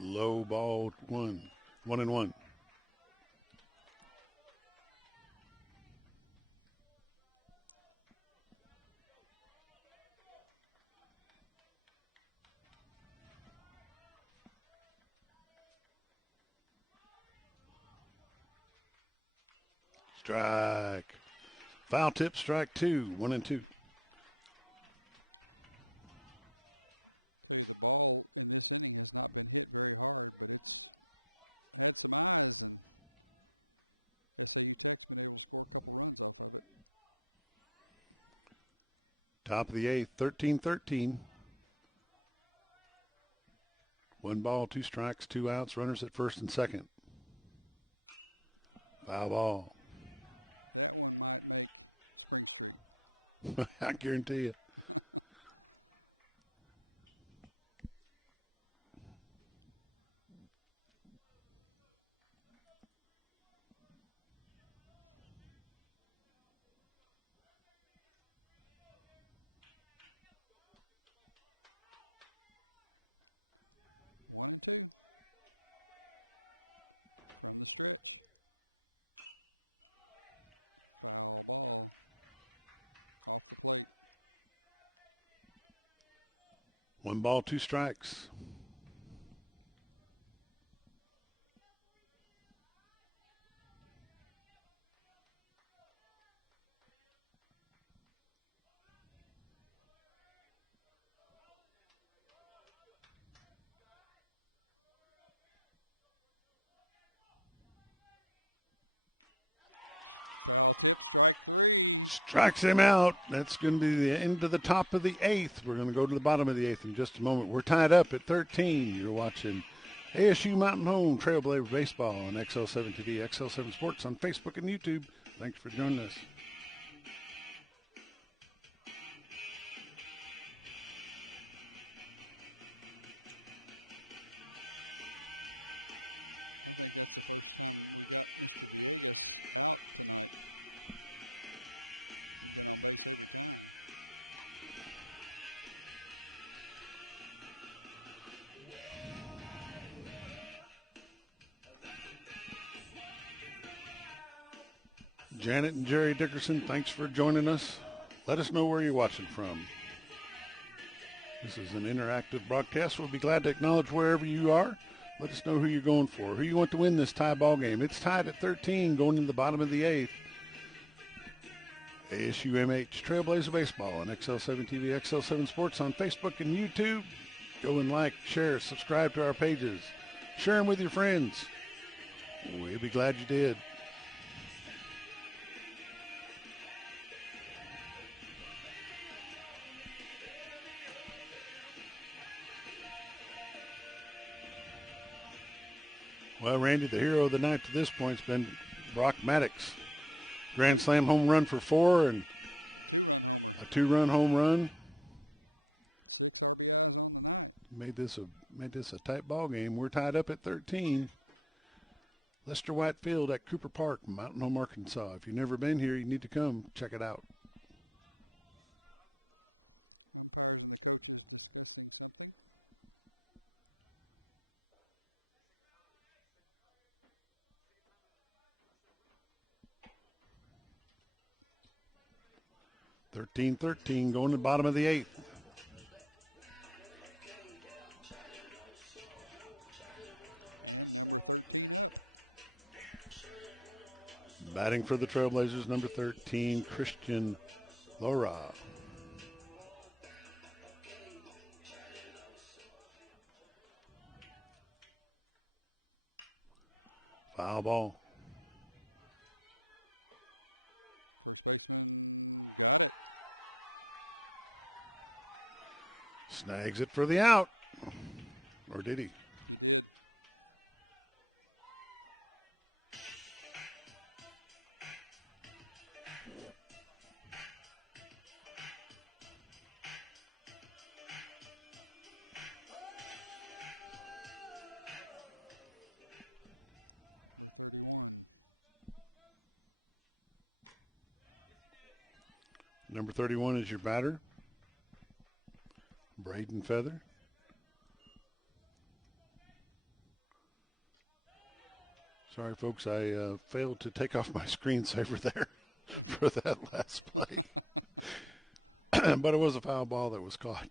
Low ball 1. 1 and 1. Strike. Foul tip, strike 2. 1 and 2. Tell you, the ball in this inning has not been hit very hard, but it's had some eyes, and SAU Tech's been able to score a couple runs off of it. Top of the 8th, 13-13. 1 ball, 2 strikes, 2 outs, runners at first and second. Foul ball. That one might make Spring Street. I guarantee you. One and 2 from the stretch. Foul ball off the plate. One ball, two strikes. Foul tip, strike three. Strikes him out. That's going to be the end of the top of the eighth. We're going to go to the bottom of the eighth in just a moment. We're tied up at 13. You're watching ASU Mountain Home Trailblazers Baseball on XL7 TV, XL7 Sports on Facebook and YouTube. Thanks for joining us. I think that's the first time we got Mr. Villegas out tonight. He's been on base every time. Janet and Jerry Dickerson, thanks for joining us. Let us know where you're watching from. This is an interactive broadcast. We'll be glad to acknowledge wherever you are. Let us know who you're going for, who you want to win this tie ball game. It's tied at 13 going into the bottom of the eighth. ASUMH Trailblazers Baseball on XL7 TV, XL7 Sports on Facebook and YouTube. Go and like, share, subscribe to our pages. Share them with your friends. We'll be glad you did. Well, Randy, the hero of the night to this point has been Brock Maddox. Grand slam home run for 4 and two-run homer. A 2-run home run. 6 RBIs on the night. Made this a tight ball game. We're tied up at 13. Lester White Field at Cooper Park, Mountain Home, Arkansas. If you've never been here, you need to come check it out. Umpires and the coaches discussing something. Thirteen going to the bottom of the eighth. And number 13 up. Batting for the Trailblazers, number 13, Christian Lora. Foul ball. First baseman got it. Snags it for the out. Or did he? He did. Number 31. Number 31 is your batter, Braden Feather. Sorry, folks, I failed to take off my screensaver there for that last play. But it was a foul ball that was caught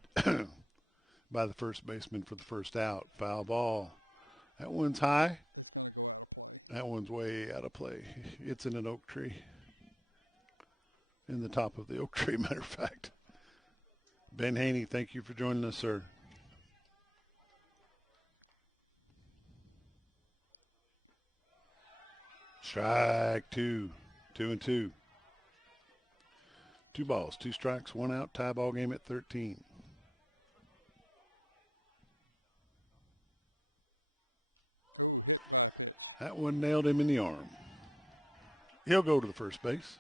by the first baseman for the first out. Foul ball. That one's high. That's going to go out of play. That one's way out of play. It's in an oak tree. In the top of the oak tree, matter of fact. Ben Haney, thank you for joining us, sir. Strike two. 2-2. 2 balls, 2 strikes, 1 out. Tie ball game at 13. Oh, hit by a pitch. That one nailed him in the arm. He'll go to the first base.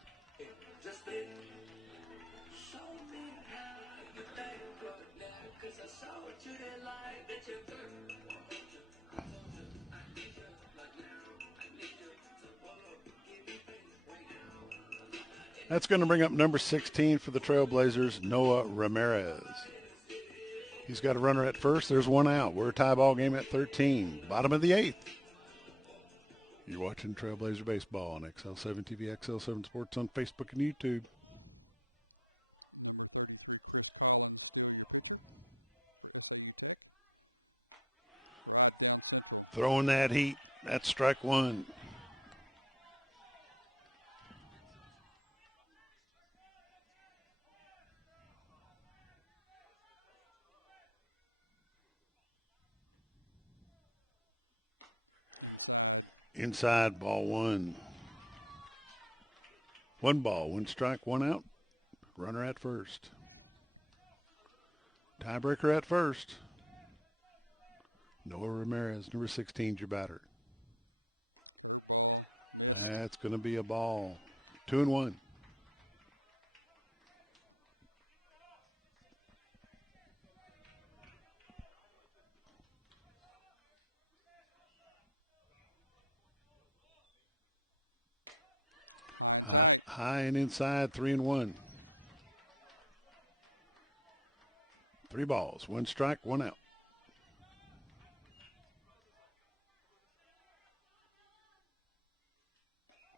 That's going to bring up number 16 for the Trailblazers, Noah Ramirez. He's got a runner at first. There's 1 out. We're a tie ball game at 13. Bottom of the 8th. You're watching Trailblazer Baseball on XL7 TV, XL7 Sports on Facebook and YouTube. Number 33, Chris Collins, still your pitcher. for SAU Tech. Right down central. Throwing that heat. That's strike one. Inside. Inside, ball one. One ball, one strike, one out. Runner at first. Tiebreaker at first. Noah Ramirez, number 16, your batter. Curveball, missed. That's going to be a ball. 2-1. High and tight. High and inside, 3-1. 3 balls, 1 strike, 1 out.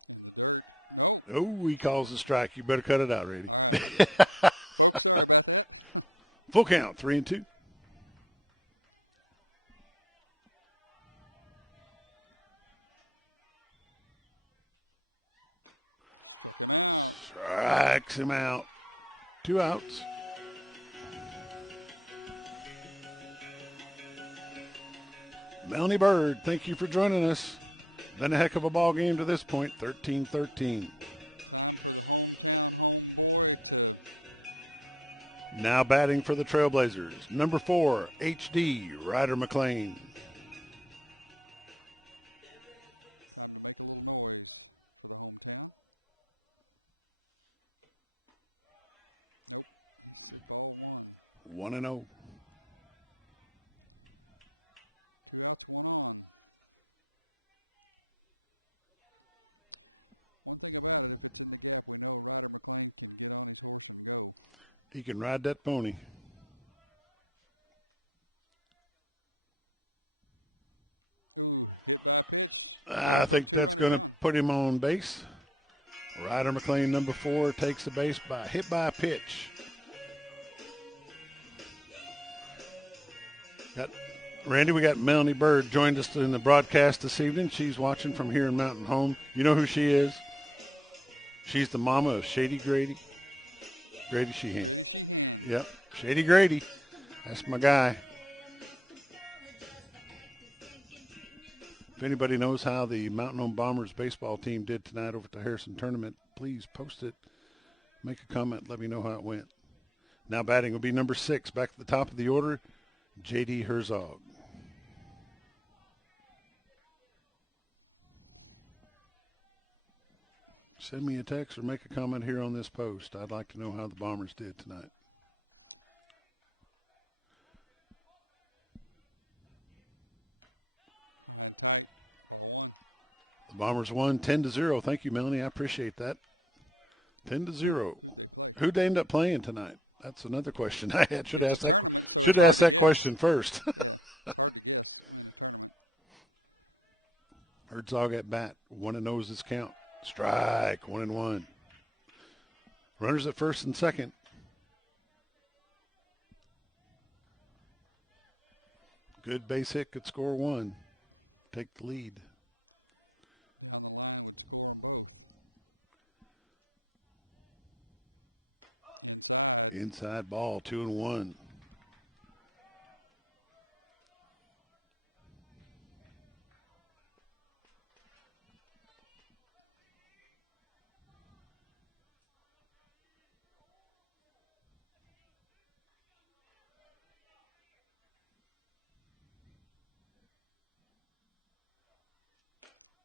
In the dirt. No. Oh, he calls the strike. You better cut it out, Randy. All right. Folks, sorry about that. Full count, 3-2. Struck him out. Strikes him out. 2 outs. Melanie Bird, thank you for joining us. Been a heck of a ball game to this point, 13-13. Time for the hometown homeboy to... Now batting for the Trailblazers, number 4, HD, Ryder McLean. Time to make a little noise for the hometown. Nope. He said ball one. 1-0. 2 outs, 1 on. One thing about it, if it's in the gap, we know Ryder McLean can get on his horse and go. He can ride that pony. Ooh, hit by a pitch. I think two that's runners going to on. put him on base. Ryder McLean, number 4, takes the base by hit by a pitch. Randy, we got Melanie Bird joined us in the broadcast this evening. She's watching from here in Mountain Home. You know who she is? She's the mama of Shady Grady. Grady Sheehan. Grady Sheehan. Yep, Shady Grady. That's my guy. If anybody knows how the Mountain Home Bombers baseball team did tonight over at the Harrison tournament, please post it. Make a comment. Let me know how it went. Now batting will be number 6, back at the top of the order, J.D. Herzog. Send me a text or make a comment here on this post. I'd like to know how the Bombers did tonight. High and tight. Ball one. The Bombers won 10-0. Thank you, Melanie. I appreciate that. 10-0. Who'd they play? Who'd they end up playing tonight? That's another question I had. It's a tournament, so it's hard to guess. Should ask that question first. Yeah, it's hard to guess in a tournament. Herzog at bat. 1-0 is his count. Strike. 1-1. Runners at first and second. Good base hit could score 1. Take the lead. Down the line would score them both. Inside. Inside ball. 2-1.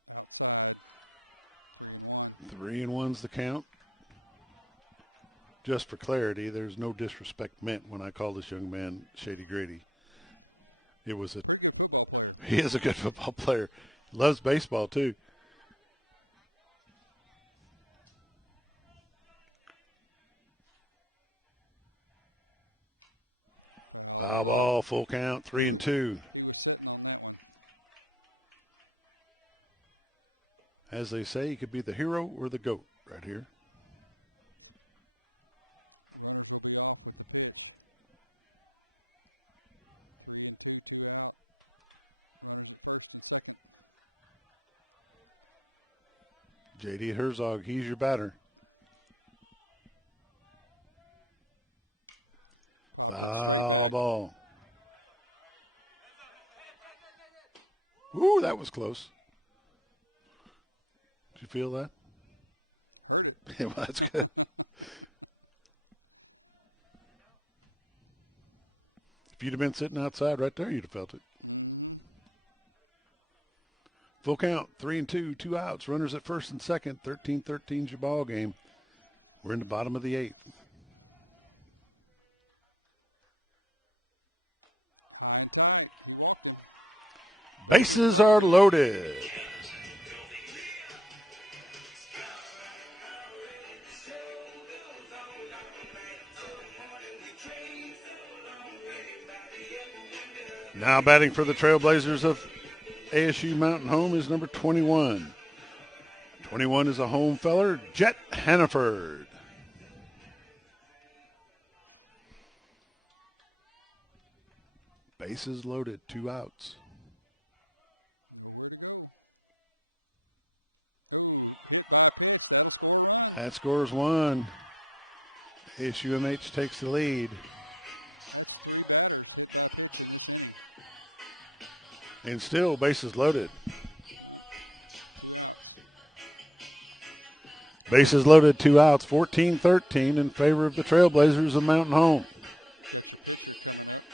Outside. 3-1. 3-1's the count. Just for clarity, there's no disrespect meant when I call this young man Shady Grady. It was a pretty good football player. He is a good football player. Loves baseball too. Foul ball, full count, 3-2. He was sitting on that one. As they say, he could be the hero or the GOAT right here. Runners will be off with the pitch. 3-2, 2 out. Runners at first and second. J.D. Herzog, he's your batter. Popped it straight back. Ball. Ooh, that was close. Did you feel that? Heard it. Yeah, well, that's good. If you'd have been sitting outside right there, you'd have felt it. Mm-hmm. Full count, 3-2, 2 outs. Runners at first and second. 13-13's your ball game. We're in the bottom of the 8th. High and tight. He walked him. Bases are loaded. Now batting for the Trailblazers of ASU Mountain Home is number 21. 21 is a home feller, Jet Hannaford. Bases loaded, 2 outs. Nowhere to go. Oh, hit by a pitch. That'll score a run. That scores 1. ASUMH takes the lead. That's 3 batters hit by a pitch in this inning. And still bases loaded. 2 outs. Bases loaded, 2 outs. 14-13 in favor of the Trailblazers of Mountain Home. Got your pitcher coming up.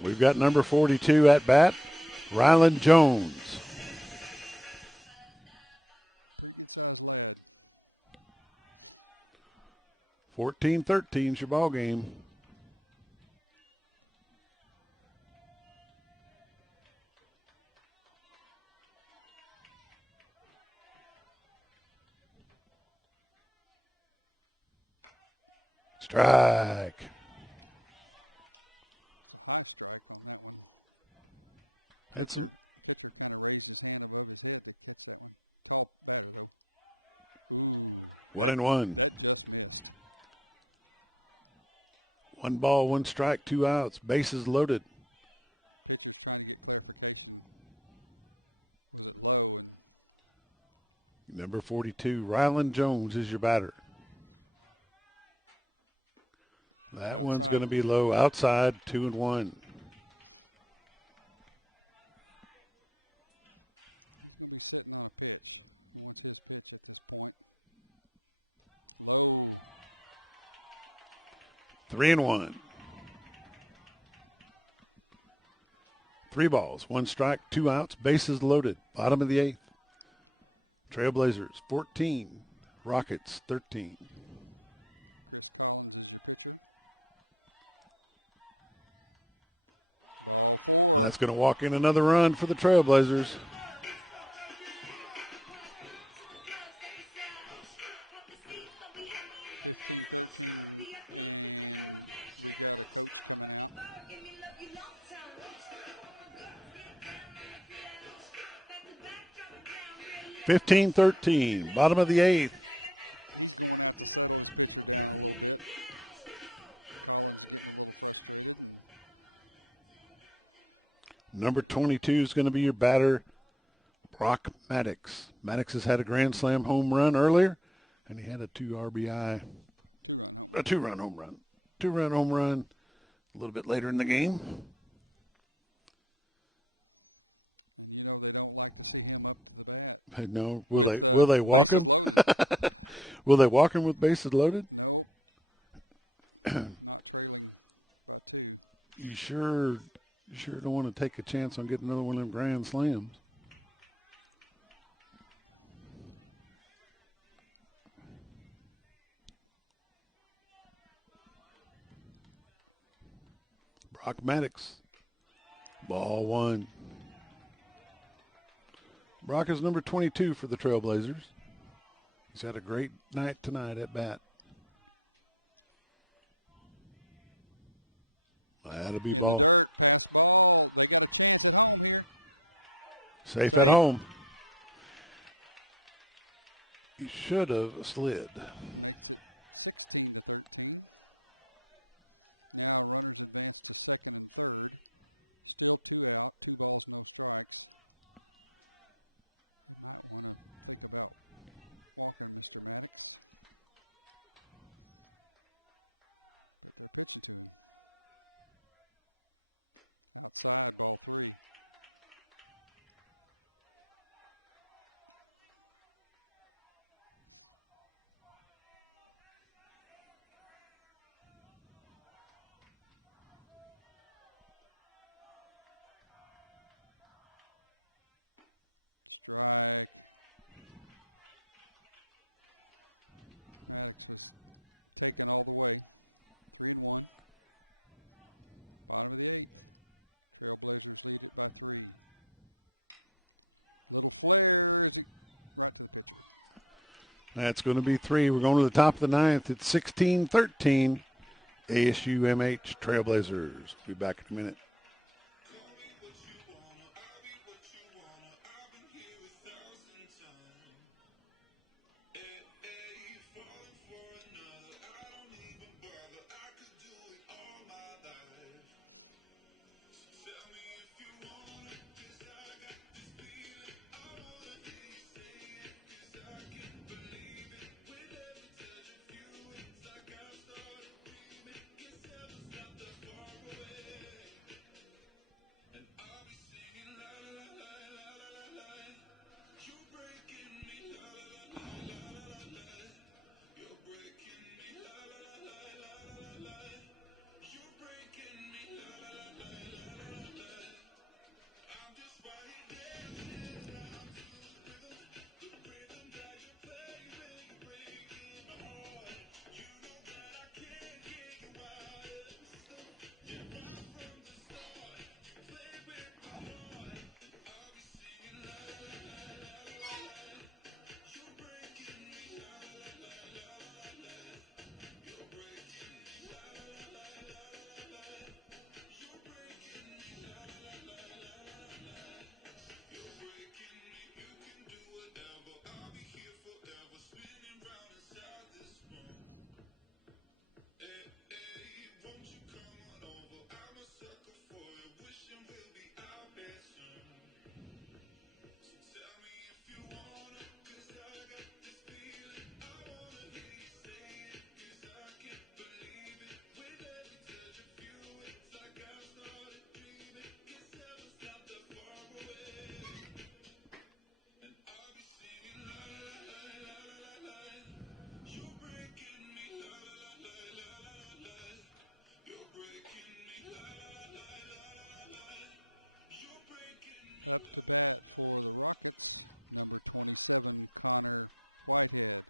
We've got number 42 at bat, Ryland Jones. Pretty good sized lad. 14-13's your ball game. Strike. It's a high strike on that one. Catcher kind of raised his hand above his head to catch that one. Tall batter, though. Ooh. 1-1. That just missed. 1 ball, 1 strike, 2 outs. Bases loaded. Pitcher's trying to get clarification. Was it low? And number 42, Ryland Jones is your batter. That outside. One's going to be low. Outside, 2-1. He's going to be sitting on a pitch. He wants his pitch at this point. Low. 3-1. 3 balls, 1 strike, 2 outs. Bases loaded. Bottom of the 8th. Trailblazers 14. Rockets 13. Chris Collins is your pitcher. Ball 4. That's going to walk in another run for the Trailblazers. (15-13), and we got a coach coming out. (15-13), bottom of the 8th. He's going out to settle his pitcher down a little bit. Collins getting a little frustrated, and number 22 is going to be your batter, Brock Maddox. Maddox has had a grand slam home run earlier, and he had a 2 RBI. 2-run home run. A 2-run home run. 2-run home run a little bit later in the game. And you know they don't like to see him up to the bat. No. Will they walk bases him? loaded. Will they walk him with bases loaded? Nope. Not trailing by 2. You sure don't want to take a chance on getting another one of them grand slams. Brock Maddox. Ball 1. Brock is number 22 for the Trailblazers. He's had a great night tonight at bat. That'll be in ball. the dirt, pass ball. They got a chance at home here. Safe at home. He should have slid. Makes it 16-13. Now runners advance to second and third. Still 2 out, 2 balls, no strikes. They might want to think about walking Mr. Maddox. But they're pitching to him. Outside, ball 3. Strike. Maddox was taken all the way. 3-1. Bottom of the 8th. Trailblazers lead it by 3. Little flare is it right to the pitcher. That's going to be 3. We're going to the top of the 9th. It's 16-13. ASUMH Trailblazers. Be back in a minute. Up to bat for the Rockets, number 27, Connor Whitehead.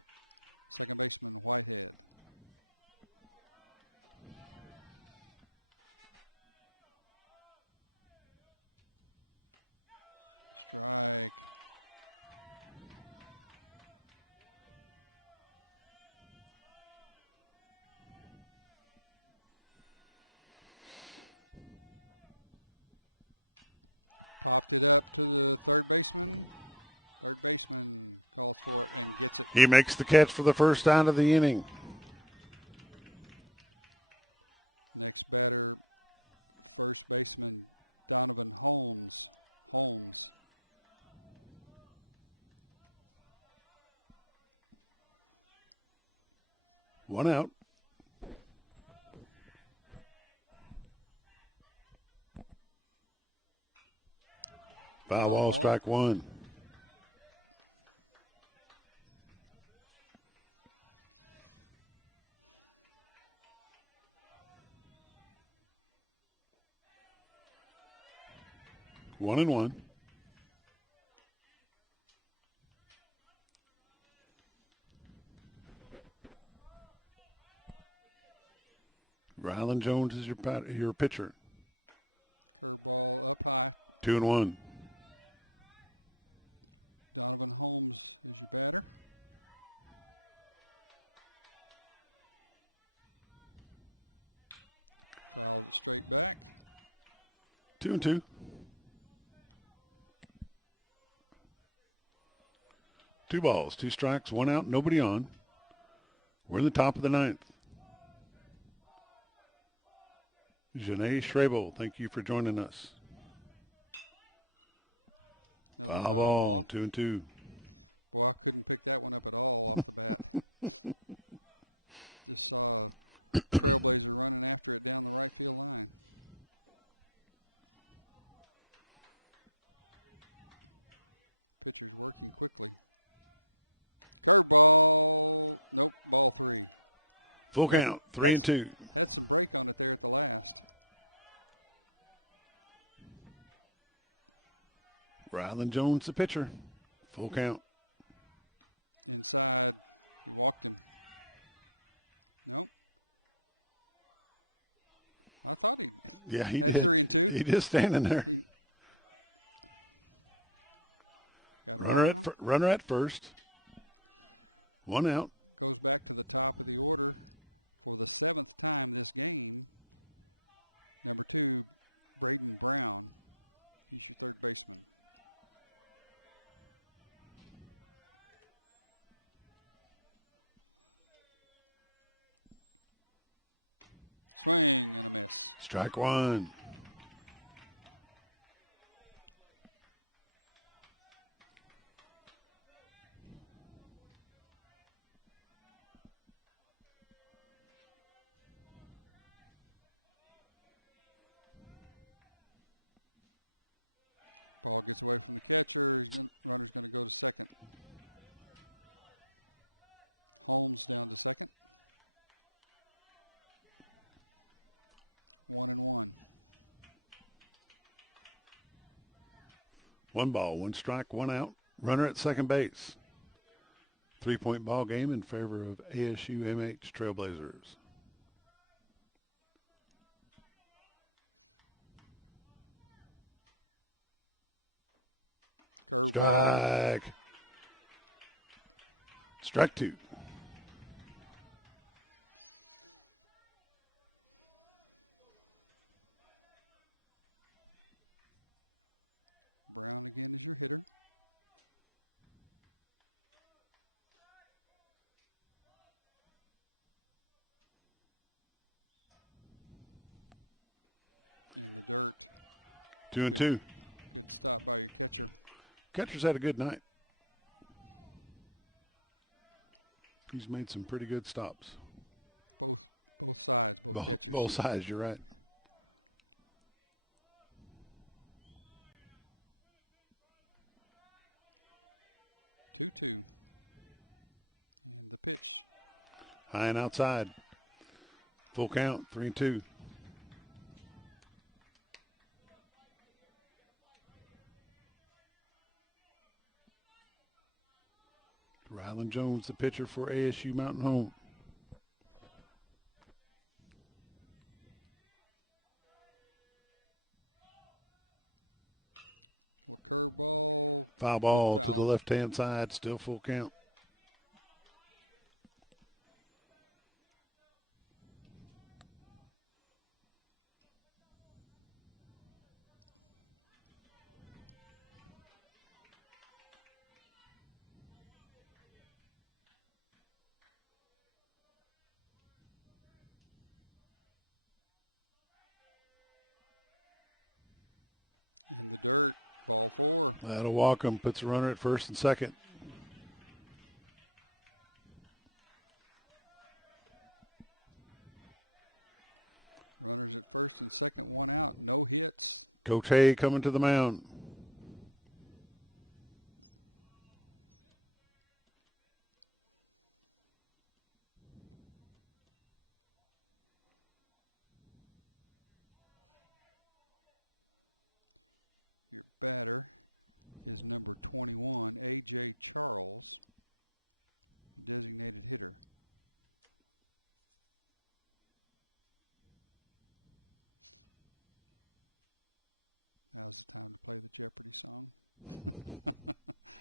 Second baseman, Whitehead. Strike. Popped it up to the third baseman. Third baseman calls for it and gets it. He makes the catch for the first out of the inning. Next batter, first baseman Donovan Holmes. 1 out. Foul ball, strike 1. One and one. Rylan Jones is your pitcher. Curveball up high. 2-1. Donovan Holmes is your batter. Fouled it straight back. 2-2. Two balls, 2 strikes, 1 out, nobody on. We're in the top of the 9th. Janae Schrebel, thank you for joining us. Another Foul foul ball, ball. 2-2. Boy, I couldn't pick that one up at all off the bat. Just saw a Trailblazer running after it down the right field line. Pitcher's working quickly. Curveball. Nope, ball 3. Full count, 3-2. Had some break on it there at the last. Rylan Jones, the pitcher. Full count. Inside. He walked him. Nope. I thought he had did. 3 and 2. He just standing there. Got a runner at first. 1 out. Goes back to the top of the order for the 7th time this game. Number 2, Braden Brown. He's your third baseman. Swing and a miss. Strike 1. Ball gets away from the catcher. Runner's going to go to second. Holmes down to second. 1-1. 1 ball, 1 strike, 1 out. Runner at second base. 3-point ball game in favor of ASUMH Trailblazers. Curveball. Strike 2. Brown again is your hitter. In the dirt. 2-2. Good stop by your catcher. Catcher's had a good night. He's made some pretty good stops. Both sides, both catchers. Both sides, you're right. Two. And the pitch. High and outside. Full count, 3-2. Rylan Jones, the pitcher for ASU Mountain Home. Little curveball. Foul ball foul. to the left-hand side, still full count. In the dirt, ball 4. That'll walk him, puts a runner at first and second. Runners at first and second, 1 out, no hits. Coach Hay coming to the mound. Your batter is number 21, A.J. Charles, designated hitter. Now's the time to play the Jeopardy song.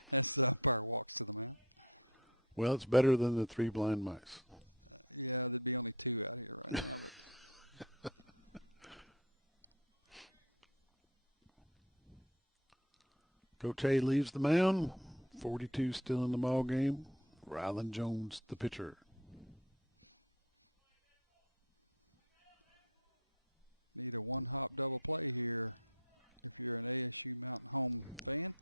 As the umpire walks to the mound. Well, it's better than the 3 blind mice. Yeah, there'd be only 2 out here right now, but Coach Hay leaves the mound. 42 still in the ball game. Rylan Jones, the pitcher. Need a one-hop double play here if you're an ASU Mountain Home fan.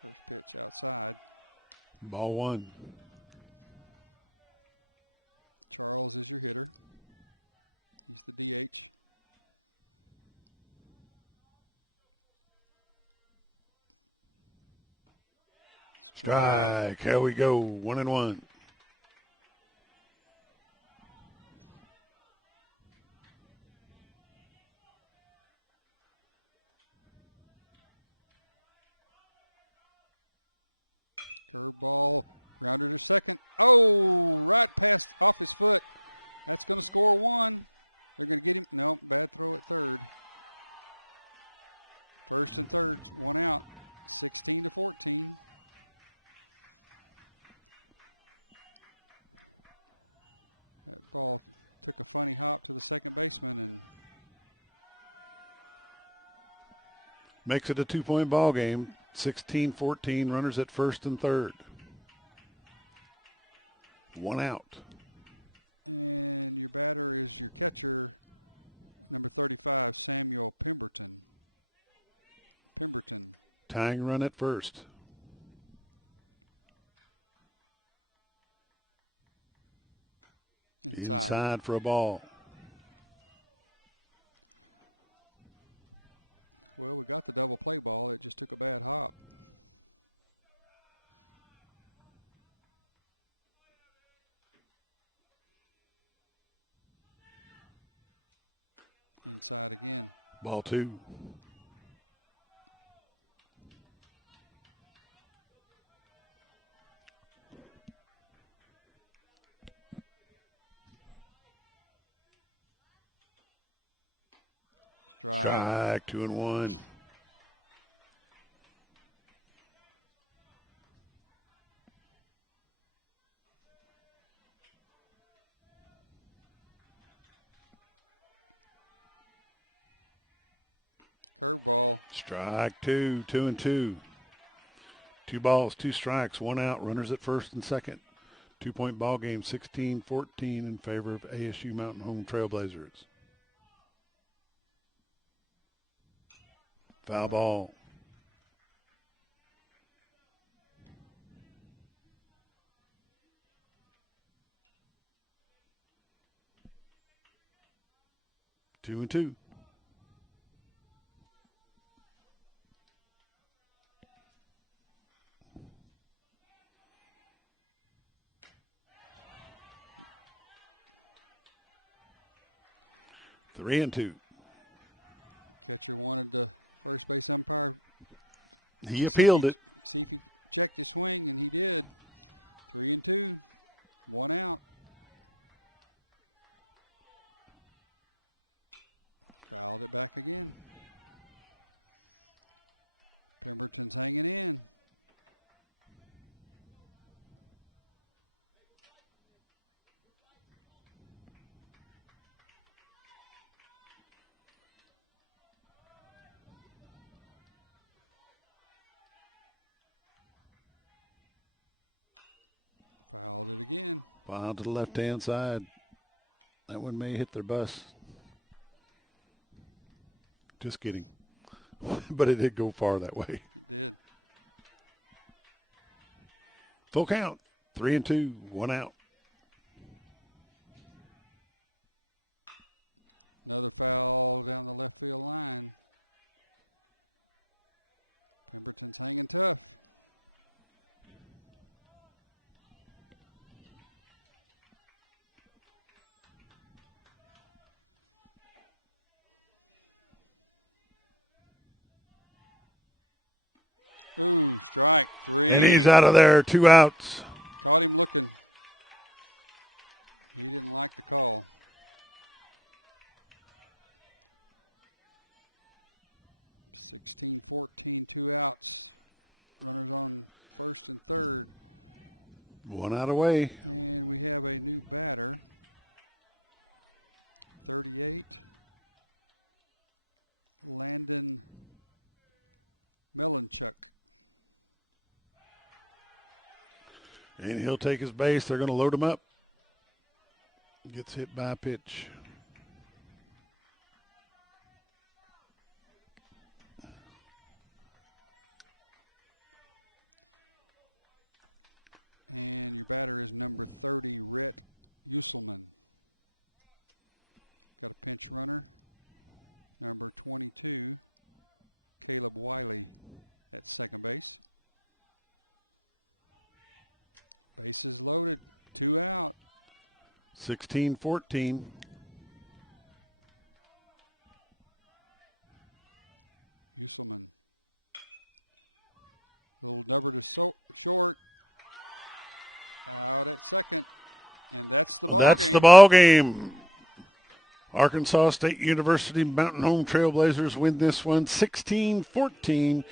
First pitch outside. Ball one. Charles is your hitter. He's the DH. Strike. Here we go. 1-1. Curveball, grounder to second. Oh, right past off his foot. That's going to score one. They're going to get him. No, bad throw at third. First and third, one out. 16-14. That ball took a funny hop to the second baseman and makes it a 2-point ball game. 16-14, runners at first and third. One out. And your batter is your catcher, number 35, Samuel Pemberton. Tying run at first. Inside for a ball. Well, we got the double play ball. It just took a bad hop. Inside again. Ball two. Strike. 2-1. Curveball. Strike two. 2-2. 2 balls, 2 strikes, 1 out. Runners at first and second. 2-point ball game, 16-14 in favor of ASU Mountain Home Trailblazers. Foul ball. Two and two. Three and two. Catcher wanted the first base umpire. He appealed it. See if he checked his swing, and he did. 3 and 2, 1 out. Fouled it back again. Pemberton's hanging in. Fouled it again. Foul to the left-hand side. That one may hit their bus. Just kidding. But it did go far that way. It did. Full count. 3 and 2, 1 out. Another foul down the left field line. Pemberton's hanging tough. Ooh, strike 3. And he's out of there, 2 outs. Caught him looking. He didn't like the call. (16-14), 2 outs. Runners on first and third. 1 out away. And we have a new batter. 38. Landon Melanchuk. And he'll take his base. They're going to load him up. Gets hit by a pitch. And your batter is number 30, Rhett Usselman. Got a pinch runner. Number 22, Caleb Wiley at second base. Bases loaded. 2 out. 16-14. Usselman. Little number to short. Out at second. And that's the ball game. That's the ball game. Arkansas State University Mountain Home Trailblazers win this one 16-14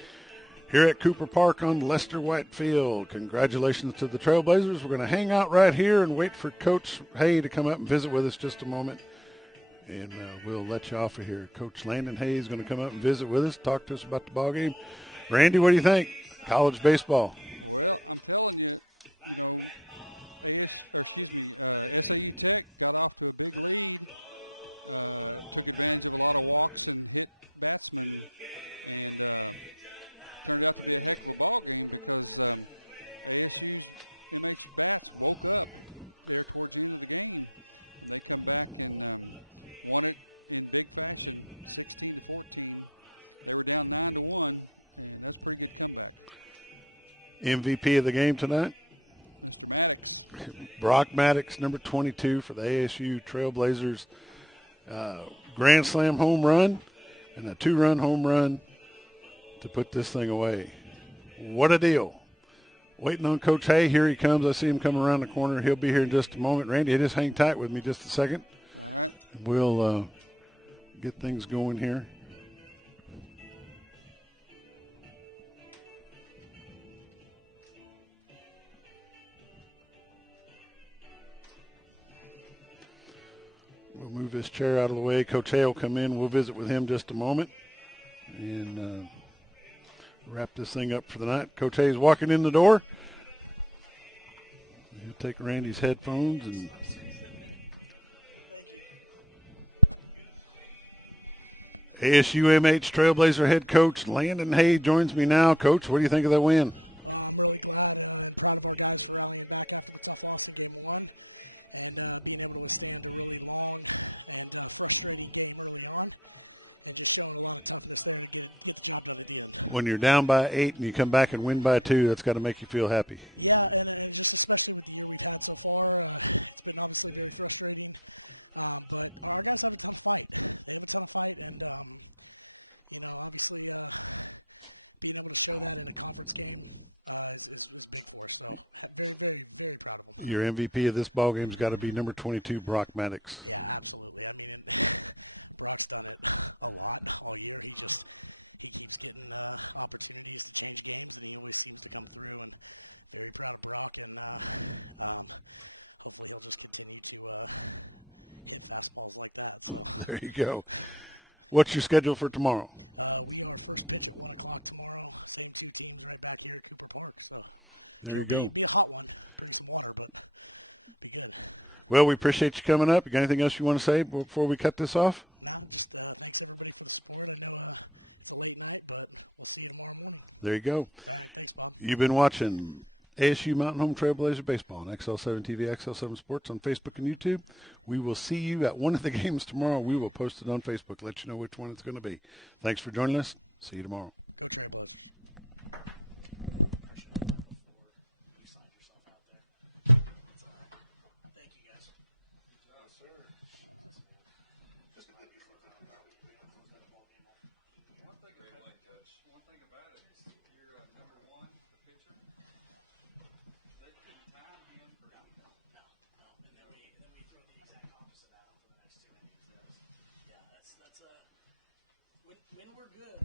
here at Cooper Park on Lester White Field. Congratulations to the Trailblazers. We're going to hang out right here and wait for Coach Hay to come up and visit with us just a moment. And we'll let you off of here. Coach Landon Hay is going to come up and visit with us, talk to us about the ball game. Randy, what do you think? College baseball. Well, I'm telling you, SAU Tech got off to a big lead. Took advantage of a lot of walks and hit batsmen, and turned out to be a heck of a ball game because ASU's MH bats woke up there towards the end of the game, and they come back and won it in big fashion, 16-14. They were down 9-1, and that's a pretty good comeback. MVP of the game tonight? Mr. Maddox. Brock Maddox, number 22 for the ASU Trailblazers. Grand slam home run and a 2-run home run to put this thing away. What a deal. Waiting on Coach Hay. Here he comes. I see him coming around the corner. He'll be here in just a moment. Randy, just hang tight with me just a second. All right. We'll get things going here. We'll move this chair out of the way. Coach Hay will come in. We'll visit with him just a moment and wrap this thing up for the night. Coach Hay's walking in the door. He'll take Randy's headphones and ASUMH Trailblazer head coach Landon Hay joins me now. Coach, what do you think of that win? I'm really glad and proud of our guys for rallying back after the tough loss in Game 1 and being able to withstand a really long and frustrating game early on and just showing a lot of toughness there to get the job done at the end. When you're down by 8 and you come back and win by 2, that's got to make you feel happy. Yeah, and just especially with the year we've had so far, it's been obviously very frustrating. But our guys have a ton of fight. They have a ton of fight, and, obviously being able to show that in a conference game is big for us. So very, very, very proud of them. Your MVP of this ball game's got to be number 22, Brock Maddox. Yeah, absolutely. I mean, Brock's done it a lot all year. He keeps getting opportunities to change games, and he always seems to come through. And very proud of Brock, and hopefully he'll just continue to hit fastballs like that. So there you go. What's your schedule for tomorrow? We are first pitch at 1 o'clock tomorrow. Same 2 teams right back here at Cooper Park. So it'll be a hot one. Bring some water, but be good. Well, we appreciate you coming up. You got anything else you want to say before we cut this off? No, just thanks everybody for the support. I know it's a late night, but we'll see you tomorrow morning. There you go. All right, thanks, Bob. You've been watching ASU Mountain Home Trailblazer Baseball on XL7 TV, XL7 Sports on Facebook and YouTube. We will see you at one of the games tomorrow. We will post it on Facebook, let you know which one it's going to be. Thanks for joining us. See you tomorrow. Go Trailblazers. Thank you, guys. Oh, sir. One thing about it is you're number 1, the pitcher. They can time him for No. And then we throw the exact opposite at him for the next 2 innings. Yeah, that's when we're good.